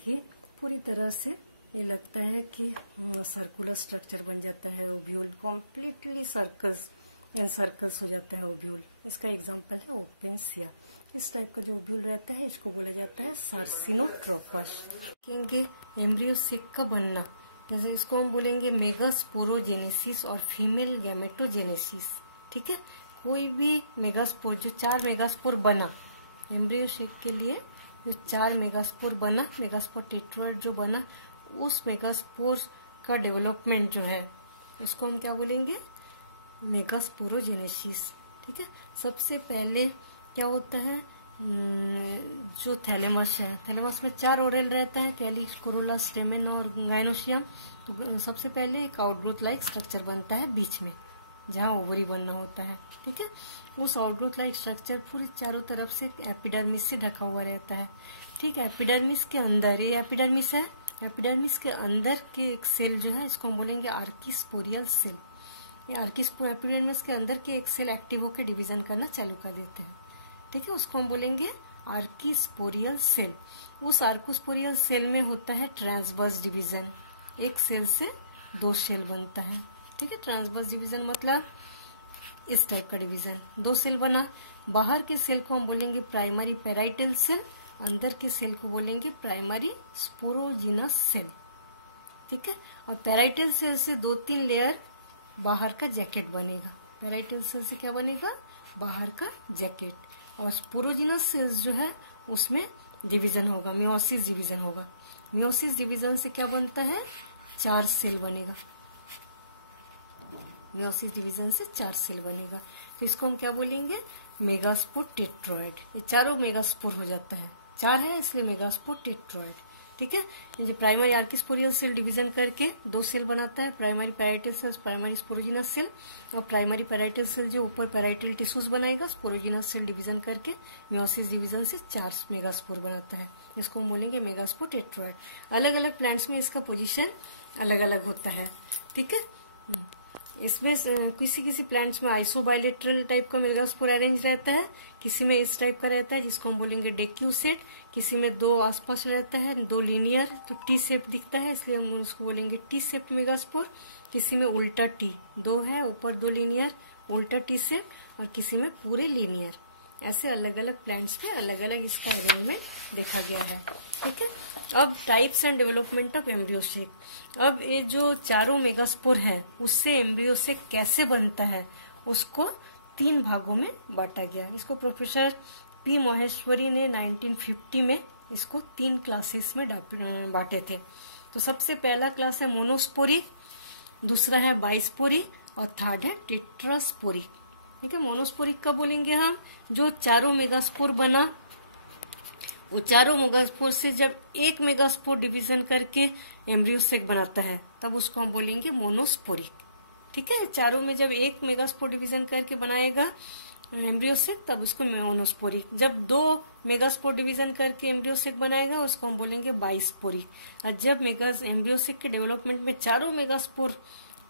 कि पूरी तरह से ये लगता है कि सर्कुलर स्ट्रक्चर बन जाता है ovule. Completely circles and circles हो जाता है ओव्यूल। इसका एग्जांपल है ओपेंसिया। इस टाइप का जो ओव्यूल रहता है इसको बोला जाता है सार्सिनोट्रोपस। कहेंगे एम्ब्रियो शेक का बनना, जैसे इसको हम बोलेंगे मेगास्पोरोजेनेसिस और फीमेल गैमेटोजेनेसिस। ठीक है, कोई भी मेगास्पोर जो 4 मेगास्पोर बना एम्ब्रियो शेक के लिए, जो 4 मेगास्पोर बना, मेगास्पोर टेट्रॉइड जो बना, उस मेगास्पोर का डेवलपमेंट जो है इसको हम क्या बोलेंगे, मेगास्पोरोजेनेसिस। ठीक है, सबसे पहले क्या होता है, जो थैलेमस है, थैलेमस में 4 ओरेल रहता है, कैलिक्स, कोरोला, स्टेमेन और गाइनोशियम। तो सबसे पहले एक आउटग्रोथ लाइक स्ट्रक्चर बनता है बीच में, जहाँ ओवरी बनना होता है। ठीक है, उस आउटग्रोथ लाइक स्ट्रक्चर पूरी चारों तरफ से एपिडर्मिस से ढका हुआ रहता है। ठीक है, एपिडर्मिस के अंदर, ये एपिडर्मिस है, एपिडर्मिस के अंदर के एक सेल जो है इसको हम बोलेंगे आर्किस्पोरियल सेल। ये एपिडर्मिस के अंदर के एक सेल एक्टिव होकर डिवीजन करना चालू कर देते हैं। ठीक है, उसको हम बोलेंगे आर्किस्पोरियल सेल। उस आर्किस्पोरियल सेल में होता है ट्रांसवर्स डिवीजन, एक सेल से 2 सेल बनता है। ठीक है, ट्रांसवर्स डिवीजन मतलब इस टाइप का डिवीजन, 2 सेल बना। बाहर के सेल को हम बोलेंगे प्राइमरी पेराइटल सेल, अंदर के सेल को बोलेंगे प्राइमरी स्पोरोजिनस सेल। ठीक है, और पेराइटल सेल से 2-3 लेयर बाहर का जैकेट बनेगा। पेराइटल सेल से क्या बनेगा, बाहर का जैकेट। और स्पोरोजिनस सेल्स जो है उसमें डिवीजन होगा, मियोसिस डिवीजन होगा। मियोसिस डिवीजन से क्या बनता है, 4 सेल बनेगा। मियोसिस डिवीजन से 4 सेल बनेगा। तो इसको हम क्या बोलेंगे, मेगास्पोर टेट्रॉइड। ये चारों मेगास्पोर हो जाता है, 4 है इसलिए मेगास्पोर टेट्रॉइड। ठीक है, ये प्राइमरी आर्किस्पोरियल सेल डिवीजन करके 2 सेल बनाता है, primary parietal cell, primary sporogenous cell. और प्राइमरी पैराइटल सेल जो ऊपर पैराइटल टिश्यूज बनाएगा, स्पोरोजिनस सेल डिवीजन करके मियोसिस डिवीजन से 4 मेगास्पोर बनाता है। इसको हम बोलेंगे मेगास्पोर टेट्रॉइड। अलग अलग प्लांट्स में इसका पोजीशन अलग अलग होता है। ठीक है, इसमें किसी किसी प्लांट्स में आइसोबाइलेटरल टाइप का मेगास्पोर अरेंज रहता है, किसी में इस टाइप का रहता है जिसको हम बोलेंगे डेक्यूसेट, किसी में दो आसपास रहता है, दो लीनियर तो टी शेप दिखता है इसलिए हम उसको बोलेंगे टी शेप मेगास्पोर, किसी में उल्टा टी, दो है ऊपर दो लीनियर उल्टा टी शेप, और किसी में पूरे लीनियर। ऐसे अलग अलग प्लांट्स में अलग अलग इसका अरेंजमेंट देखा गया है। ठीक है, अब types and development of embryo sac. अब ये जो चारों मेगास्पोर है उससे एम्ब्रियोसेक कैसे बनता है उसको 3 भागों में बांटा गया। इसको प्रोफेसर पी महेश्वरी ने 1950 में इसको 3 क्लासेस में बांटे थे। तो सबसे पहला क्लास है मोनोस्पोरिक, दूसरा है बाइस्पोरिक और थर्ड है टेट्रास्पोरिक। ठीक है, मोनोस्पोरिक का बोलेंगे हम जो चारों मेगास्पोर बना, वो चारों मेगास्पोर से जब एक मेगास्पोर डिवीजन करके एम्ब्रियोसेक बनाता है तब उसको हम बोलेंगे मोनोस्पोरिक। ठीक है, चारों में जब एक मेगास्पोर डिवीजन करके बनाएगा एम्ब्रियोसेक तब उसको मोनोस्पोरिक। जब 2 मेगास्पोर डिवीजन करके एम्ब्रियोसेक बनाएगा उसको हम बोलेंगे बाइस्पोरिक। और जब एम्ब्रियोसेक के डेवलपमेंट में चारों मेगास्पोर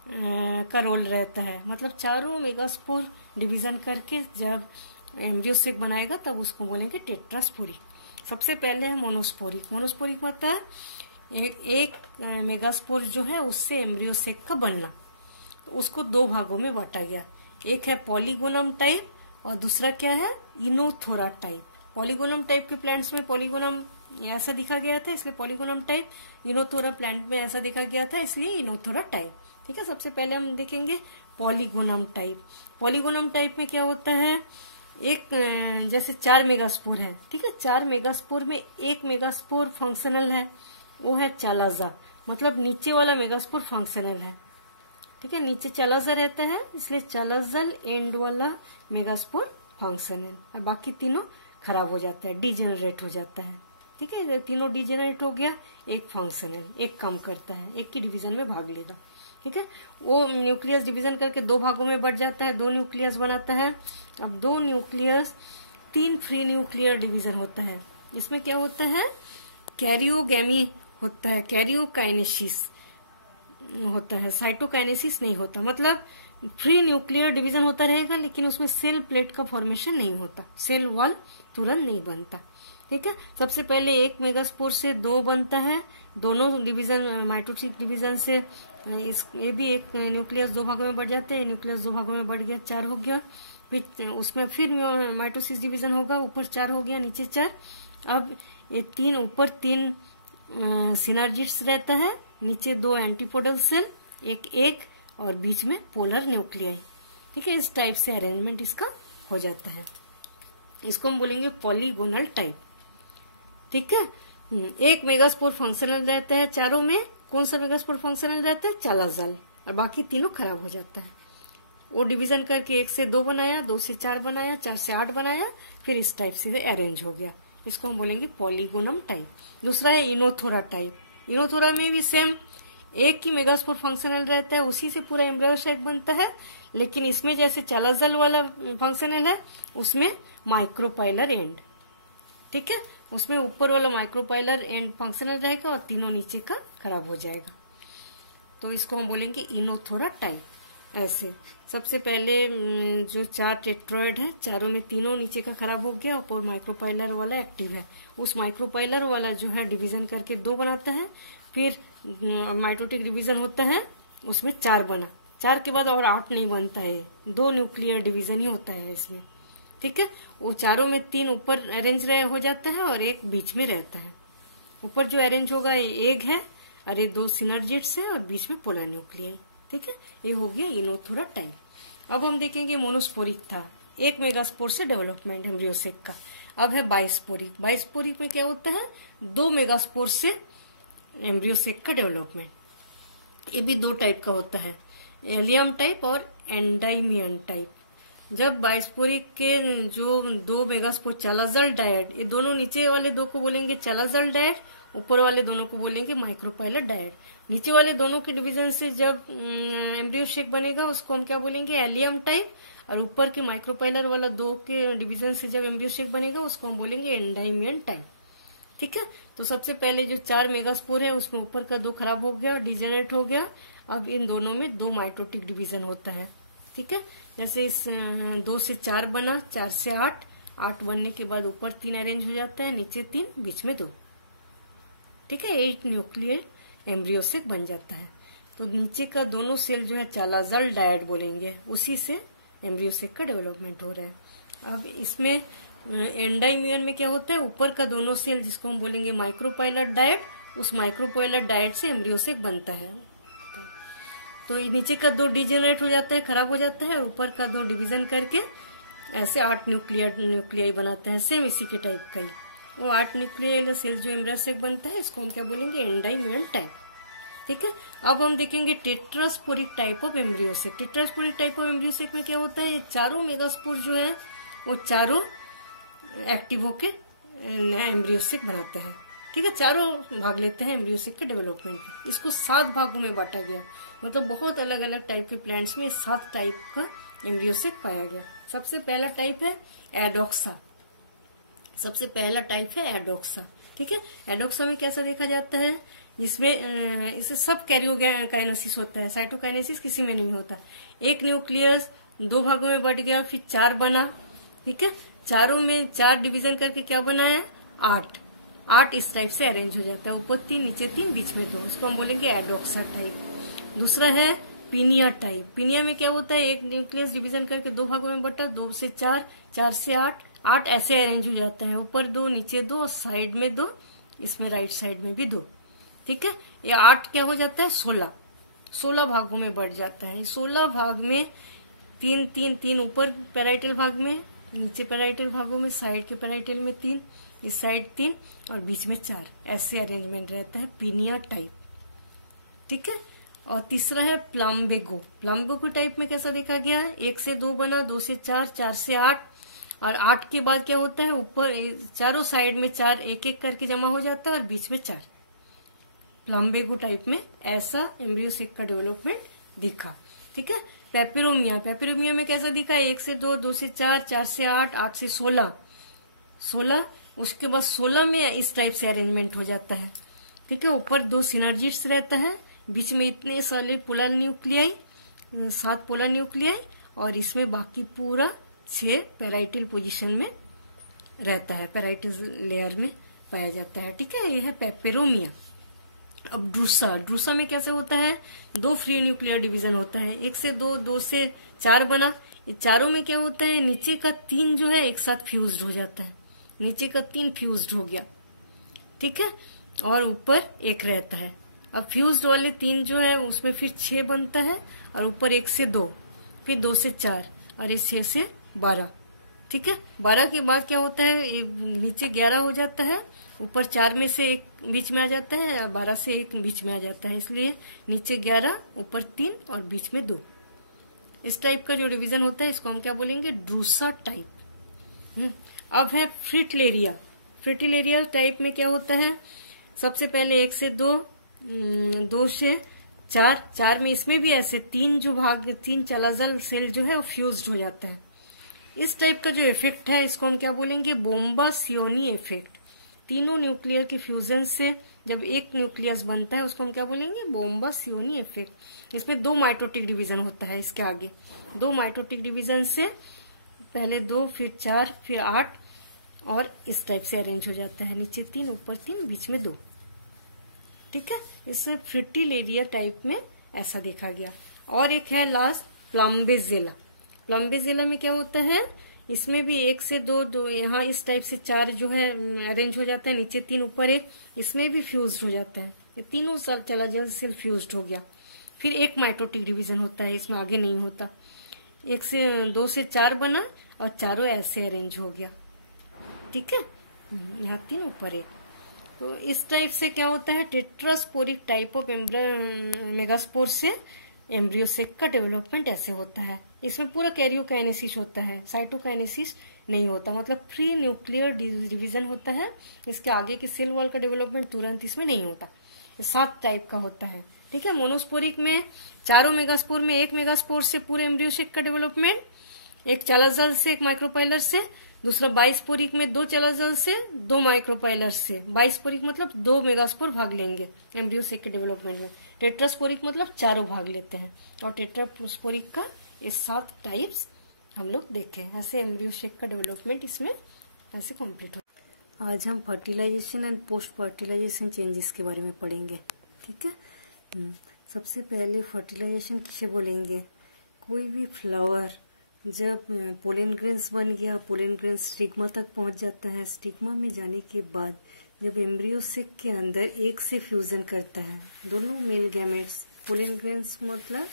का रोल रहता है, मतलब चारों मेगास्पोर डिवीजन करके जब एम्ब्रियोसेक बनाएगा तब उसको बोलेंगे टेट्रास्पोरिक। सबसे पहले है मोनोस्पोरिक। मोनोस्पोरिक मतलब है एक मेगास्पोर जो है उससे एम्ब्रियोसेक का बनना। तो उसको 2 भागों में बांटा गया, एक है पॉलीगोनम टाइप और दूसरा क्या है इनोथोरा टाइप। पॉलीगोनम टाइप के प्लांट्स में पॉलीगोनम ऐसा दिखा गया था इसलिए पॉलीगोनम टाइप, इनोथोरा प्लांट में ऐसा देखा गया था इसलिए इनोथोरा टाइप। ठीक है, सबसे पहले हम देखेंगे पॉलीगोनम टाइप। पॉलीगोनम टाइप में क्या होता है, एक जैसे 4 मेगास्पोर है। ठीक है, 4 मेगास्पोर में एक मेगास्पोर फंक्शनल है, वो है चालाजा, मतलब नीचे वाला मेगास्पोर फंक्शनल है। ठीक है, नीचे चालाजा रहता है इसलिए चालाजल एंड वाला मेगास्पोर फंक्शनल, और बाकी तीनों खराब हो जाता है, डिजेनरेट हो जाता है। ठीक है, तीनों डिजेनरेट हो गया, एक फंक्शनल, एक कम करता है, एक की डिवीजन में भाग लेगा। ठीक है, वो न्यूक्लियस डिवीजन करके 2 भागों में बढ़ जाता है, 2 न्यूक्लियस बनाता है। अब 2 न्यूक्लियस 3 फ्री न्यूक्लियर डिवीजन होता है। इसमें क्या होता है, कैरियोगैमी होता है, कैरियोकाइनेसिस होता है, साइटोकाइनेसिस नहीं होता। मतलब फ्री न्यूक्लियर डिवीजन होता रहेगा लेकिन उसमें सेल प्लेट का फॉर्मेशन नहीं होता, सेल वॉल तुरंत नहीं बनता। ठीक है, सबसे पहले एक मेगास्पोर से 2 बनता है, दोनों डिवीजन माइटोटिक डिवीजन से ये भी एक न्यूक्लियस 2 भागों में बढ़ जाते हैं, न्यूक्लियस 2 भागों में बढ़ गया, 4 हो गया। फिर उसमें फिर माइटोसिस डिवीजन होगा, ऊपर 4 हो गया, नीचे 4। अब ये 3 ऊपर 3 सिनर्जिट्स रहता है, नीचे 2 एंटीपोडल सेल, एक एग और बीच में पोलर न्यूक्लियाई। ठीक है, इस टाइप से अरेंजमेंट इसका हो जाता है। इसको हम बोलेंगे पॉलीगोनल टाइप। ठीक है, एक मेगास्पोर फंक्शनल रहता है चारों में। कौन सा मेगास्पोर फंक्शनल रहता है, चालाजल, और बाकी तीनों खराब हो जाता है। वो डिवीजन करके 1 से 2 बनाया, 2 से 4 बनाया, 4 से 8 बनाया, फिर इस टाइप से अरेंज हो गया। इसको हम बोलेंगे पॉलीगोनम टाइप। दूसरा है इनोथोरा टाइप। इनोथोरा में भी सेम एक ही मेगास्पोर फंक्शनल रहता है, उसी से पूरा एम्ब्रियोसेक बनता है, लेकिन इसमें जैसे चालाजल वाला फंक्शनल है उसमें माइक्रोपाइलर एंड। ठीक है, उसमें ऊपर वाला माइक्रोपाइलर एंड फंक्शनल रहेगा और तीनों नीचे का खराब हो जाएगा। तो इसको हम बोलेंगे इनोथोरा टाइप। ऐसे सबसे पहले जो 4 टेट्रॉयड है, चारों में तीनों नीचे का खराब हो गया, ऊपर माइक्रोपाइलर वाला एक्टिव है। उस माइक्रोपाइलर वाला जो है डिवीजन करके 2 बनाता है, फिर माइटोटिक डिवीजन होता है, उसमें 4 बना, 4 के बाद और 8 नहीं बनता है, 2 न्यूक्लियर डिवीजन ही होता है इसमें। ठीक है, वो चारों में 3 ऊपर अरेंज हो जाता है और एक बीच में रहता है। ऊपर जो अरेंज होगा ये एग है और ये 2 सिनर्जिट्स है और बीच में पोलर न्यूक्लियाई। ठीक है, ये हो गया इनोथोरा टाइप। अब हम देखेंगे मोनोस्पोरिक था, 1 मेगास्पोर से डेवलपमेंट एम्ब्रियोसेक का। अब है बाइस्पोरिक। बाइस्पोरिक में क्या होता है, 2 मेगास्पोर से एम्ब्रियोसेक का डेवलपमेंट। ये भी 2 टाइप का होता है, एलियम टाइप और एंडाइमियन टाइप। जब बाइस्पोरिक के जो 2 मेगास्पोर चालाजल डायड, ये दोनों नीचे वाले 2 को बोलेंगे चालाजल डायड, ऊपर वाले दोनों को बोलेंगे माइक्रोपाइलर डायड। नीचे वाले दोनों के डिवीजन से जब एम्ब्रियोसेक बनेगा उसको हम क्या बोलेंगे, एलियम टाइप, और ऊपर के माइक्रोपाइलर वाला 2 के डिवीजन से जब एम्ब्रियोसेक बनेगा उसको हम बोलेंगे एंडाइमियन टाइप। ठीक है। तो सबसे पहले जो 4 मेगास्पोर है उसमें ऊपर का 2 खराब हो गया और डिजेनरेट हो गया। अब इन दोनों में 2 माइटोटिक डिवीजन होता है, ठीक है। जैसे इस 2 से 4 बना, 4 से 8 बनने के बाद ऊपर 3 अरेंज हो जाता है, नीचे 3, बीच में 2, ठीक है। 8 न्यूक्लियर एम्ब्रियोसेक बन जाता है। तो नीचे का दोनों सेल जो है चालाजल डायड बोलेंगे, उसी से एम्ब्रियोसेक का डेवलपमेंट हो रहा है। अब इसमें एंडाइम्यून में क्या होता है, ऊपर का दोनों सेल जिसको हम बोलेंगे माइक्रोपाइलट डायड, उस माइक्रोपाइलट डायड से एम्ब्रियोसेक बनता है। तो नीचे का 2 डिजेनरेट हो जाता है, खराब हो जाता है, और ऊपर का 2 डिवीजन करके ऐसे 8 न्यूक्लियाई बनाते हैं, सेम इसी के टाइप का ही। वो 8 न्यूक्लियाई सेल जो एम्ब्रियोसेक बनता है इसको हम क्या बोलेंगे, एंडाइम्यून टाइप, ठीक है। अब हम देखेंगे tetrasporic type of embryo sac. Tetrasporic type of embryo sac में क्या होता है, ये चारों मेगास्पोर जो है वो चारों एक्टिव होके नया एम्ब्रियोसेक बनाते हैं, ठीक है। चारों भाग लेते हैं एम्ब्रियोसेक के डेवलपमेंट में। इसको 7 भागों में बांटा गया, मतलब बहुत अलग अलग टाइप के प्लांट्स में 7 टाइप का एम्ब्रियोसेक पाया गया। सबसे पहला टाइप है एडोक्सा। सबसे पहला टाइप है एडोक्सा, ठीक है। एडोक्सा में कैसा देखा जाता है, जिसमें इसे सब कैरियोकाइनेसिस होता है, साइटोकाइनेसिस किसी में नहीं होता। एक न्यूक्लियस 2 भागों में बढ़ गया, फिर 4 बना, ठीक है। चारों में 4 डिवीजन करके क्या बना है, 8 इस टाइप से अरेंज हो जाता है, ऊपर 3, नीचे 3, बीच में 2। इसको हम बोलेंगे एडोक्सा टाइप। दूसरा है पीनिया टाइप। पीनिया में क्या होता है, एक न्यूक्लियस डिवीजन करके 2 भागों में बटा, 2 से 4, 4 से 8 ऐसे अरेंज हो जाता है, ऊपर 2, नीचे 2 और साइड में 2, इसमें राइट साइड में भी 2, ठीक है। ये 8 क्या हो जाता है, 16 भागों में बढ़ जाता है। 16 भाग में 3 ऊपर पैराइटल भाग में, नीचे पैराइटल भागों में, साइड के पैराइटल में 3, इस साइड 3 और बीच में 4, ऐसे अरेंजमेंट रहता है पीनिया टाइप, ठीक है। और तीसरा है प्लम्बेगो। प्लम्बेगो टाइप में कैसा देखा गया है, 1 से 2 बना, 2 से 4, 4 से 8 और 8 के बाद क्या होता है, ऊपर चारों साइड में 4 एक एक करके जमा हो जाता है और बीच में 4। प्लम्बेगो टाइप में ऐसा एम्ब्रियोसेक का डेवलपमेंट दिखा, ठीक है। पेपरोमिया में कैसा दिखा, 1 से 2, 2 से 4, 4 से 8, 8 से 16, उसके बाद 16 में इस टाइप से अरेंजमेंट हो जाता है, ठीक है। ऊपर 2 सिनर्जिट्स रहता है, बीच में इतने सारे पोलर न्यूक्लियाई, 7 पोलर न्यूक्लियाई, और इसमें बाकी पूरा 6 पैराइटल पोजीशन में रहता है, पैराइटल लेयर में पाया जाता है, ठीक है। यह है पेपरोमिया। अब ड्रूसा में कैसे होता है, 2 फ्री न्यूक्लियर डिवीजन होता है, 1 से 2, 2 से 4 बना। ये चारों में क्या होता है, नीचे का 3 जो है एक साथ फ्यूज्ड हो जाता है, नीचे का 3 फ्यूज्ड हो गया, ठीक है, और ऊपर 1 रहता है। अब फ्यूज्ड वाले 3 जो है उसमें फिर 6 बनता है, और ऊपर 1 से 2, फिर 2 से 4 और ये 6 से 12, ठीक है। 12 के बाद क्या होता है, नीचे 11 हो जाता है, ऊपर 4 में से 1 बीच में आ जाता है, 12 से 1 बीच में आ जाता है, इसलिए नीचे 11, ऊपर 3 और बीच में 2। इस टाइप का जो डिवीजन होता है इसको हम क्या बोलेंगे, ड्रूसा टाइप। अब है फ्रिटिलेरिया। फ्रिटिलेरिया टाइप में क्या होता है, सबसे पहले 1 से 2, 2 से 4 में इसमें भी ऐसे 3 चालाजल सेल जो है वो फ्यूज्ड हो जाता है। इस टाइप का जो इफेक्ट है इसको हम क्या बोलेंगे, बोम्बासियोनी इफेक्ट। तीनों न्यूक्लियर के फ्यूजन से जब एक न्यूक्लियस बनता है उसको हम क्या बोलेंगे, बोम्बासियोनी इफेक्ट। इसमें 2 माइटोटिक डिवीजन होता है, इसके आगे 2 माइटोटिक डिवीजन से पहले 2, फिर 4, फिर 8 और इस टाइप से अरेंज हो जाता है, नीचे 3, ऊपर 3, बीच में 2, ठीक है। इससे फ्रिटिलेरिया टाइप में ऐसा देखा गया। और एक है लास्ट प्लम्बेजिला। प्लम्बेजिला में क्या होता है, इसमें भी 1 से 2, यहाँ इस टाइप से 4 जो है अरेंज हो जाता है, नीचे 3, ऊपर 1, इसमें भी फ्यूज्ड हो जाता है, ये तीनों चालाजल सेल फ्यूज्ड हो गया। फिर 1 माइटोटिक डिवीजन होता है, इसमें आगे नहीं होता। 2 से 4 बना और चारों ऐसे अरेंज हो गया, ठीक है, यहाँ 3, ऊपर 1। तो इस टाइप से क्या होता है, टेट्रास्पोरिक टाइप ऑफ मेगास्पोर से एम्ब्रियोसेक का डेवलपमेंट ऐसे होता है। इसमें पूरा कैरियोकाइनेसिस होता है, साइटोकाइनेसिस नहीं होता, मतलब फ्री न्यूक्लियर डिवीजन होता है। इसके आगे के सेल वॉल का डेवलपमेंट तुरंत इसमें नहीं होता। 7 टाइप का होता है, ठीक है। मोनोस्पोरिक में चारों मेगास्पोर में 1 मेगास्पोर से पूरे एम्ब्रियोसेक का डेवलपमेंट, 1 चालाजल से, 1 माइक्रोपाइलर से, दूसरा बाइस्पोरिक में 2 चलाजल से 2 माइक्रोपाइलर से। बाइस्पोरिक मतलब 2 मेगास्पोर भाग लेंगे एम्ब्रियो सेक के डेवलपमेंट में। टेट्रास्पोरिक मतलब चारों भाग लेते हैं। और टेट्रास्पोरिक का ये 7 टाइप्स हम लोग देखें। ऐसे एम्ब्रियो सेक का डेवलपमेंट इसमें ऐसे कंप्लीट हो। आज हम fertilisation and post fertilisation changes के बारे में पढ़ेंगे, ठीक है। सबसे पहले फर्टिलाइजेशन किसे बोलेंगे? कोई भी फ्लावर जब पोलन ग्रेन्स बन गया, पोलन ग्रेन्स स्टिग्मा तक पहुंच जाता है। स्टिग्मा में जाने के बाद जब एम्ब्रियो सेक के अंदर एक से फ्यूजन करता है, दोनों मेल गैमेट्स, पोलन ग्रेन्स मतलब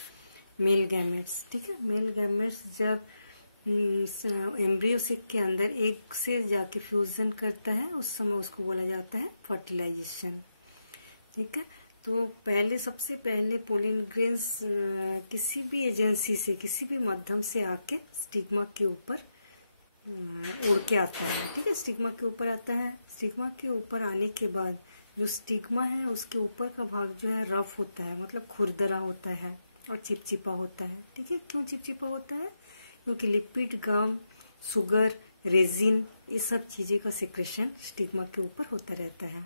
मेल गैमेट्स, ठीक है। मेल गैमेट्स जब एम्ब्रियो सेक के अंदर एक से जाके फ्यूजन करता है, उस समय उसको बोला जाता है फर्टिलाइजेशन, ठीक है। तो पहले सबसे पहले पोलन ग्रेन्स किसी भी एजेंसी से, किसी भी माध्यम से आके स्टिग्मा के ऊपर उड़ के आता है, ठीक है। स्टिग्मा के ऊपर आता है। स्टिग्मा के ऊपर आने के बाद जो स्टिग्मा है उसके ऊपर का भाग जो है रफ होता है, मतलब खुरदरा होता है और चिपचिपा होता है, ठीक है। क्यों चिपचिपा होता है? क्योंकि लिपिड, गम, शुगर, रेजिन, ये सब चीज़ें का सिक्रेशन स्टिग्मा के ऊपर होता रहता है,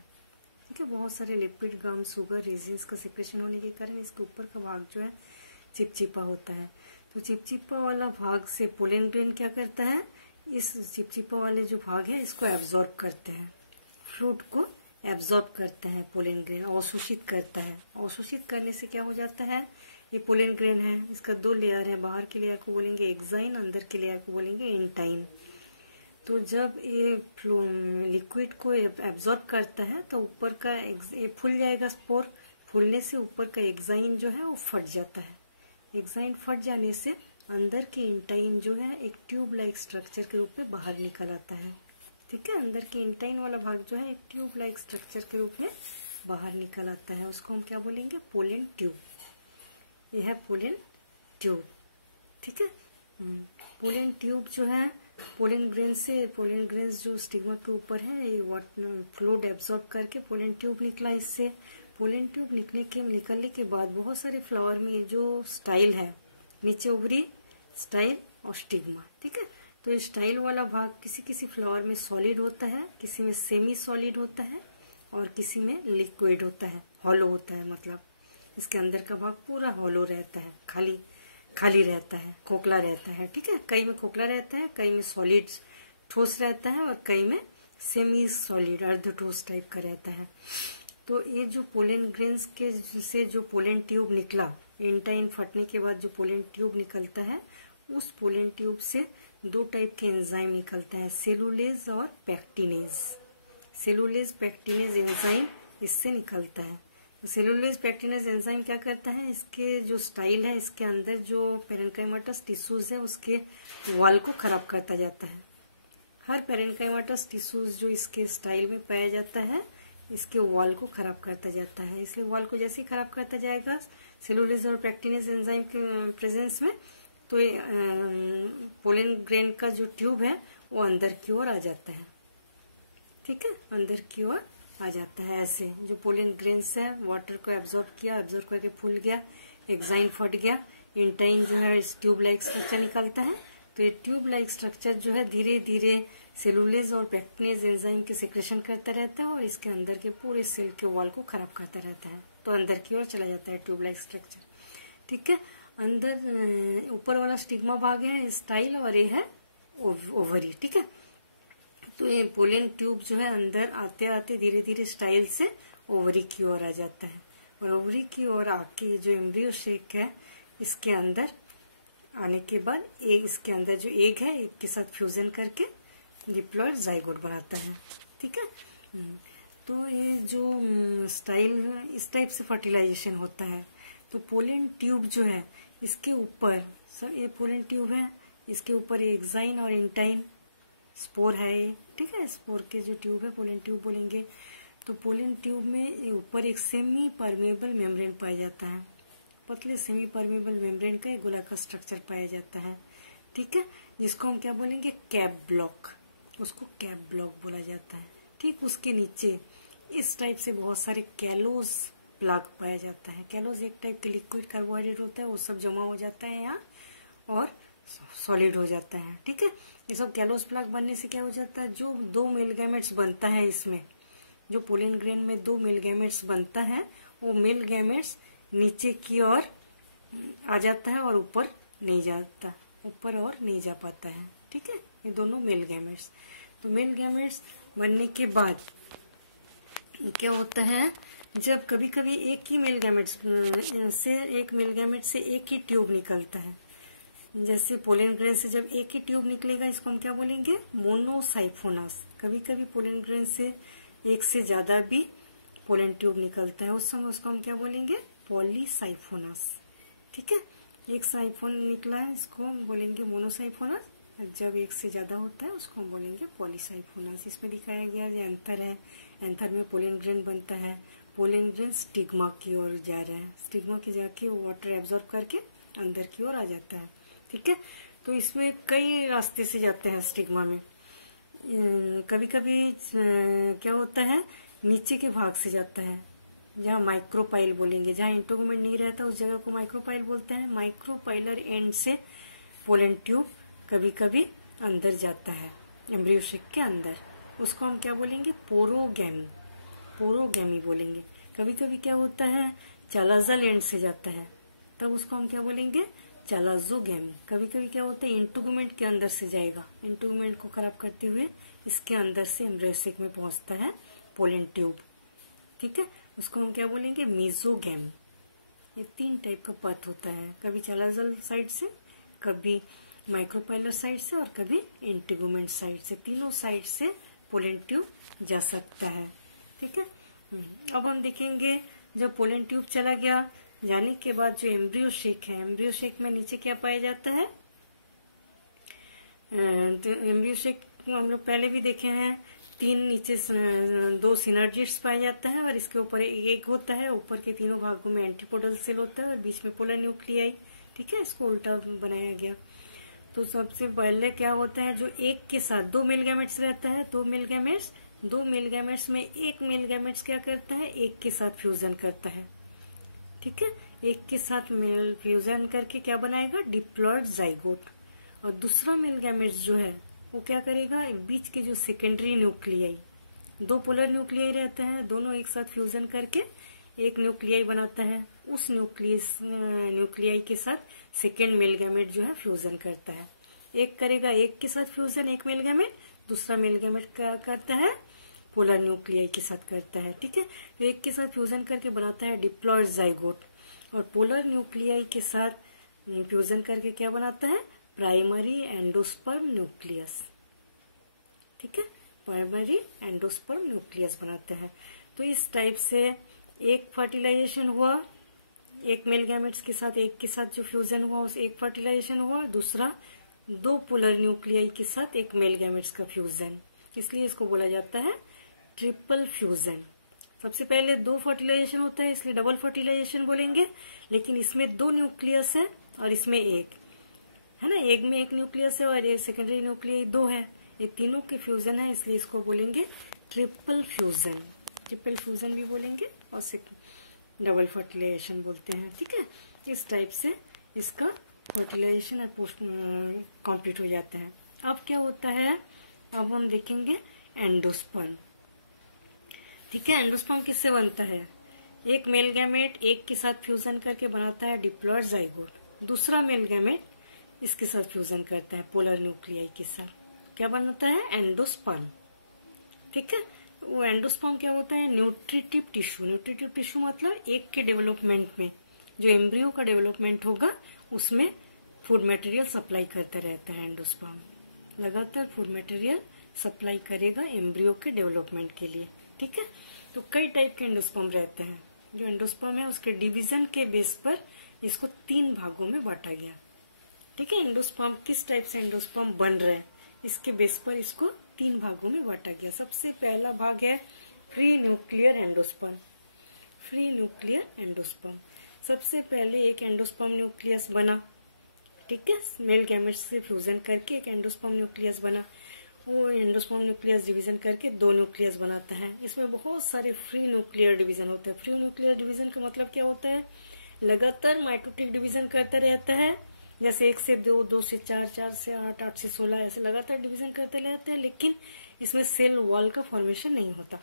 ठीक है। बहुत सारे लिपिड, गम, शुगर, रेजिन्स का सिक्रेशन होने के कारण इसके ऊपर का भाग जो है चिपचिपा होता है। तो चिपचिपा वाला भाग से पोलन ग्रेन क्या करता है? इस चिपचिपा वाले जो भाग है इसको एब्जॉर्ब करते हैं, फ्लूइड को एब्जॉर्ब करते हैं पोलन ग्रेन, अवशोषित करता है। अवशोषित करने से क्या हो जाता है? ये पोलन ग्रेन है, इसका 2 लेयर है। बाहर के लेयर को बोलेंगे एक्साइन, अंदर के लेयर को बोलेंगे इंटाइन। तो जब ये लिक्विड को एब्जॉर्ब करता है तो ऊपर का ये फूल जाएगा स्पोर। फूलने से ऊपर का एक्साइन जो है वो फट जाता है। एक्साइन फट जाने से अंदर के इंटाइन जो है एक ट्यूब लाइक स्ट्रक्चर के रूप में बाहर निकल आता है, ठीक है। अंदर के इंटाइन वाला भाग जो है एक ट्यूब लाइक स्ट्रक्चर के रूप में बाहर निकल आता है। उसको हम क्या बोलेंगे? Pollen tube. यह है पोलन ट्यूब, ठीक है। पोलन ट्यूब जो है पोलन ग्रेन्स जो स्टिग्मा के ऊपर है, ये फ्लूइड एब्जॉर्ब करके पोलन ट्यूब निकला। इससे पोलन ट्यूब निकलने के बाद बहुत सारे फ्लावर में जो स्टाइल है, नीचे ओवरी, स्टाइल और स्टिग्मा, ठीक है। तो ये स्टाइल वाला भाग किसी किसी फ्लावर में सॉलिड होता है, किसी में सेमी सॉलिड होता है और किसी में लिक्विड होता है, हॉलो होता है। मतलब इसके अंदर का भाग पूरा हॉलो रहता है, खाली रहता है, खोखला रहता है, ठीक है। कई में खोखला रहता है, कई में सॉलिड ठोस रहता है और कई में सेमी सॉलिड अर्ध ठोस टाइप का रहता है। तो ये जो पोलन ग्रेन्स के से जो पोलन ट्यूब निकला, इंटाइन फटने के बाद जो पोलन ट्यूब निकलता है, उस पोलन ट्यूब से 2 टाइप के एंजाइम निकलता है, सेलुलेज और पैक्टिनेज। सेलुलेज पैक्टिनेज एंजाइम इससे निकलता है। सेलुलोज पैक्टिनेज एंजाइम क्या करता है? इसके जो स्टाइल है, इसके अंदर जो पेरेन्काइमाटस टिश्यूज है उसके वॉल को खराब करता जाता है। हर पेरेन्काइमाटस टिश्यूज जो इसके स्टाइल में पाया जाता है, इसके वॉल को खराब करता जाता है। इसलिए वॉल को जैसे ही खराब करता जाएगा सेलुलोज और पैक्टिनेज एंजाइम के प्रेजेंस में, तो पोलन ग्रेन का जो ट्यूब है वो अंदर की ओर आ जाता है, ठीक है। अंदर की ओर आ जाता है। ऐसे जो पोलन ग्रेन्स है वाटर को एब्जॉर्ब किया, एब्जॉर्ब करके फूल गया, एक्साइन फट गया, इंटाइन जो है इस ट्यूब लाइक स्ट्रक्चर निकलता है। तो ये ट्यूब लाइक स्ट्रक्चर जो है धीरे धीरे सेलुलेज और पैक्टिनेज एंजाइम के सिक्रेशन करता रहता है और इसके अंदर के पूरे सेल के वॉल को खराब करता रहता है। तो अंदर की ओर चला जाता है ट्यूब लाइक स्ट्रक्चर, ठीक है। अंदर ऊपर वाला स्टिग्मा भाग है स्टाइल और ये है ओवरी, ठीक है। तो ये पोलन ट्यूब जो है अंदर आते आते धीरे धीरे स्टाइल से ओवरी की ओर आ जाता है और ओवरी की ओर आके जो एम्ब्रियो सेक है इसके अंदर आने के बाद इसके अंदर जो एग है, एग के साथ फ्यूजन करके डिप्लॉयड जाइगोट बनाता है, ठीक है। तो ये जो स्टाइल इस टाइप से फर्टिलाइजेशन होता है। तो पोलन ट्यूब जो है इसके ऊपर ये पोलन ट्यूब है, इसके ऊपर एक्साइन और इंटाइन स्पोर है ये, ठीक है। स्पोर के जो ट्यूब है पोलन ट्यूब बोलेंगे। तो पोलन ट्यूब में ऊपर एक सेमी परमेबल मेम्ब्रेन पाया जाता है, पतले सेमी परमेबल मेम्ब्रेन का एक गोलाकार स्ट्रक्चर पाया जाता है, ठीक है, जिसको हम क्या बोलेंगे? Cap block. उसको कैप ब्लॉक बोला जाता है, ठीक। उसके नीचे इस टाइप से बहुत सारे कैलोज प्लाग पाया जाता है। कैलोज एक टाइप के लिक्विड कार्बोहाइड्रेट होता है, वो सब जमा हो जाता है यहाँ और सॉलिड हो जाता है। ठीक है, ये सब कैलोस प्लाक बनने से क्या हो जाता है, जो 2 मेल गैमेट्स बनता है इसमें, जो पोलन ग्रेन में 2 मेल गैमेट्स बनता है, वो मेल गैमेट्स नीचे की ओर आ जाता है और ऊपर नहीं जाता, ऊपर और नहीं जा पाता है। ठीक है, ये दोनों मेल गैमेट्स। तो मेल गैमेट्स बनने के बाद क्या होता है, जब कभी कभी एक ही मेल गैमेट्स से एक ही ट्यूब निकलता है, जैसे पोलन ग्रेन से जब एक ही ट्यूब निकलेगा, इसको हम क्या बोलेंगे, मोनोसाइफोनस। कभी कभी पोलन ग्रेन से एक से ज्यादा भी पोलन ट्यूब निकलता है, उस समय उसको हम क्या बोलेंगे, पॉलीसाइफोनस। ठीक है, एक साइफोन निकला है, इसको हम बोलेंगे मोनोसाइफोनस, जब एक से ज्यादा होता है उसको हम बोलेंगे पॉलीसाइफोनस। इसमें दिखाया गया जो एंथर है, एंथर में पोलन ग्रेन बनता है, पोलन ग्रेन स्टिग्मा की ओर जा रहा है, स्टिग्मा की जाके वाटर एब्जॉर्ब करके अंदर की ओर आ जाता है। ठीक है, तो इसमें कई रास्ते से जाते हैं स्टिग्मा में। कभी कभी क्या होता है, नीचे के भाग से जाता है, जहाँ माइक्रोपाइल बोलेंगे, जहाँ इंटोगोमेंट नहीं रहता उस जगह को माइक्रोपाइल बोलते हैं। माइक्रोपाइलर एंड से पोलन ट्यूब कभी कभी अंदर जाता है, एम्ब्रियो सेक के अंदर, उसको हम क्या बोलेंगे, पोरोगैमी, पोरोगैमी बोलेंगे। कभी कभी क्या होता है, चालाजल एंड से जाता है, तब उसको हम क्या बोलेंगे, चालाजोगैमी। कभी कभी क्या होता है, इंटोगोमेंट के अंदर से जाएगा, इंटोगोमेंट को खराब करते हुए इसके अंदर से एम्ब्रियो सेक में पहुंचता है पोलन ट्यूब। ठीक है, उसको हम क्या बोलेंगे, मेसोगैमी। ये 3 टाइप का पथ होता है, कभी चालाजल साइड से, कभी माइक्रोपाइलर साइड से और कभी इंटीगोमेंट साइड से। तीनों साइड से पोलन ट्यूब जा सकता है। ठीक है, अब हम देखेंगे जब पोलन ट्यूब चला गया, जाने के बाद जो एम्ब्रियो शेक है, एम्ब्रियो शेक में नीचे क्या पाया जाता है, तो एम्ब्रियो शेक हम लोग पहले भी देखे हैं, 3 नीचे 2 सिनर्जिड्स पाए जाते हैं और इसके ऊपर एक होता है, ऊपर के तीनों भागों में एंटीपोडल सेल होता है और बीच में पोलर न्यूक्लियाई। ठीक है, इसको उल्टा बनाया गया। तो सबसे पहले क्या होता है, जो एक के साथ 2 मेल गैमेट्स रहता है, 2 मेल गैमेट्स में एक मेल गैमेट्स क्या करता है, एक के साथ फ्यूजन करता है। ठीक है, एक के साथ मेल फ्यूजन करके क्या बनाएगा, डिप्लॉयड जाइगोट। और दूसरा मेल गैमेट्स जो है वो क्या करेगा, बीच के जो सेकेंडरी न्यूक्लियाई, 2 पोलर न्यूक्लियाई रहते हैं, दोनों एक साथ फ्यूजन करके एक न्यूक्लियाई बनाता है, उस न्यूक्लियाई के साथ सेकेंड मेल गैमेट जो है फ्यूजन करता है। एक करेगा एक के साथ फ्यूजन, एक मेल गैमेट, दूसरा मेल गैमेट क्या करता है, पोलर न्यूक्लियाई के साथ करता है। ठीक है, तो एक के साथ फ्यूजन करके बनाता है डिप्लॉयड जाइगोट, और पोलर न्यूक्लियाई के साथ फ्यूजन करके क्या बनाता है, प्राइमरी एंडोस्पर्म न्यूक्लियस। ठीक है, प्राइमरी एंडोस्पर्म न्यूक्लियस बनाते हैं। तो इस टाइप से एक फर्टिलाइजेशन हुआ, एक मेल गैमेट्स के साथ एक के साथ जो फ्यूजन हुआ उस एक फर्टिलाइजेशन हुआ, दूसरा 2 पोलर न्यूक्लियाई के साथ एक मेल गैमेट्स का फ्यूजन, इसलिए इसको बोला जाता है ट्रिपल फ्यूजन। सबसे पहले 2 फर्टिलाइजेशन होता है इसलिए डबल फर्टिलाइजेशन बोलेंगे, लेकिन इसमें 2 न्यूक्लियस है और इसमें एक है ना, एक में एक न्यूक्लियस है और ये सेकेंडरी न्यूक्लियाई 2 है, ये तीनों के फ्यूजन है, इसलिए इसको बोलेंगे ट्रिपल फ्यूजन। ट्रिपल फ्यूजन भी बोलेंगे और डबल फर्टिलाइजेशन बोलते हैं। ठीक है, इस टाइप से इसका फर्टिलाइजेशन और पोस्ट कंप्लीट हो जाता है। अब क्या होता है, अब हम देखेंगे एंडोस्पर्म। ठीक है, एंडोस्पर्म किससे बनता है, एक मेल गैमेट एक के साथ फ्यूजन करके बनाता है डिप्लॉयड जाइगोट, दूसरा मेल गैमेट इसके साथ फ्यूजन करता है पोलर न्यूक्लियाई के साथ, क्या बनता है, एंडोस्पर्म। ठीक है, वो एंडोस्पर्म क्या होता है, न्यूट्रिटिव टिश्यू। न्यूट्रिटिव टिश्यू मतलब एक के डेवलपमेंट में, जो एम्ब्रियो का डेवलपमेंट होगा उसमें फूड मटेरियल सप्लाई करता रहता है एंडोस्पर्म, लगातार फूड मटेरियल सप्लाई करेगा एम्ब्रियो के डेवलपमेंट के लिए। ठीक है, तो कई टाइप के एंडोस्पर्म रहते हैं। जो एंडोस्पर्म है उसके डिवीजन के बेस पर इसको 3 भागों में बांटा गया। ठीक है, एंडोस्पर्म किस टाइप से एंडोस्पर्म बन रहे हैं इसके बेस पर इसको 3 भागों में बांटा गया। सबसे पहला भाग है free nuclear endosperm. Free nuclear endosperm, सबसे पहले एक एंडोस्पर्म न्यूक्लियस बना। ठीक है, मेल गैमेट्स से फ्यूजन करके एक एंडोस्पर्म न्यूक्लियस बना, वो एंडोस्पर्म न्यूक्लियस डिवीजन करके 2 न्यूक्लियस बनाता है। इसमें बहुत सारे फ्री न्यूक्लियर डिवीजन होता है। फ्री न्यूक्लियर डिवीजन का मतलब क्या होता है, लगातार माइटोटिक डिवीजन करता रहता है, जैसे 1 से 2, 2 से 4, 4 से 8, 8 से 16 ऐसे लगातार डिवीजन करते रहते हैं, लेकिन इसमें सेल वॉल का फॉर्मेशन नहीं होता।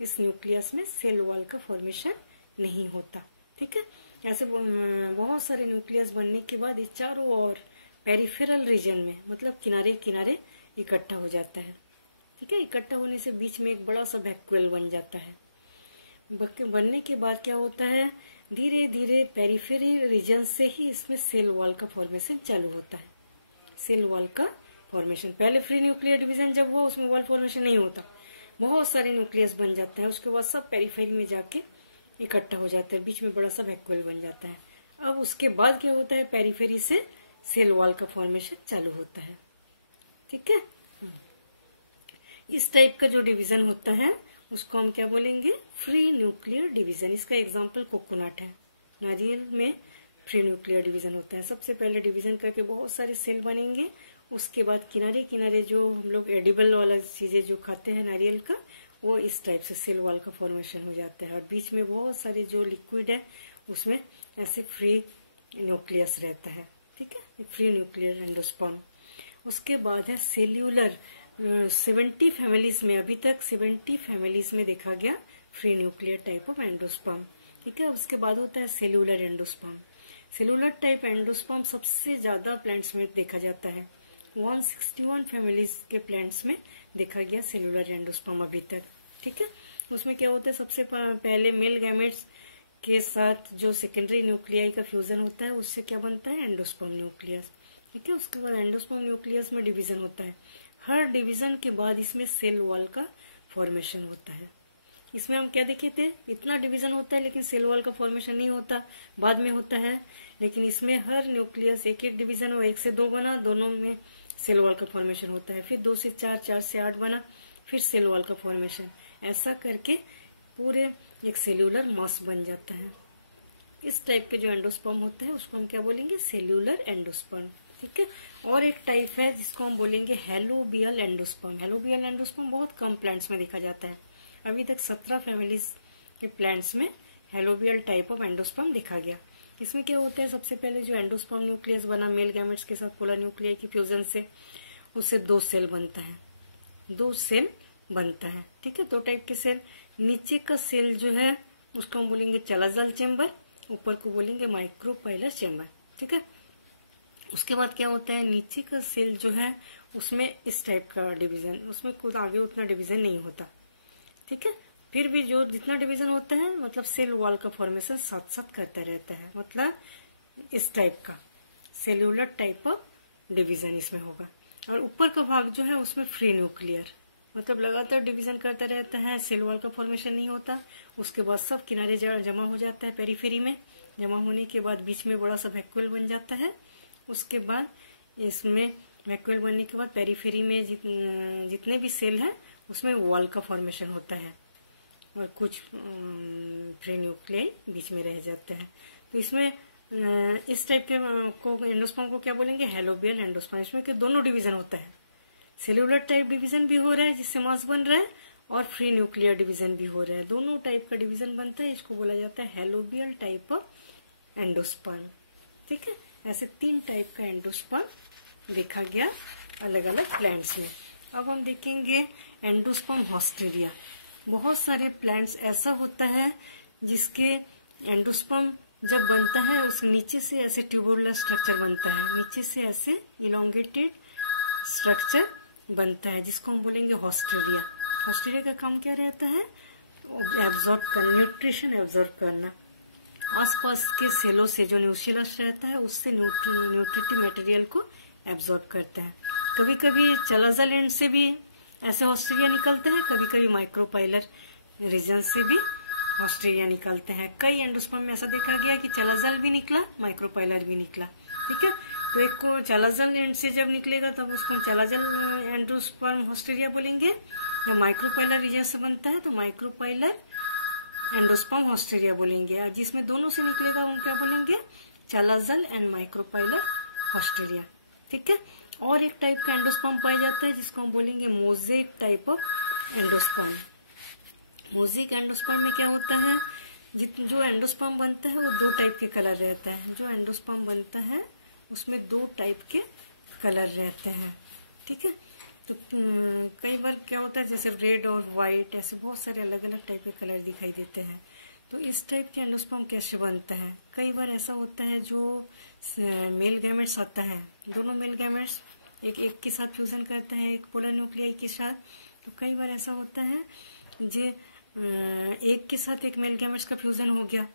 इस न्यूक्लियस में सेल वॉल का फॉर्मेशन नहीं होता। ठीक है, ऐसे बहुत सारे न्यूक्लियस बनने के बाद ये चारों ओर पेरिफेरल रीजन में, मतलब किनारे किनारे इकट्ठा हो जाता है। ठीक है, इकट्ठा होने से बीच में एक बड़ा सा वैक्यूल बन जाता है। बनने के बाद क्या होता है, धीरे धीरे पेरिफेरल रीजन से ही इसमें सेल वॉल का फॉर्मेशन चालू होता है। सेल वॉल का फॉर्मेशन, पहले फ्री न्यूक्लियर डिवीजन जब हुआ उसमें वॉल फॉर्मेशन नहीं होता, बहुत सारे न्यूक्लियस बन जाते हैं, उसके बाद सब पेरिफेरी में जाके इकट्ठा हो जाता है, बीच में बड़ा सा वैक्यूल बन जाता है। अब उसके बाद क्या होता है, पेरिफेरी से सेल वॉल का फॉर्मेशन चालू होता है। ठीक है, इस टाइप का जो डिवीजन होता है उसको हम क्या बोलेंगे, फ्री न्यूक्लियर डिवीजन। इसका एग्जांपल कोकोनट है। नारियल में फ्री न्यूक्लियर डिवीजन होता है। सबसे पहले डिवीजन करके बहुत सारे सेल बनेंगे, उसके बाद किनारे किनारे जो हम लोग एडिबल वाला चीजें जो खाते हैं नारियल का, वो इस टाइप से सेल वॉल का फॉर्मेशन हो जाता है, और बीच में बहुत सारे जो लिक्विड है उसमें ऐसे फ्री न्यूक्लियस रहता है। ठीक है, फ्री न्यूक्लियर एंडोस्पर्म। उसके बाद है सेल्यूलर, 70 फैमिलीज में, अभी तक 70 फैमिलीज में देखा गया free nuclear type of endosperm. ठीक है, उसके बाद होता है cellular endosperm. Cellular type endosperm सबसे ज्यादा प्लांट्स में देखा जाता है। 161 फैमिलीज के प्लांट्स में देखा गया सेल्यूलर एंडोस्पर्म अभी तक। ठीक है, उसमें क्या होता है, सबसे पहले मेल गैमेट्स के साथ जो सेकेंडरी न्यूक्लियाई का फ्यूजन होता है उससे क्या बनता है, एंडोस्पर्म न्यूक्लियस। ठीक है, उसके बाद एंडोस्पर्म न्यूक्लियस में डिवीजन होता है। हर डिवीजन के बाद इसमें सेल वॉल का फॉर्मेशन होता है। इसमें हम क्या देखे थे, इतना डिवीजन होता है लेकिन सेल वॉल का फॉर्मेशन नहीं होता, बाद में होता है। लेकिन इसमें हर न्यूक्लियस एक एक डिवीजन हो, 1 से 2 बना, दोनों में सेल वॉल का फॉर्मेशन होता है। फिर 2 से 4, 4 से 8 बना, फिर सेल वॉल का फॉर्मेशन। ऐसा करके पूरे एक सेल्यूलर मास बन जाता है। इस टाइप के जो एंडोस्पर्म होता है उसको हम क्या बोलेंगे, सेल्यूलर एंडोस्पर्म। ठीक है, और एक टाइप है जिसको हम बोलेंगे हेलोबियल एंडोस्पर्म। हेलोबियल एंडोस्पर्म बहुत कम प्लांट्स में देखा जाता है। अभी तक 17 फैमिलीज के प्लांट्स में हेलोबियल टाइप ऑफ एंडोस्पर्म देखा गया। इसमें क्या होता है, सबसे पहले जो एंडोस्पर्म न्यूक्लियस बना मेल गैमेट्स के साथ पोलर न्यूक्लियाई के फ्यूजन से, उससे 2 सेल बनता है। 2 सेल बनता है। ठीक है, 2 टाइप के सेल। नीचे का सेल जो है उसको हम बोलेंगे चलाजल चेम्बर, ऊपर को बोलेंगे माइक्रोपाइलर चेम्बर। ठीक है, उसके बाद क्या होता है, नीचे का सेल जो है उसमें इस टाइप का डिवीजन, उसमें कुछ आगे उतना डिवीजन नहीं होता। ठीक है, फिर भी जो जितना डिवीजन होता है मतलब सेल वॉल का फॉर्मेशन साथ साथ करता रहता है, मतलब इस टाइप का सेल्यूलर टाइप ऑफ डिवीजन इसमें होगा। और ऊपर का भाग जो है उसमें फ्री न्यूक्लियर, मतलब लगातार डिवीजन करता रहता है, सेल वॉल का फॉर्मेशन नहीं होता। उसके बाद सब किनारे जमा हो जाता है पेरिफेरी में। जमा होने के बाद बीच में बड़ा सा वैक्यूल बन जाता है। उसके बाद इसमें वैक्यूल बनने के बाद पेरिफेरी में जितने भी सेल हैं उसमें वॉल का फॉर्मेशन होता है, और कुछ फ्री न्यूक्लियाई बीच में रह जाते हैं। तो इसमें इस टाइप के को एंडोस्पर्म को क्या बोलेंगे, हेलोबियल एंडोस्पर्म। इसमें के दोनों डिवीजन होता है, सेल्यूलर टाइप डिवीजन भी हो रहा है जिससे मास बन रहा है, और फ्री न्यूक्लियर डिवीजन भी हो रहा है। दोनों टाइप का डिवीजन बनता है, इसको बोला जाता है हेलोबियल टाइप ऑफ एंडोस्पर्म। ठीक है, ऐसे 3 टाइप का एंडोस्पर्म देखा गया अलग अलग प्लांट्स में। अब हम देखेंगे एंडोस्पर्म हॉस्टेरिया। बहुत सारे प्लांट्स ऐसा होता है जिसके एंडोस्पर्म जब बनता है उस नीचे से ऐसे ट्यूबुलर स्ट्रक्चर बनता है, नीचे से ऐसे इलोंगेटेड स्ट्रक्चर बनता है जिसको हम बोलेंगे हॉस्टेरिया। हॉस्टेरिया का काम क्या रहता है, एब्जॉर्ब करना, न्यूट्रिशन एब्जॉर्ब करना। आसपास के सेलों से जो न्यूक्लियस रहता है उससे न्यूट्रिटिव मटेरियल को एब्जॉर्ब करता है। कभी कभी चलाजल एंड से भी ऐसे हॉस्टेरिया निकलते हैं, कभी कभी माइक्रोपाइलर रीजन से भी हॉस्टेरिया निकलते हैं। कई एंडोस्पर्म में ऐसा देखा गया कि चलाजल भी निकला, माइक्रोपाइलर भी निकला। ठीक है, तो एक को चलाजल एंड से जब निकलेगा तब उसको हम चलाजल एंडोस्पर्म हॉस्टेरिया बोलेंगे। जब माइक्रोपाइलर रीजन से बनता है तो माइक्रोपाइलर एंडोस्पर्म हॉस्टेरिया बोलेंगे, और जिसमें दोनों से निकलेगा हम क्या बोलेंगे, चलाजल एंड माइक्रोपाइलर हॉस्टेरिया। ठीक है, और एक टाइप का एंडोस्पर्म पाया जाता है जिसको हम बोलेंगे mosaic type of endosperm. Mosaic endosperm में क्या होता है, जो एंडोस्पर्म बनता है वो 2 टाइप के कलर रहता है। जो एंडोस्पर्म बनता है उसमें 2 टाइप के कलर रहते हैं, ठीक है। तो कई बार क्या होता है, जैसे रेड और वाइट, ऐसे बहुत सारे अलग अलग टाइप के कलर दिखाई देते हैं। तो इस टाइप के एंडोस्पर्म कैसे बनता है? कई बार ऐसा होता है जो मेल गैमेट्स आता है, दोनों मेल गैमेट्स एक के साथ फ्यूजन करते हैं, एक पोलर न्यूक्लियाई के साथ। तो कई बार ऐसा होता है जे एक के साथ एक मेल गैमेट्स का फ्यूजन हो गया,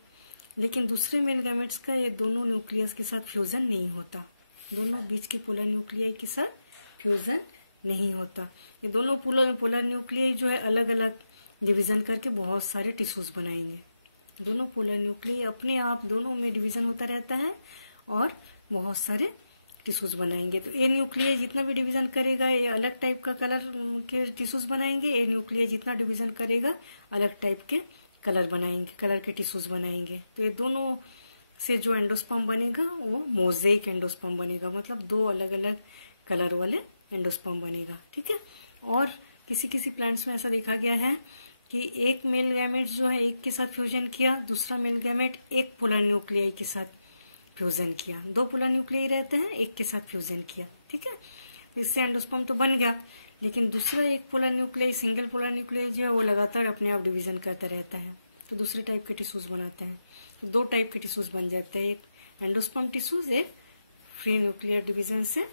लेकिन दूसरे मेल गैमेट्स का ये दोनों न्यूक्लियस के साथ फ्यूजन नहीं होता, दोनों बीच के पोलर न्यूक्लियाई के साथ फ्यूजन नहीं होता। ये दोनों पोलर न्यूक्लियाई जो है अलग अलग डिवीजन करके बहुत सारे टिश्यूज बनाएंगे। दोनों पोलर न्यूक्लियाई अपने आप दोनों में डिवीजन होता रहता है और बहुत सारे टिश्यूज बनाएंगे। तो ए न्यूक्लियाई जितना भी डिवीजन करेगा ये अलग टाइप का कलर के टिश्यूज बनाएंगे, ए न्यूक्लियाई जितना डिवीजन करेगा अलग टाइप के कलर बनाएंगे, कलर के टिश्यूज बनाएंगे। तो ये दोनों से जो एंडोस्पर्म बनेगा वो मोज़ेक एंडोस्पर्म बनेगा, मतलब 2 अलग अलग कलर वाले एंडोस्पर्म बनेगा, ठीक है। और किसी किसी प्लांट्स में ऐसा देखा गया है कि एक मेल गैमेट जो है एक के साथ फ्यूजन किया, दूसरा मेल गैमेट एक पोलर न्यूक्लियाई के साथ फ्यूजन किया, 2 पोलर न्यूक्लियाई रहते हैं, एक के साथ फ्यूजन किया, ठीक है। इससे एंडोस्पर्म तो बन गया, लेकिन दूसरा एक polar nuclei, single polar nuclei जो है वो लगातार अपने आप डिवीजन करता रहता है, तो दूसरे टाइप के टिश्यूज बनाते हैं। तो 2 टाइप के टिश्यूज बन जाते हैं, एक एंडोस्पर्म टिश्यूज, एक फ्री न्यूक्लियर डिवीजन से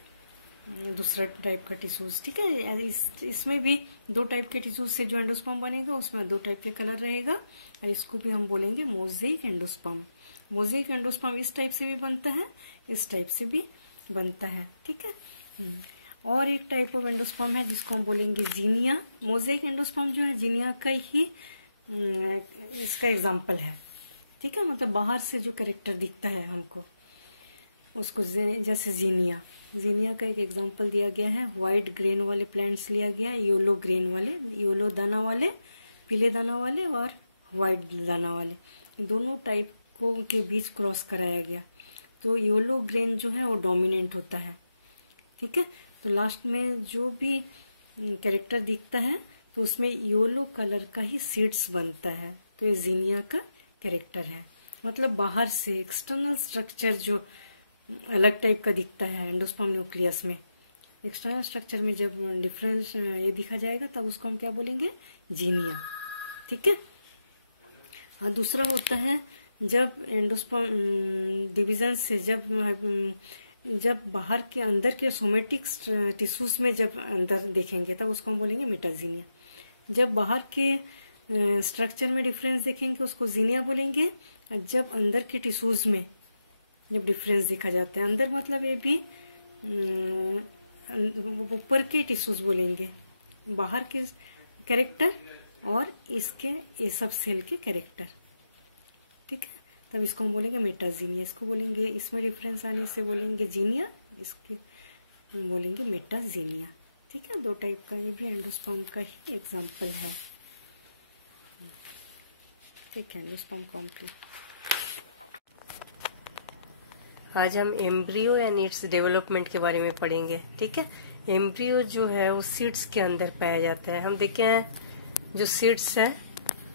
दूसरा टाइप का टिश्यूज, ठीक है। इसमें भी 2 टाइप के टिश्यूज से जो एंडोस्पर्म बनेगा उसमें 2 टाइप के कलर रहेगा, और इसको भी हम बोलेंगे मोज़ेक एंडोस्पर्म। मोज़ेक एंडोस्पर्म इस टाइप से भी बनता है, इस टाइप से भी बनता है, ठीक है। और एक टाइप ऑफ एंडोस्पर्म है जिसको हम बोलेंगे जीनिया। मोज़ेक एंडोस्पर्म जो है जीनिया का ही इसका एग्जाम्पल है, ठीक है। मतलब बाहर से जो कैरेक्टर दिखता है हमको उसको जैसे जीनिया का एक एग्जाम्पल दिया गया है। व्हाइट ग्रेन वाले प्लांट्स लिया गया है, येलो ग्रेन वाले, येलो दाना वाले, पीले दाना वाले और व्हाइट दाना वाले, दोनों टाइप को के बीच क्रॉस कराया गया। तो येलो ग्रेन जो है वो डोमिनेंट होता है, ठीक है। तो लास्ट में जो भी कैरेक्टर दिखता है तो उसमें येलो कलर का ही सीड्स बनता है। तो ये जीनिया का कैरेक्टर है, मतलब बाहर से एक्सटर्नल स्ट्रक्चर जो अलग टाइप का दिखता है एंडोस्पर्म न्यूक्लियस में, एक्सटर्नल स्ट्रक्चर में जब डिफरेंस ये दिखा जाएगा तब उसको हम क्या बोलेंगे? जीनिया, ठीक है। और दूसरा होता है जब एंडोस्पर्म डिवीजन से जब बाहर के अंदर के सोमेटिक टिश्यूज में जब अंदर देखेंगे तब उसको हम बोलेंगे मेटाजीनिया। जब बाहर के स्ट्रक्चर में डिफरेंस देखेंगे उसको जीनिया बोलेंगे, और जब अंदर के टिश्यूज में जब डिफरेंस देखा जाता है, अंदर मतलब ये भी ऊपर के टिश्यूज बोलेंगे, बाहर के कैरेक्टर और इसके ये सब सेल के कैरेक्टर, ठीक है। तब इसको हम बोलेंगे मेटाजीनिया, इसको बोलेंगे, इसमें डिफरेंस आने से बोलेंगे जीनिया, इसके बोलेंगे मेटाजीनिया, ठीक है। 2 टाइप का ये भी एंडोस्पर्म का ही एग्जाम्पल है, ठीक है। Endosperm complete. आज हम एम्ब्रियो एंड इट्स डेवलपमेंट के बारे में पढ़ेंगे, ठीक है। एम्ब्रियो जो है वो सीड्स के अंदर पाया जाता है। हम देखे हैं जो सीड्स है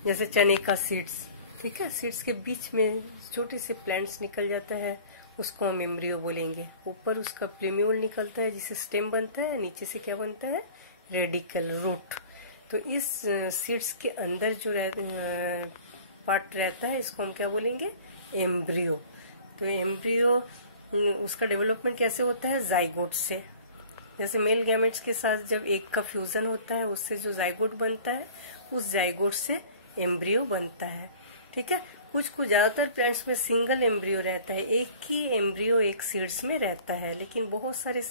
जैसे चने का सीड्स, ठीक है, सीड्स के बीच में छोटे से प्लांट्स निकल जाता है, उसको हम एम्ब्रियो बोलेंगे। ऊपर उसका प्लेम्यूल निकलता है जिसे स्टेम बनता है, नीचे से क्या बनता है? Radicle, root. तो इस सीड्स के अंदर जो पार्ट रहता है इसको हम क्या बोलेंगे? एम्ब्रियो। तो एम्ब्रियो उसका डेवलपमेंट कैसे होता है? जाइगोट से। जैसे मेल गैमेट्स के साथ जब एक का फ्यूजन होता है उससे जो जाइगोट बनता है उस जाइगोट से एम्ब्रियो बनता है, ठीक है। कुछ ज्यादातर प्लांट्स में सिंगल एम्ब्रियो रहता है, एक ही एम्ब्रियो एक सीड्स में रहता है, लेकिन बहुत सारे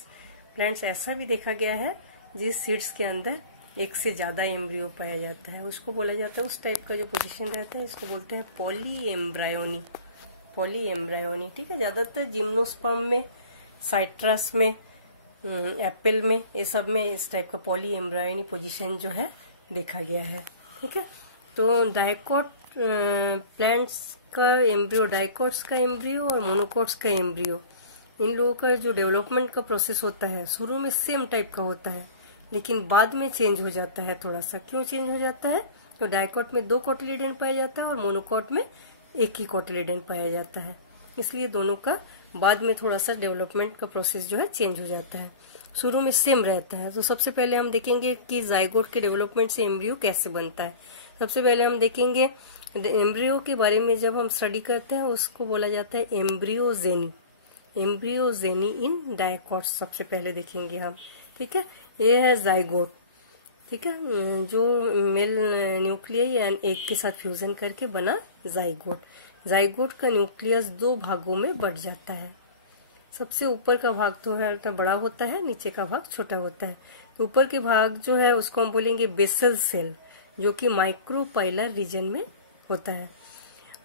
प्लांट्स ऐसा भी देखा गया है जिस सीड्स के अंदर एक से ज्यादा एम्ब्रियो पाया जाता है, उसको बोला जाता है, उस टाइप का जो पोजीशन रहता है इसको बोलते हैं पॉली एम्ब्रायोनी, ठीक है। ज्यादातर जिम्नोस्पर्म में, साइट्रस में, एप्पल में, ये सब में इस टाइप का पॉली एम्ब्रायोनी पोजीशन जो है देखा गया है, ठीक है। तो डाइकोट प्लांट्स का एम्ब्रियो, डाइकोट्स का एम्ब्रियो और मोनोकोट्स का एम्ब्रियो, इन लोगों का जो डेवलपमेंट का प्रोसेस होता है शुरू में सेम टाइप का होता है, लेकिन बाद में चेंज हो जाता है थोड़ा सा। क्यों चेंज हो जाता है? तो डाइकोट में 2 कोटिलिडन पाया जाता है और मोनोकोट में 1 ही कोटिलिडन पाया जाता है। इसलिए दोनों का बाद में थोड़ा सा डेवलपमेंट का प्रोसेस जो है चेंज हो जाता है, शुरू में सेम रहता है। तो सबसे पहले हम देखेंगे कि जाइगोट के डेवलपमेंट से एम्ब्रियो कैसे बनता है। सबसे पहले हम देखेंगे एम्ब्रियो के बारे में, जब हम स्टडी करते हैं उसको बोला जाता है एम्ब्रियोजेनी। एम्ब्रियोजेनी इन डायकॉट्स सबसे पहले देखेंगे हम, ठीक है। ये है जाइगोट, ठीक है, जो मेल न्यूक्लियस एंड एग के साथ फ्यूजन करके बना जाइगोट। जाइगोट का न्यूक्लियस 2 भागों में बढ़ जाता है। सबसे ऊपर का भाग तो है बड़ा होता है, नीचे का भाग छोटा होता है। तो ऊपर के भाग जो है उसको हम बोलेंगे बेसल सेल, जो कि माइक्रोपाइलर रीजन में होता है।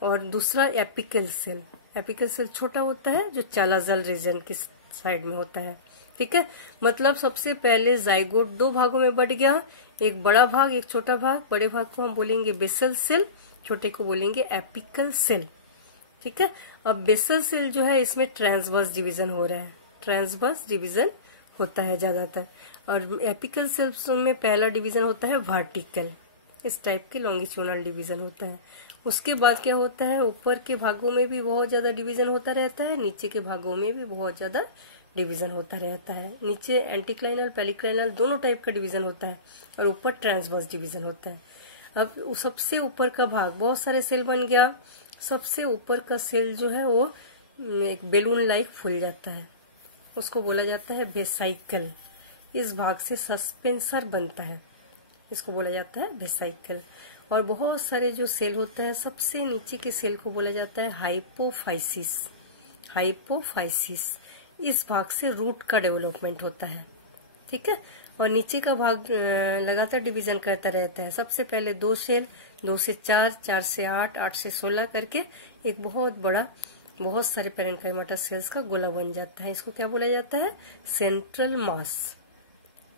और दूसरा एपिकल सेल। एपिकल सेल छोटा होता है, जो चालाजल रीजन के साइड में होता है, ठीक है। मतलब सबसे पहले जाइगोट 2 भागों में बढ़ गया, एक बड़ा भाग एक छोटा भाग। बड़े भाग को हम बोलेंगे बेसल सेल, छोटे को बोलेंगे एपिकल सेल, ठीक है। अब बेसल सेल जो है इसमें ट्रांसवर्स डिवीजन हो रहा है, ट्रांसवर्स डिवीजन होता है ज्यादातर। और एपिकल सेल्स में पहला डिवीजन होता है वर्टिकल, इस टाइप के लॉन्गिट्यूडनल डिवीजन होता है। उसके बाद क्या होता है, ऊपर के भागों में भी बहुत ज्यादा डिवीजन होता रहता है, नीचे के भागों में भी बहुत ज्यादा डिवीजन होता रहता है। नीचे एंटीक्लाइनल पेरिक्लाइनल दोनों टाइप का डिवीजन होता है और ऊपर ट्रांसवर्स डिवीजन होता है। अब सबसे ऊपर का भाग, बहुत सारे सेल बन गया, सबसे ऊपर का सेल जो है वो एक बेलून लाइक फूल जाता है, उसको बोला जाता है वेसाइकल। इस भाग से सस्पेंसर बनता है, इसको बोला जाता है वेसाइकल। और बहुत सारे जो सेल होता है, सबसे नीचे के सेल को बोला जाता है हाइपोफाइसिस। हाइपोफाइसिस, इस भाग से रूट का डेवलपमेंट होता है, ठीक है। और नीचे का भाग लगातार डिवीजन करता रहता है। सबसे पहले 2 सेल, 2 से 4, 4 से 8, 8 से 16 करके एक बहुत बड़ा, बहुत सारे पैरेन्काइमाटा सेल्स का गोला बन जाता है। इसको क्या बोला जाता है, सेंट्रल मास,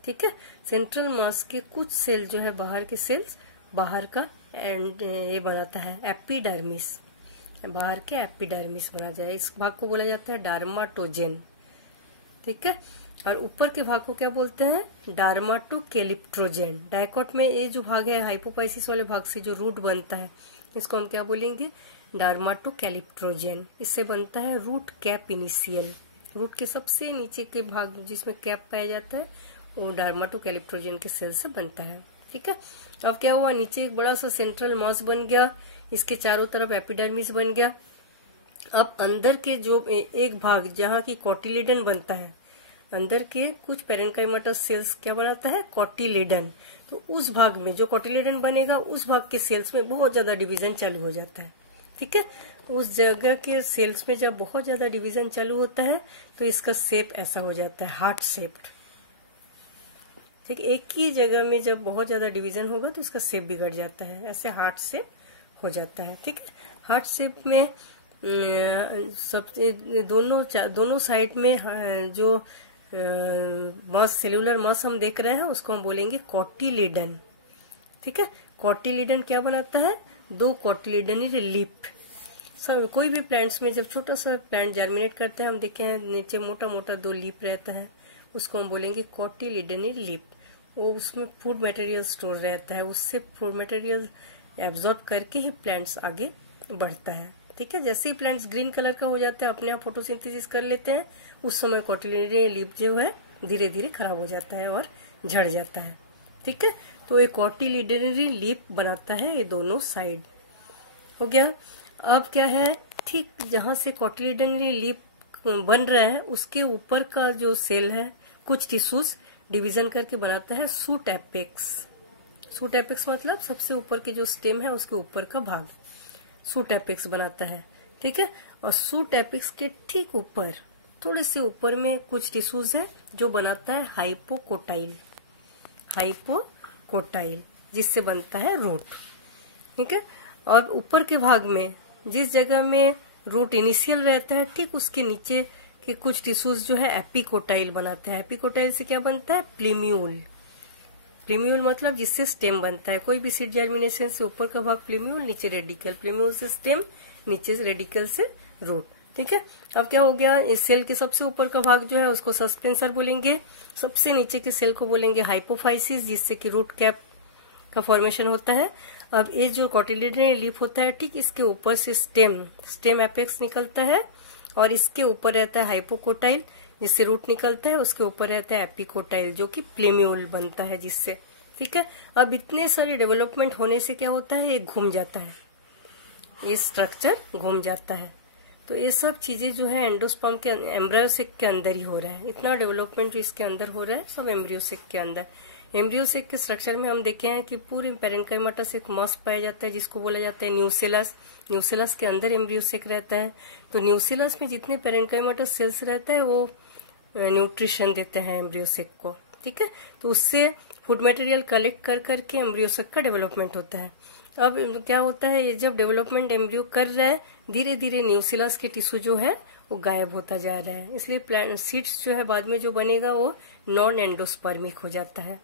ठीक है। सेंट्रल मास के कुछ सेल जो है, बाहर के सेल्स, बाहर का एंड ये बनाता है एपिडर्मिस, बाहर के एपिडर्मिस बना जाए, इस भाग को बोला जाता है डार्माटोजेन, ठीक है। और ऊपर के भाग को क्या बोलते हैं, डार्माटोकेलिप्ट्रोजेन। डायकॉट में ये जो भाग है, हाइपोफाइसिस वाले भाग से जो रूट बनता है, इसको हम क्या बोलेंगे, डार्माटोकेलिप्ट्रोजेन। इससे बनता है रूट कैप इनिशियल। रूट के सबसे नीचे के भाग जिसमें कैप पाया जाता है, वो डार्माटोकेलिप्ट्रोजेन के सेल से बनता है, ठीक है। अब क्या हुआ, नीचे एक बड़ा सा सेंट्रल मास बन गया, इसके चारों तरफ एपिडर्मिस बन गया। अब अंदर के जो एक भाग जहाँ की कोटिलेडन बनता है, अंदर के कुछ पैरेन्काइमाटा सेल्स क्या बनाता है, कोटिलेडन। तो उस भाग में जो कोटिलेडन बनेगा, उस भाग के सेल्स में बहुत ज्यादा डिवीजन चालू हो जाता है, ठीक है। उस जगह के सेल्स में जब बहुत ज्यादा डिवीजन चालू होता है तो इसका शेप ऐसा हो जाता है, हार्ट शेप्ड, ठीक। एक ही जगह में जब बहुत ज्यादा डिवीजन होगा तो इसका शेप बिगड़ जाता है, ऐसे हार्ट शेप हो जाता है, ठीक है। हार्ट शेप में सब दोनों साइड में जो मास, सेल्यूलर मास हम देख रहे हैं, उसको हम बोलेंगे कोटिलेडन, ठीक है। कोटिलेडन क्या बनाता है, 2 कोटिलेडनरी लीफ। कोई भी प्लांट्स में जब छोटा सा प्लांट जर्मिनेट करता है, हम देखे हैं नीचे मोटा मोटा 2 लीफ रहता है, उसको हम बोलेंगे कोटिलेडनरी लीफ। वो उसमें फूड मटेरियल स्टोर रहता है, उससे फूड मटेरियल एब्जॉर्ब करके ही प्लांट्स आगे बढ़ता है, ठीक है। जैसे ही प्लांट्स ग्रीन कलर का हो जाता है, अपने आप फोटोसिंथेसिस कर लेते हैं, उस समय कोटिलेडनरी लीफ जो है धीरे धीरे खराब हो जाता है और झड़ जाता है, ठीक है। तो एक कोटिलेडनरी लीफ बनाता है ये दोनों साइड, हो गया। अब क्या है, ठीक जहां से कोटिलेडनरी लीफ बन रहा है, उसके ऊपर का जो सेल है, कुछ टिश्यूज डिवीजन करके बनाता है सूट एपेक्स। सूट एपेक्स मतलब सबसे ऊपर के जो स्टेम है उसके ऊपर का भाग सूट एपेक्स बनाता है, ठीक है। और सूट एपेक्स के ठीक ऊपर, थोड़े से ऊपर में कुछ टिश्यूज है जो बनाता है हाइपोकोटाइल, हाइपोकोटाइल, जिससे बनता है रूट, ठीक है। और ऊपर के भाग में जिस जगह में रूट इनिशियल रहता है, ठीक उसके नीचे के कुछ टिश्यूज जो है एपिकोटाइल बनाते हैं। एपिकोटाइल से क्या बनता है, प्लीम्यूल। प्लीम्यूल मतलब जिससे स्टेम बनता है। कोई भी सीड जर्मिनेशन से ऊपर का भाग प्लीम्यूल, नीचे रेडिकल, प्लीम्यूल से स्टेम, नीचे रेडिकल से रूट, ठीक है। अब क्या हो गया, इस सेल के सबसे ऊपर का भाग जो है उसको सस्पेंसर बोलेंगे, सबसे नीचे के सेल को बोलेंगे हाइपोफाइसिस, जिससे कि रूट कैप का फॉर्मेशन होता है। अब ये जो कॉटिलिडन लीफ होता है, ठीक इसके ऊपर से स्टेम एपेक्स निकलता है और इसके ऊपर रहता है हाइपोकोटाइल जिससे रूट निकलता है, उसके ऊपर रहता है एपिकोटाइल जो कि प्लेम्यूल बनता है जिससे, ठीक है। अब इतने सारे डेवलपमेंट होने से क्या होता है, ये घूम जाता है, ये स्ट्रक्चर घूम जाता है। तो ये सब चीजें जो है एंडोस्पर्म के एम्ब्रियोसेक के अंदर ही हो रहा है। इतना डेवलपमेंट जो इसके अंदर हो रहा है सब एम्ब्रियोसेक के अंदर। एम्ब्रियोसेक के स्ट्रक्चर में हम देखे हैं कि पूरे पेरेन्काइमाटा से एक मस्क पाया जाता है जिसको बोला जाता है न्यूसेलस। न्यूसेलस के अंदर एम्ब्रियोसेक रहता है। तो न्यूसेलस में जितने पेरेन्काइमाटा सेल्स रहता है वो न्यूट्रिशन देते हैं एम्ब्रियोसेक को, ठीक है। तो उससे फूड मटेरियल कलेक्ट कर करके एम्ब्रियोसेक का डेवलपमेंट होता है। अब क्या होता है, ये जब डेवलपमेंट एम्ब्रियो कर रहा है धीरे धीरे न्यूसेलस के टिश्यू जो है वो गायब होता जा रहा है। इसलिए प्लांट सीड्स जो है बाद में जो बनेगा वो नॉन एंडोस्पर्मिक हो जाता है,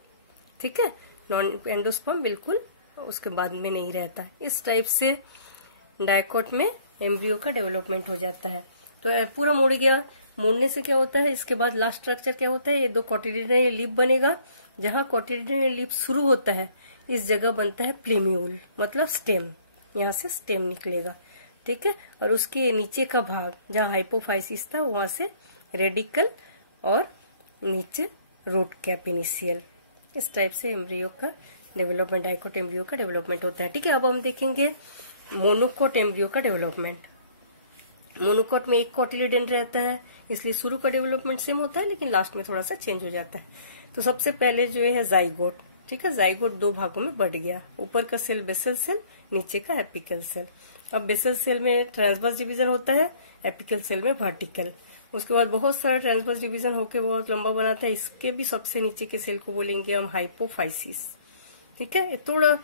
ठीक है। नॉन एंडोस्पर्म बिल्कुल उसके बाद में नहीं रहता। इस टाइप से डायकोट में एम्ब्रियो का डेवलपमेंट हो जाता है। तो पूरा मुड़ गया। मुड़ने से क्या होता है, इसके बाद लास्ट स्ट्रक्चर क्या होता है, ये दो कॉटिलिडन लीफ बनेगा। जहां कॉटिलिडन लीफ शुरू होता है इस जगह बनता है प्लेम्यूल, मतलब स्टेम। यहाँ से स्टेम निकलेगा, ठीक है। और उसके नीचे का भाग जहाँ हाइपोफाइसिस था वहां से रेडिकल और नीचे रूट कैप इनिशियल। इस टाइप से एम्ब्रियो का डेवलपमेंट, डायकोट एम्ब्रियो का डेवलपमेंट होता है, ठीक है। अब हम देखेंगे मोनोकोट एम्ब्रियो का डेवलपमेंट। मोनोकोट में एक कॉटिलिडन रहता है, इसलिए शुरू का डेवलपमेंट सेम होता है लेकिन लास्ट में थोड़ा सा चेंज हो जाता है। तो सबसे पहले जो है जाइगोट, ठीक है। जाइगोट दो भागों में बढ़ गया, ऊपर का सेल बेसल सेल, नीचे का एपिकल सेल। अब बेसल सेल में ट्रांसवर्स डिवीजन होता है, एपिकल सेल में वर्टिकल। उसके बाद बहुत सारा ट्रांसवर्स डिवीजन होकर बहुत लंबा बनाता है। इसके भी सबसे नीचे के सेल को बोलेंगे हम हाइपोफाइसिस, ठीक है। थोड़ा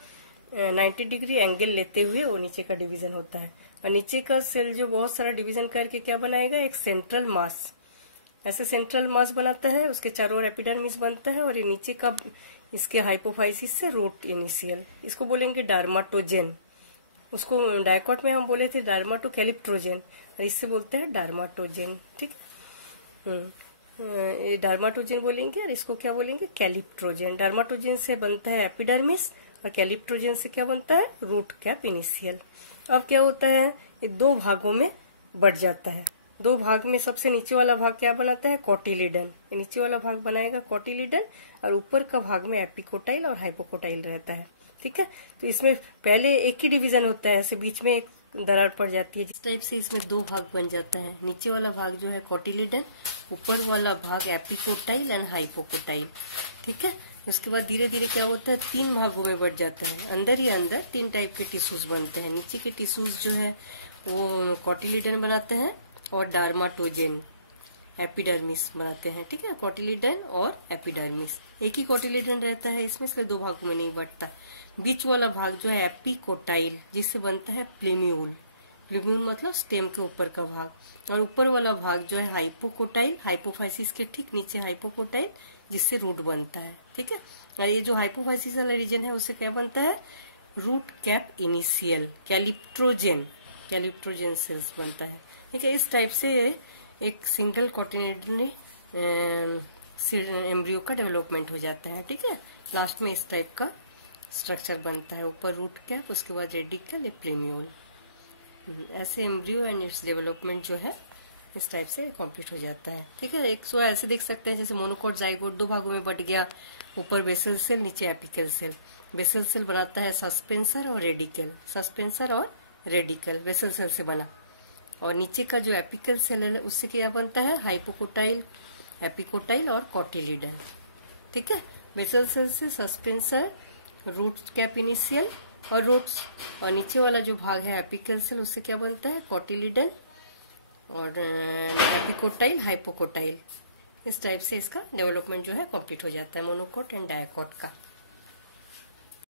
90 डिग्री एंगल लेते हुए वो नीचे का डिवीजन होता है। और नीचे का सेल जो बहुत सारा डिवीजन करके क्या बनाएगा, एक सेंट्रल मास, ऐसे सेंट्रल मास बनाता है। उसके चारों ओर एपिडर्मिस बनता है और ये नीचे का इसके हाइपोफाइसिस से रूट इनिशियल, इसको बोलेंगे डार्माटोजेन। उसको डायकोट में हम बोले थे डार्माटोकैलिप्ट्रोजेन और इससे बोलते हैं डार्माटोजेन, ठीक है। ये डार्माटोजेन बोलेंगे और इसको क्या बोलेंगे, कैलिप्ट्रोजेन। डार्माटोजेन से बनता है एपिडर्मिस और कैलिप्ट्रोजेन से क्या बनता है, रूट कैप इनिशियल। अब क्या होता है, ये दो भागों में बढ़ जाता है। दो भाग में सबसे नीचे वाला भाग क्या बनाता है, कॉटिलिडन। नीचे वाला भाग बनाएगा कॉटिलिडन और ऊपर का भाग में एपिकोटाइल और हाइपोकोटाइल रहता है, ठीक है। तो इसमें पहले एक ही डिवीजन होता है, ऐसे बीच में एक दरार पड़ जाती है। इस टाइप से इसमें दो भाग बन जाता है। नीचे वाला भाग जो है कॉटिलिडन, ऊपर वाला भाग एपिकोटाइल एंड हाइपोकोटाइल, ठीक है। उसके बाद धीरे धीरे क्या होता है, तीन भागों में बढ़ जाता है। अंदर ही अंदर तीन टाइप के टिश्यूज बनते हैं। नीचे के टिश्यूज जो है वो कॉटिलिडन बनाते हैं और डार्माटोजेन एपिडर्मिस बनाते हैं, ठीक है। कॉटिलिडन और एपिडर्मिस, एक ही कॉटिलिडन रहता है इसमें, इसलिए दो भागों में नहीं बढ़ता। बीच वाला भाग जो है एपिकोटाइल, जिससे बनता है प्लेम्यूल। प्लेम्यूल मतलब स्टेम के ऊपर का भाग। और ऊपर वाला भाग जो है हाइपोकोटाइल, हाइपोफाइसिस के ठीक नीचे हाइपोकोटाइल, जिससे रूट बनता है, ठीक है। और ये जो हाइपोफाइसिस वाला रीजन है उससे क्या बनता है, रूट कैप इनिशियल, कैलिप्ट्रोजेन सेल्स बनता है, ठीक है। इस टाइप से एक सिंगल कॉटिलिडन एम्ब्रियो का डेवलपमेंट हो जाता है, ठीक है। लास्ट में इस टाइप का स्ट्रक्चर बनता है, ऊपर रूट कैप, उसके बाद रेडिकल, प्लेम्यूल। ऐसे एम्ब्रियो एंड इट्स डेवलपमेंट जो है इस टाइप से कंप्लीट हो जाता है, ठीक है। एक सो ऐसे देख सकते हैं जैसे मोनोकोट जाइगोट दो भागों में बट गया, ऊपर बेसल सेल, नीचे एपिकल सेल। बेसल सेल बनाता है सस्पेंसर और रेडिकल, सस्पेंसर और रेडिकल बेसल सेल से बना। और नीचे का जो एपिकल सेल है उससे क्या बनता है, हाइपोकोटाइल, एपिकोटाइल और कॉटिलिडन, ठीक है। बेसल सेल से सस्पेंसर, रूट कैप इनिशियल और रूट्स, और नीचे वाला जो भाग है एपिकल सेल उससे क्या बनता है, कॉटिलिडन और एपिकोटाइल, हाइपोकोटाइल। इस टाइप से इसका डेवलपमेंट जो है कंप्लीट हो जाता है मोनोकोट एंड डायकोट का।